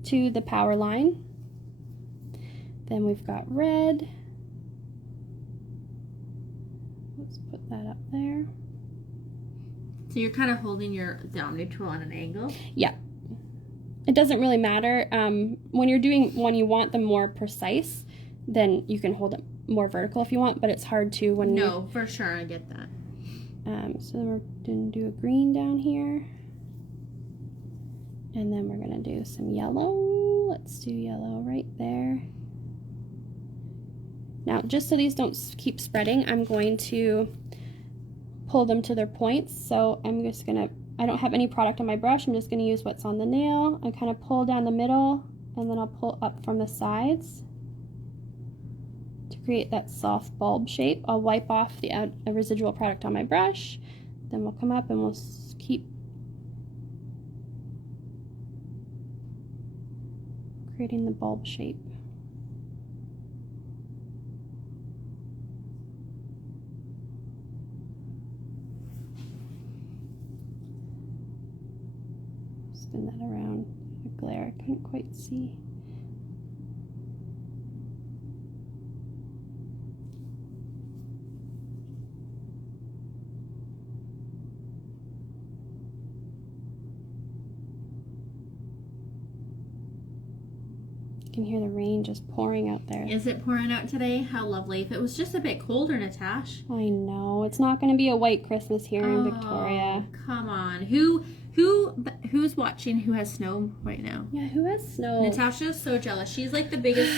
to the power line. Then we've got red. Let's put that up there. So you're kind of holding the Omni Tool on an angle? Yeah. It doesn't really matter. When you want them more precise, then you can hold it more vertical if you want, but it's hard to when No, for sure, I get that. So then we're going to do a green down here. And then we're going to do some yellow. Let's do yellow right there. Now, just so these don't keep spreading, I'm going to pull them to their points. So I'm just going to, I don't have any product on my brush. I'm just going to use what's on the nail. I kind of pull down the middle, and then I'll pull up from the sides to create that soft bulb shape. I'll wipe off the residual product on my brush. Then we'll come up and we'll keep creating the bulb shape. Spin that around. The glare, I couldn't quite see. You can hear the rain just pouring out there. Is it pouring out today? How lovely. If it was just a bit colder, Natasha. I know. It's not going to be a white Christmas here in Victoria. Come on. Who's watching who has snow right now? Yeah, who has snow? Natasha's so jealous. She's like the biggest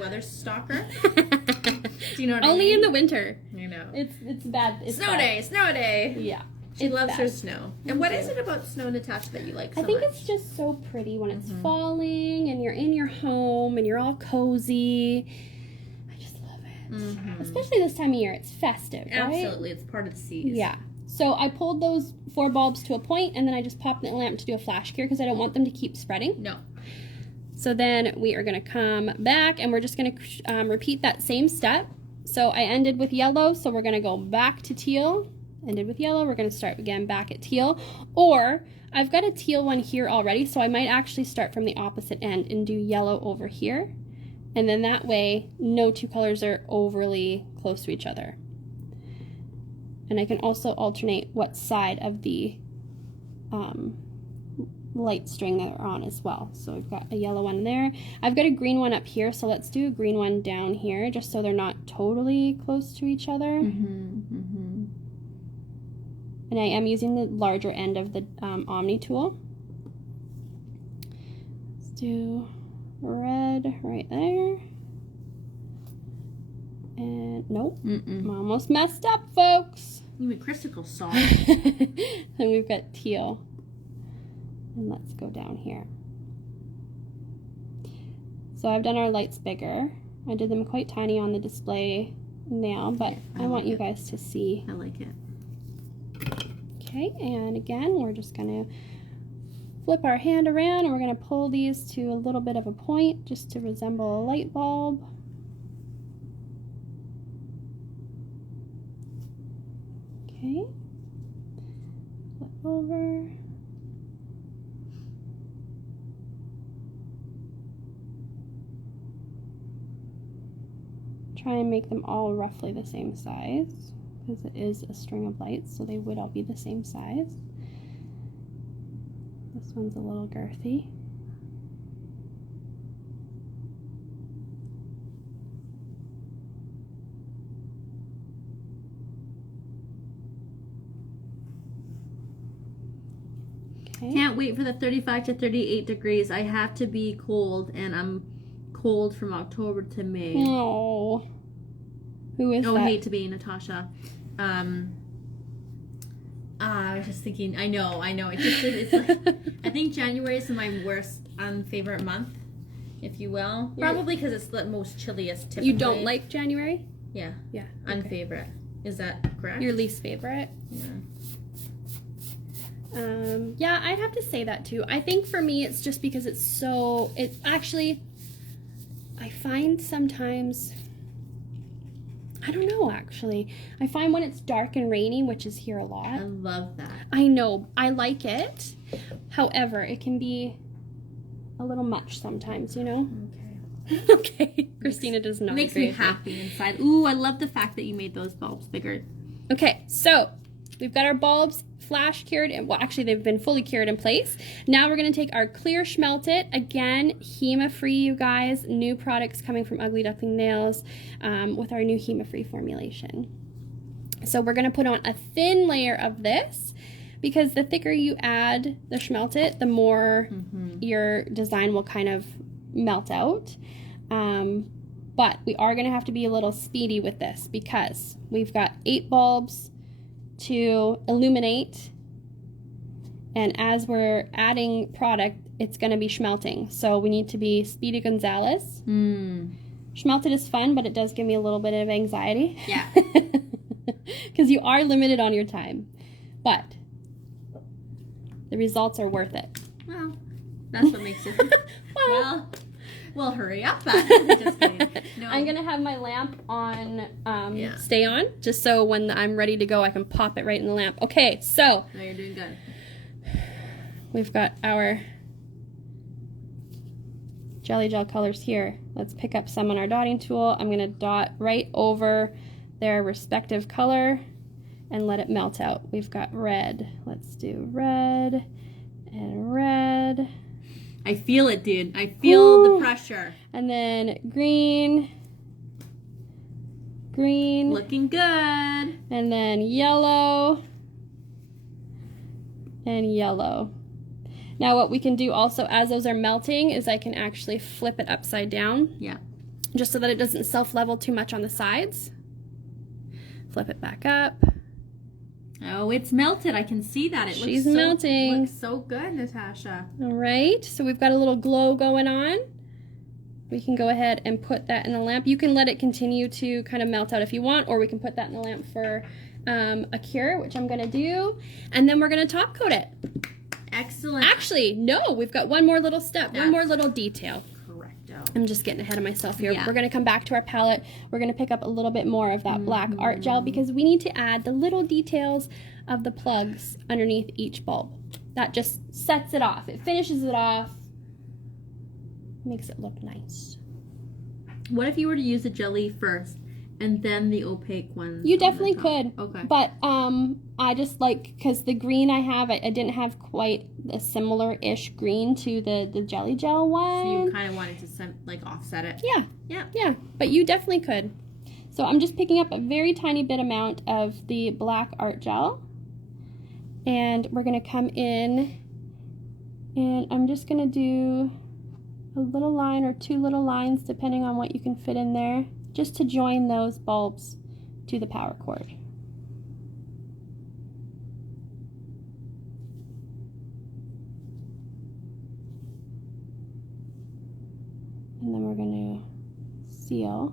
weather stalker. Do you know what I mean? Only in the winter. I know. It's bad. It's snow bad. day, snow day. Yeah. She loves her snow. And what is it about snow, Natasha, that you like so much? I think it's just so pretty when it's falling and you're in your home and you're all cozy. I just love it. Especially this time of year. It's festive, right? Absolutely. It's part of the season. Yeah. So I pulled those 4 bulbs to a point, and then I just popped the lamp to do a flash cure because I don't want them to keep spreading. No. So then we are going to come back and we're just going to repeat that same step. So I ended with yellow, so we're going to go back to teal. Ended with yellow, we're going to start again back at teal. Or I've got a teal one here already, so I might actually start from the opposite end and do yellow over here. And then that way, no two colors are overly close to each other. And I can also alternate what side of the light string that they're on as well. So I've got a yellow one there. I've got a green one up here, so let's do a green one down here just so they're not totally close to each other. And I am using the larger end of the Omni Tool. Let's do red right there. And nope, I'm almost messed up, folks. Even Chrystacle saw. Then we've got teal. And let's go down here. So I've done our lights bigger. I did them quite tiny on the display nail, but I want you guys to see. I like it. Okay, and again, we're just gonna flip our hand around and we're gonna pull these to a little bit of a point just to resemble a light bulb. Okay, flip over. Try and make them all roughly the same size because it is a string of lights, so they would all be the same size. This one's a little girthy. Okay. Can't wait for the 35 to 38 degrees. I have to be cold, and I'm cold from October to May. Oh. Who is that? I hate to be Natasha. I was just thinking. I know. It's like, I think January is my worst favorite month, if you will. Probably because it's the most chilliest. Typically. You don't like January? Yeah. Yeah. Okay. Unfavorite. Is that correct? Your least favorite? Yeah. Yeah, I'd have to say that too. I think for me, it's just because it's actually, I find sometimes, I don't know actually. I find when it's dark and rainy, which is here a lot. I love that. I know. I like it. However, it can be a little much sometimes, you know? Okay. Okay. Christina does not Makes agree me with me. happy inside. Ooh, I love the fact that you made those bulbs bigger. Okay, so we've got our bulbs flash cured, and well, actually they've been fully cured in place. Now we're going to take our clear Schmelt It, again, HEMA-free, you guys, new products coming from Ugly Duckling Nails with our new HEMA-free formulation. So we're going to put on a thin layer of this because the thicker you add the Schmelt It, the more your design will kind of melt out. But we are going to have to be a little speedy with this because we've got 8 bulbs to illuminate, and as we're adding product, it's going to be schmelting. So we need to be Speedy Gonzalez. Schmelted is fun, but it does give me a little bit of anxiety. Yeah. Because you are limited on your time. But the results are worth it. Well, that's what makes it. Well, hurry up. Just kidding. No. I'm going to have my lamp on, stay on, just so when I'm ready to go, I can pop it right in the lamp. Okay, so. No, you're doing good. We've got our jelly gel colors here. Let's pick up some on our dotting tool. I'm going to dot right over their respective color and let it melt out. We've got red. Let's do red and red. I feel it, dude. I feel the pressure. And then green. Green. Looking good. And then yellow. And yellow. Now what we can do also as those are melting is I can actually flip it upside down. Yeah. Just so that it doesn't self-level too much on the sides. Flip it back up. Oh, it's melted. I can see that. She's melting. Looks so good, Natasha. All right, so we've got a little glow going on. We can go ahead and put that in the lamp. You can let it continue to kind of melt out if you want, or we can put that in the lamp for a cure, which I'm going to do. And then we're going to top coat it. Excellent. Actually, no, we've got one more little step, one more little detail. Correcto. I'm just getting ahead of myself here. Yeah. We're going to come back to our palette. We're going to pick up a little bit more of that black art gel because we need to add the little details of the plugs underneath each bulb. That just sets it off. It finishes it off. Makes it look nice. What if you were to use the jelly first and then the opaque ones? You definitely could. Okay. But I just like, because the green I have, I didn't have quite a similar-ish green to the jelly gel one. So you kind of wanted to like offset it. Yeah. Yeah. Yeah, but you definitely could. So I'm just picking up a very tiny bit amount of the black art gel. And we're going to come in and I'm just going to do a little line or two little lines depending on what you can fit in there, just to join those bulbs to the power cord. And then we're going to seal.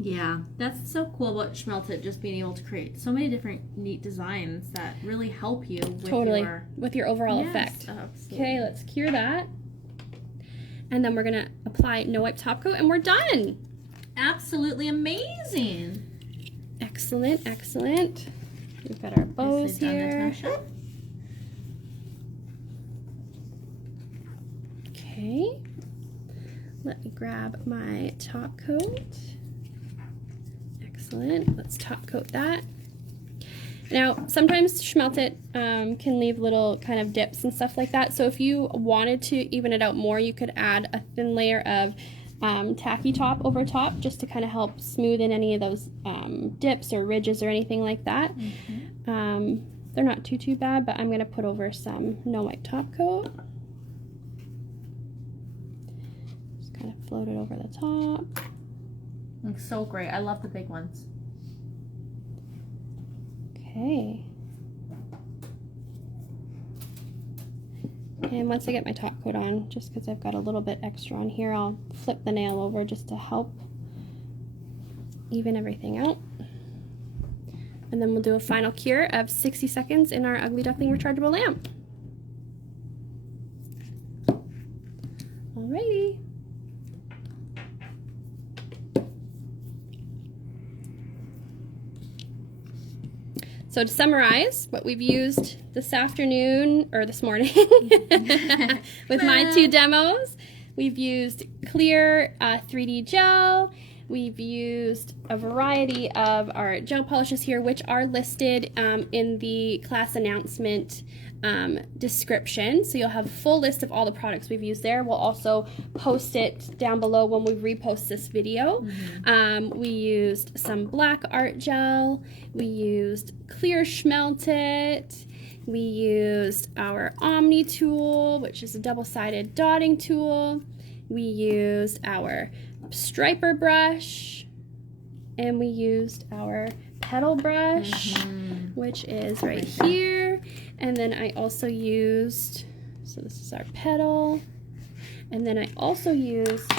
Yeah, that's so cool about Schmelt It, just being able to create so many different neat designs that really help you with with your overall effect. Absolutely. Okay, let's cure that. And then we're going to apply No Wipe Topcoat and we're done. Absolutely amazing. Excellent, excellent. We've got our bows Nicely done, here. Natasha. Okay. Let me grab my top coat. Excellent. Let's top coat that. Now, sometimes Schmelt It can leave little kind of dips and stuff like that. So if you wanted to even it out more, you could add a thin layer of tacky top over top just to kind of help smooth in any of those dips or ridges or anything like that. They're not too bad, but I'm going to put over some No Wipe Topcoat. Just kind of float it over the top. Looks so great. I love the big ones. Okay. And once I get my top coat on, just because I've got a little bit extra on here, I'll flip the nail over just to help even everything out. And then we'll do a final cure of 60 seconds in our Ugly Duckling rechargeable lamp. Alrighty. So to summarize what we've used this afternoon, or this morning, with my two demos, we've used clear 3D gel, we've used a variety of our gel polishes here, which are listed in the class announcement description. So you'll have a full list of all the products we've used there. We'll also post it down below when we repost this video. We used some black art gel. We used clear Schmelt It. We used our Omni Tool, which is a double-sided dotting tool. We used our striper brush. And we used our petal brush, which is right here. And then I also used, so this is our petal. And then I also used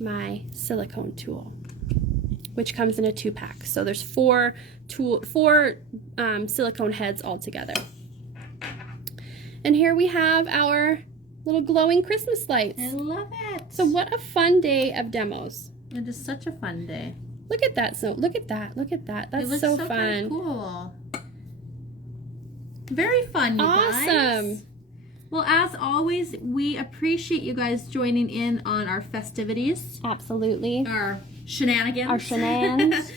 my silicone tool, which comes in a 2-pack. So there's four silicone heads all together. And here we have our little glowing Christmas lights. I love it. So what a fun day of demos. It is such a fun day. Look at that. So look at that. Look at that. That's It looks so very fun. Cool. Very fun, you guys. Awesome. Well, as always, we appreciate you guys joining in on our festivities, Absolutely. our shenanigans. Our shenanigans.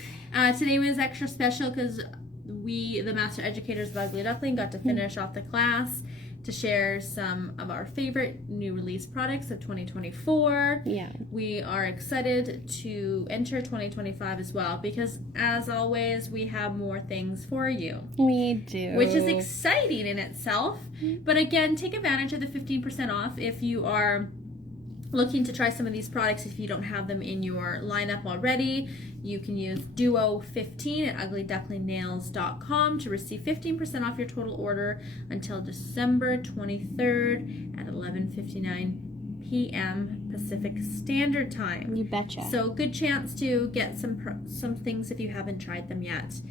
Today was extra special because we, the Master Educators of Ugly Duckling, got to finish off the class to share some of our favorite new release products of 2024. Yeah. We are excited to enter 2025 as well because, as always, we have more things for you. We do. Which is exciting in itself. But again, take advantage of the 15% off if you are looking to try some of these products, if you don't have them in your lineup already, you can use Duo 15 at uglyducklingnails.com to receive 15% off your total order until December 23rd at 11:59 p.m. Pacific Standard Time. You betcha. So good chance to get some things if you haven't tried them yet.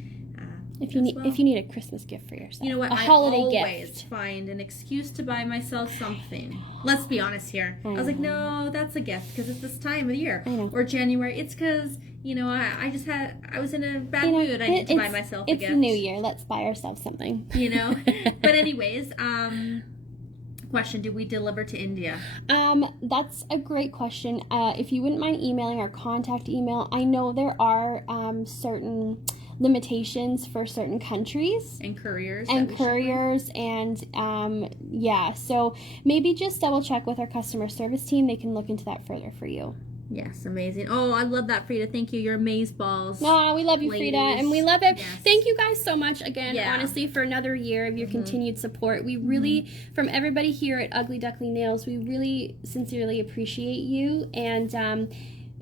If you need a Christmas gift for yourself, you know what, a holiday I always gift. find an excuse to buy myself something. Let's be honest here. I was like, no, that's a gift because it's this time of year. I know. Or January. It's because I was in a bad mood. I need to buy myself a gift. It's the new year. Let's buy ourselves something. But anyways, question: do we deliver to India? That's a great question. If you wouldn't mind emailing our contact email, I know there are certain limitations for certain countries and couriers and so maybe just double check with our customer service team. They can look into that further for you. Yes, amazing. Oh, I love that, Frida. Thank you. You're amazeballs. Oh, we love you, ladies. Frida, and we love it. Yes. Thank you guys so much again, Yeah. honestly, for another year of your continued support. We really, from everybody here at Ugly Duckling Nails, we really sincerely appreciate you, and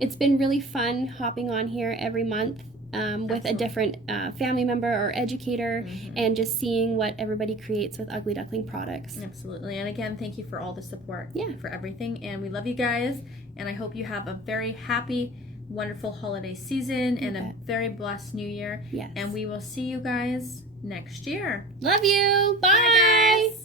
it's been really fun hopping on here every month with a different family member or educator, and just seeing what everybody creates with Ugly Duckling products. Absolutely. And again, thank you for all the support, Yeah. for everything. And we love you guys. And I hope you have a very happy, wonderful holiday season and a very blessed new year. Yes. And we will see you guys next year. Love you. Bye. Bye, guys.